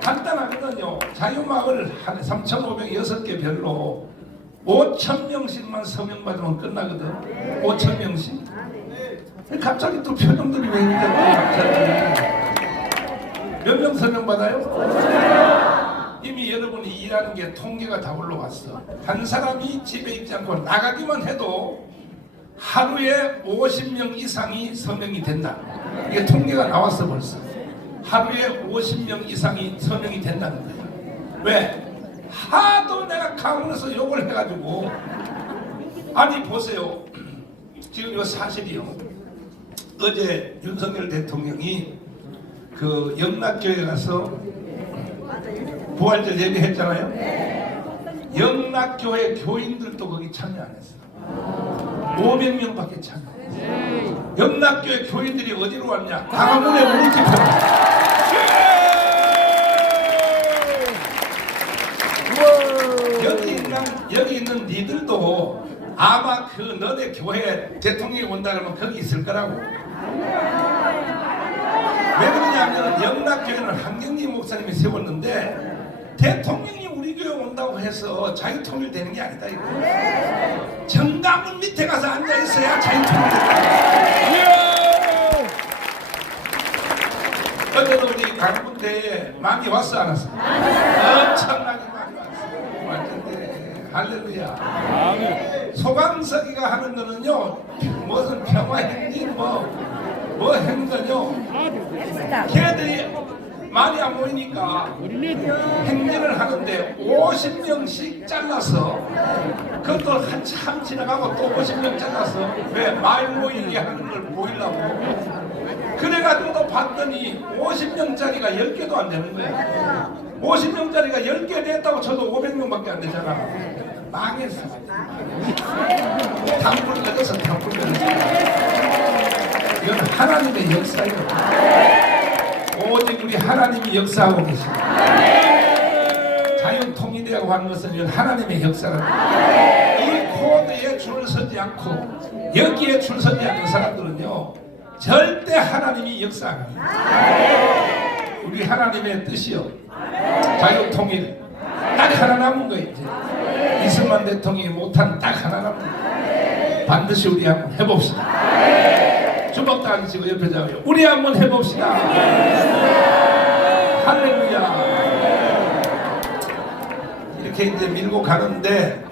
간단하거든요. 자유마을 한 3,506개 별로 5,000명씩만 서명 받으면 끝나거든. 5,000명씩. 갑자기 또 표정들이 왜 이래? 몇 명 서명 받아요? 이미 여러분이 일하는 게 통계가 다 올라왔어. 한 사람이 집에 있지 않고 나가기만 해도 하루에 50명 이상이 서명이 된다. 이게 통계가 나왔어 벌써. 하루에 50명 이상이 서명이 된다는 거예요. 왜? 하도 내가 강원에서 욕을 해가지고 아니 보세요. 지금 이거 사실이요. 어제 윤석열 대통령이 그 영락교회 가서 부활절 예배했잖아요. 영락교회 교인들도 거기 참여 안 했어. 500명밖에 참여 안 했어. 영락교회 교인들이 어디로 왔냐? 강화문에 우리 집회. 여기 있는 니들도 아마 그 너네 교회 대통령이 온다 그러면 거기 있을 거라고. 왜 그러냐면 영락교회는 한경림 목사님이 세웠는데 대통령이 우리 교회 온다고 해서 자유통일 되는 게 아니다 이거. 정당문 밑에 가서 앉아 있어야 자유통일 된다. 어제도 우리 강군대에 많이 왔어 안 왔어? 엄청나게 많이 왔어. 왔는데 할렐루야. 소강석이가 하는 거는요 무슨 평화행진 뭐 행전요. 걔들이 많이 안 모이니까 행진을 하는데 50명씩 잘라서 그것도 한참 지나가고 또 50명 잘라서 왜 말 모이게 하는 걸 보이려고 그래가지고 또 봤더니 50명짜리가 10개도 안 되는 거야. 50명짜리가 10개 됐다고 쳐도 500명밖에 안 되잖아. 망했어. 단불 꺼져서 단불 꺼져서. 이건 하나님의 역사예요. 오직 우리 하나님이 역사하고 계십니다. 자유통일이라고 하는 것은 이건 하나님의 역사랍니다. 이 코드에 줄 서지 않고 여기에 줄 서지 않는 사람들은요 절대 하나님이 역사합니다. 우리 하나님의 뜻이요 자유통일 딱 하나 남은 거 이제 이승만 대통령이 못한 딱 하나 남은 거 반드시 우리 한번 해봅시다. 주먹 딱 지고 옆에 잡아요. 우리 한번 해봅시다. 할렐루야. 이렇게 이제 밀고 가는데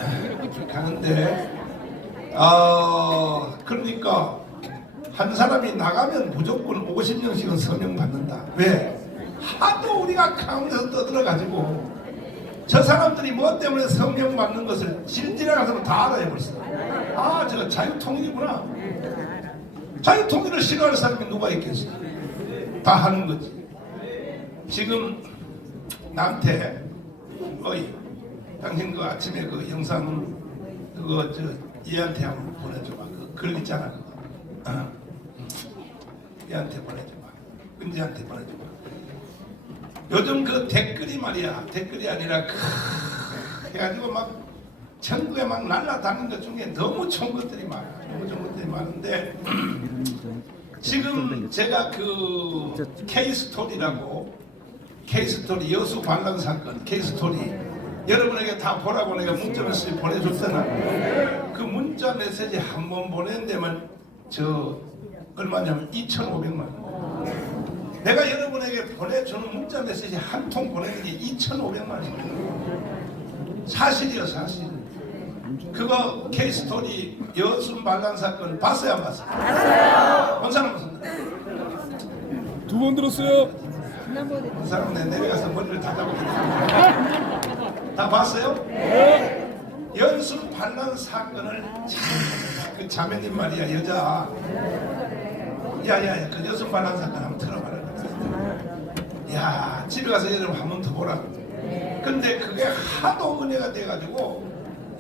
그러니까 한 사람이 나가면 무조건 50명씩은 서명 받는다. 왜? 하도 우리가 가운데서 떠들어가지고 저 사람들이 뭐 때문에 서명 받는 것을 질질에 가서 다 알아요 벌써. 아 저거 자유통일이구나. 자유통일을 싫어하는 사람이 누가 있겠어? 다 하는 거지. 지금 나한테 어이 당신 그 아침에 그 영상 그거 저 얘한테 한번 보내줘봐. 그 글 있잖아 그거. 얘한테 보내줘봐. 은지한테 보내줘봐. 요즘 그 댓글이 말이야. 댓글이 아니라 해가지고 막 전국에 막 날라다니는 것 중에 너무 좋은 것들이 많아. 너무 좋은 것들이 많은데 지금 제가 그 K스토리라고 K스토리 여수 반란 사건 K스토리 여러분에게 다 보라고 내가 문자 메시지 보내줬잖아. 그 문자 메시지 한 번 보낸 데만 저 얼마냐면 2,500만 원. 내가 여러분에게 보내주는 문자 메시지 한 통 보내는 게 2,500만 원. 사실이요 사실. 그거 K스토리 여순 반란 사건 봤어요 안 봤어요? 봤어요. 본 사람 봤습니다. 2번 들었어요. 본 사람은 내려가서 머리를 다 잡고 다 봤어요? 네. 연순 반란 사건을 그 자매님 말이야 여자 야야야 그 연순 반란 사건 한번 들어봐라. 야 집에 가서 여러분 한 번 더 보라. 근데 그게 하도 은혜가 돼가지고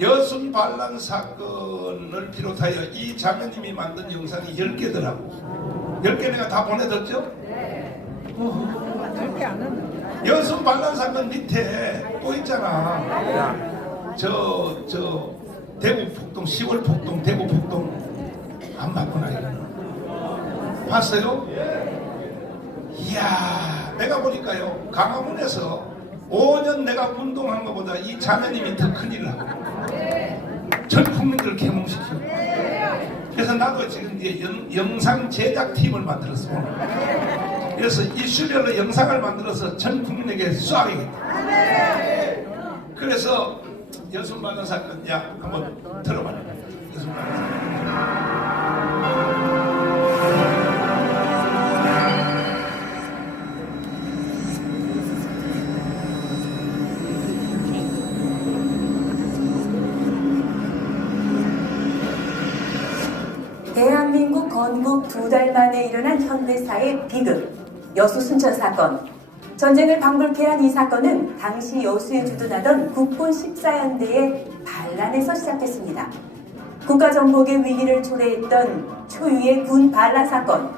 여순 반란 사건을 비롯하여 이 자매님이 만든 영상이 10개더라고. 10개 내가 다 보내줬죠? 네. 10개 안 했는데. 여순 반란 사건 밑에 또 있잖아. 저 대구 폭동 10월 폭동 대구 폭동 안 봤구나 이거는. 봤어요? 이야 내가 보니까요 강화문에서 5년 내가 운동한 것보다 이 자매님이 더 큰일을 하고 전 국민들을 개몽시켜. 그래서 나도 지금 이제 영상 제작 팀을 만들었어. 그래서 이슈별로 영상을 만들어서 전 국민에게 쏴야겠다. 그래서 여순 반란 사건 야 한번 들어봐라. 여순 반란 사건. 대한민국 건국 2달 만에 일어난 현대사의 비극, 여수 순천 사건. 전쟁을 방불케 한 이 사건은 당시 여수에 주둔하던 국군 14연대의 반란에서 시작됐습니다. 국가정복의 위기를 초래했던 초유의 군 반란 사건.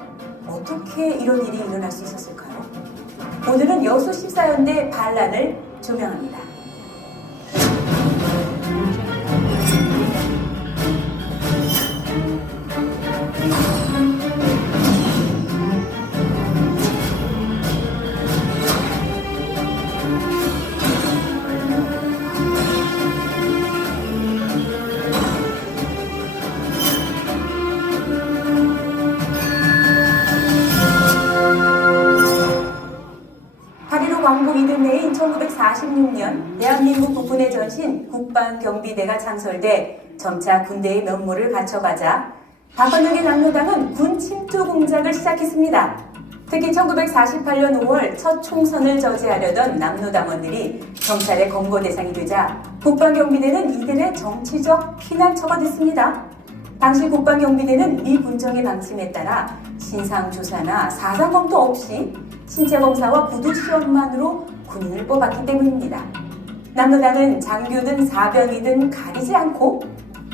어떻게 이런 일이 일어날 수 있었을까요? 오늘은 여수 14연대 반란을 조명합니다. 광복 이듬해인 1946년 대한민국 국군의 전신 국방경비대가 창설돼 점차 군대의 면모를 갖춰가자 박헌영의 남로당은 군 침투 공작을 시작했습니다. 특히 1948년 5월 첫 총선을 저지하려던 남로당원들이 경찰의 검거 대상이 되자 국방경비대는 이들의 정치적 피난처가 됐습니다. 당시 국방경비대는 미 군정의 방침에 따라 신상조사나 사상검토 없이 신체검사와 구두시험만으로 군인을 뽑았기 때문입니다. 남로당은 장교든 사병이든 가리지 않고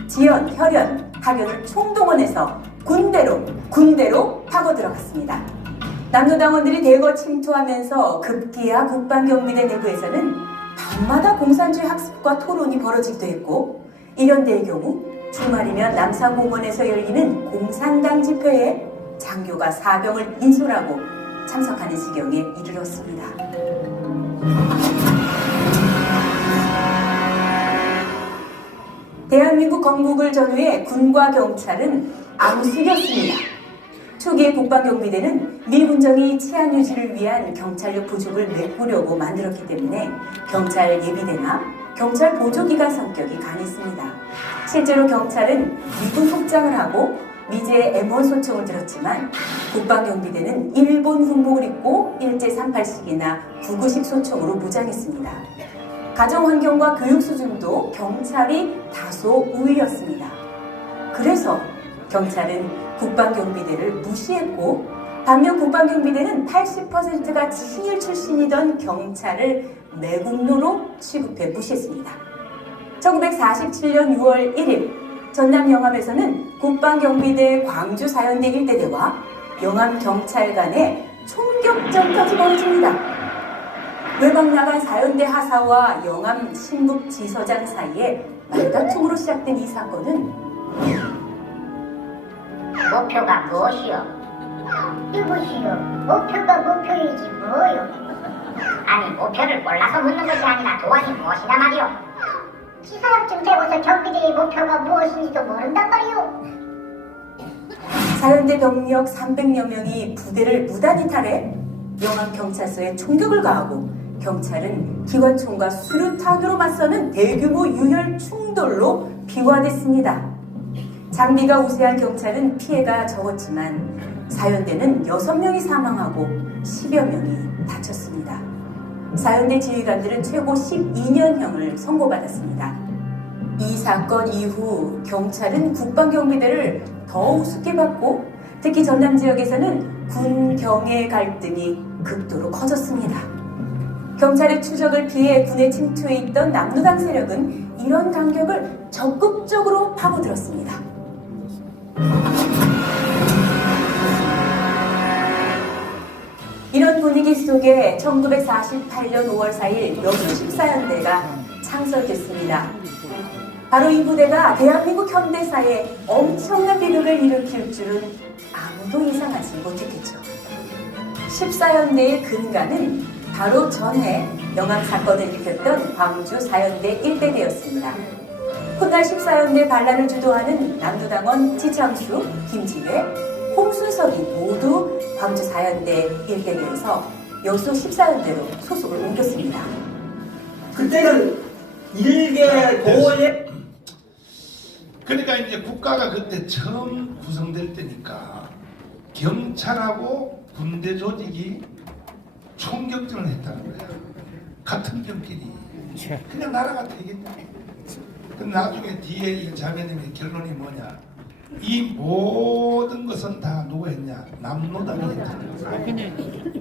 지연, 혈연, 하변을 총동원해서 군대로 파고 들어갔습니다. 남로당원들이 대거 침투하면서 급기야 국방경비대 내부에서는 밤마다 공산주의 학습과 토론이 벌어지기도 했고, 이런 때의 경우 주말이면 남산공원에서 열리는 공산당 집회에 장교가 사병을 인솔하고 참석하는 지경에 이르렀습니다. 대한민국 건국을 전후해 군과 경찰은 암수였습니다. 초기에 국방경비대는 미 군정이 치안 유지를 위한 경찰력 부족을 메꾸려고 만들었기 때문에 경찰 예비대나 경찰 보조기관 성격이 강했습니다. 실제로 경찰은 미군 복장을 하고 미제 M1 소총을 들었지만 국방경비대는 일본 군복을 입고 일제 38식이나 9구식 소총으로 무장했습니다. 가정환경과 교육 수준도 경찰이 다소 우위였습니다. 그래서 경찰은 국방경비대를 무시했고, 반면 국방경비대는 80%가 친일 출신이던 경찰을 매국노로 취급해 무시했습니다. 1947년 6월 1일 전남 영암에서는 국방경비대 광주 사연대 일대대와 영암경찰 간의 총격전까지 벌어집니다. 외박 나간 사연대 하사와 영암 신북지서장 사이에 말다툼으로 시작된 이 사건은 목표가 무엇이요? 이것이요. 목표가 목표이지 뭐요? 아니 목표를 몰라서 묻는 것이 아니라 도안이 무엇이냐 말이오? 지사학쯤 되고서 경비대의 목표가 무엇인지도 모른단 말이오. 사연대 병력 300여 명이 부대를 무단히 탈해 영암경찰서에 총격을 가하고, 경찰은 기관총과 수류탄으로 맞서는 대규모 유혈 충돌로 비화됐습니다. 장비가 우세한 경찰은 피해가 적었지만 사연대는 6명이 사망하고 10여 명이 다쳤습니다. 사연대 지휘관들은 최고 12년형을 선고받았습니다. 이 사건 이후 경찰은 국방경비대를 더 우습게 봤고, 특히 전남 지역에서는 군-경의 갈등이 극도로 커졌습니다. 경찰의 추적을 피해 군에 침투해 있던 남로당 세력은 이런 간격을 적극적으로 파고들었습니다. 이런 분위기 속에 1948년 5월 4일 여수 14연대가 창설됐습니다. 바로 이 부대가 대한민국 현대사에 엄청난 비극을 일으킬 줄은 아무도 예상하지 못했겠죠. 14연대의 근간은 바로 전해 영암 사건을 일으켰던 광주 4연대 일대대였습니다. 훗날 14연대 반란을 주도하는 남로당원 지창수, 김지회, 홍순석이 모두 광주 4연대 일대대에서 여수 14연대로 소속을 옮겼습니다. 그때는 일개 고에 그러니까 이제 국가가 그때 처음 구성될 때니까 경찰하고 군대 조직이 총격전을 했다는 거야. 같은 병끼리. 그냥 나라가 되겠냐. 근데 나중에 뒤에 이 자매님의 결론이 뭐냐? 이 모든 것은 다 누가 했냐? 남노당이 했다.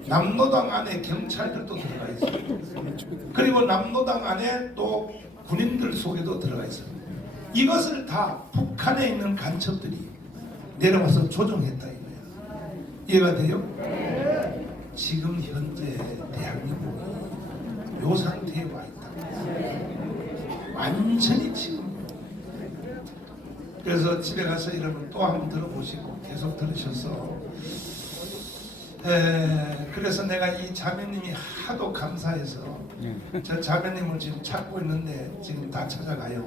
남노당 안에 경찰들도 들어가 있어요. 그리고 남노당 안에 또 군인들 속에도 들어가 있어요. 이것을 다 북한에 있는 간첩들이 내려와서 조종했다 이거예요. 이해가 돼요? 지금 현재 대한민국이 요 상태에 와 있다. 완전히 지금. 그래서 집에 가서 여러분 또 한번 들어보시고 계속 들으셔서 그래서 내가 이 자매님이 하도 감사해서 저 자매님을 지금 찾고 있는데 지금 다 찾아가요.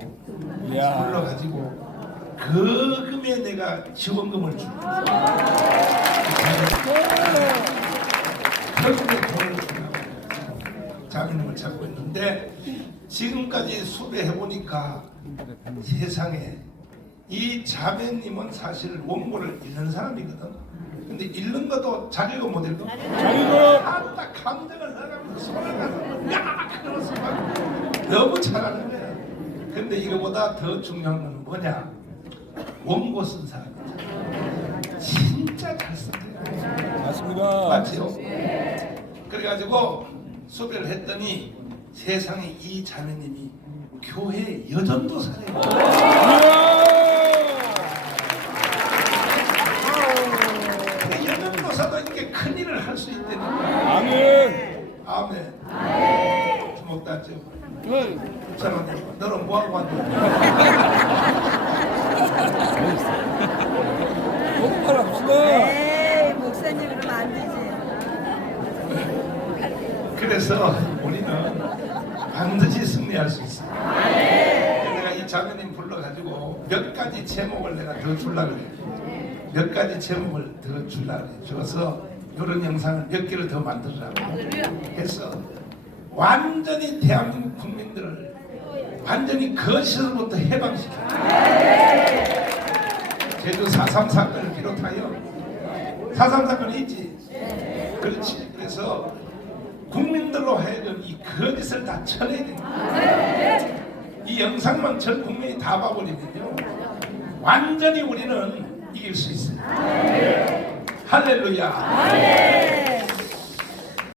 불러가지고 그 금에 내가 지원금을 줍니다. 결국에 돈을 주려고 자매님을 찾고 있는데 지금까지 수배해보니까 세상에 이 자매님은 사실 원고를 읽는 사람이거든. 근데 읽는 것도 자기가 못 읽어. 자기가 딱 감정을 나가면서 손을 가서 야! 그러면서 막 너무 잘하는 거야. 근데 이거보다 더 중요한 건 뭐냐? 원고 쓴 사람이잖아. 진짜 잘 쓴 거야. 맞습니다. 맞지요? 그래가지고 수배를 했더니 세상에 이 자매님이 교회 여전도사래요. 여전도사도 이렇게 큰 일을 할 수 있다니까. 아멘. 아멘. 주먹 다죠. 저는 너는 뭐하고 왔냐? 똑바로 합시다. 에이, 목사님 그러면 안 되지. 그래서 우리는 반드시 승리할 수 있어. 내가 이 자매님 불러가지고 몇 가지 제목을 내가 더 주려고 그래. 몇 가지 제목을 더 주려고 그래. 줘서 이런 영상을 몇 개를 더 만들으라고 해서 완전히 대한민국 국민들을 완전히 거시로부터 해방시켜. 제주 4.3 사건을 비롯하여 4.3 사건이 있지. 그렇지. 그래서 국민들로 하여금 이 거짓을 다 쳐내야 됩니다. 이 영상만 전 국민이 다 봐버리면요 완전히 우리는 이길 수 있어요. 할렐루야.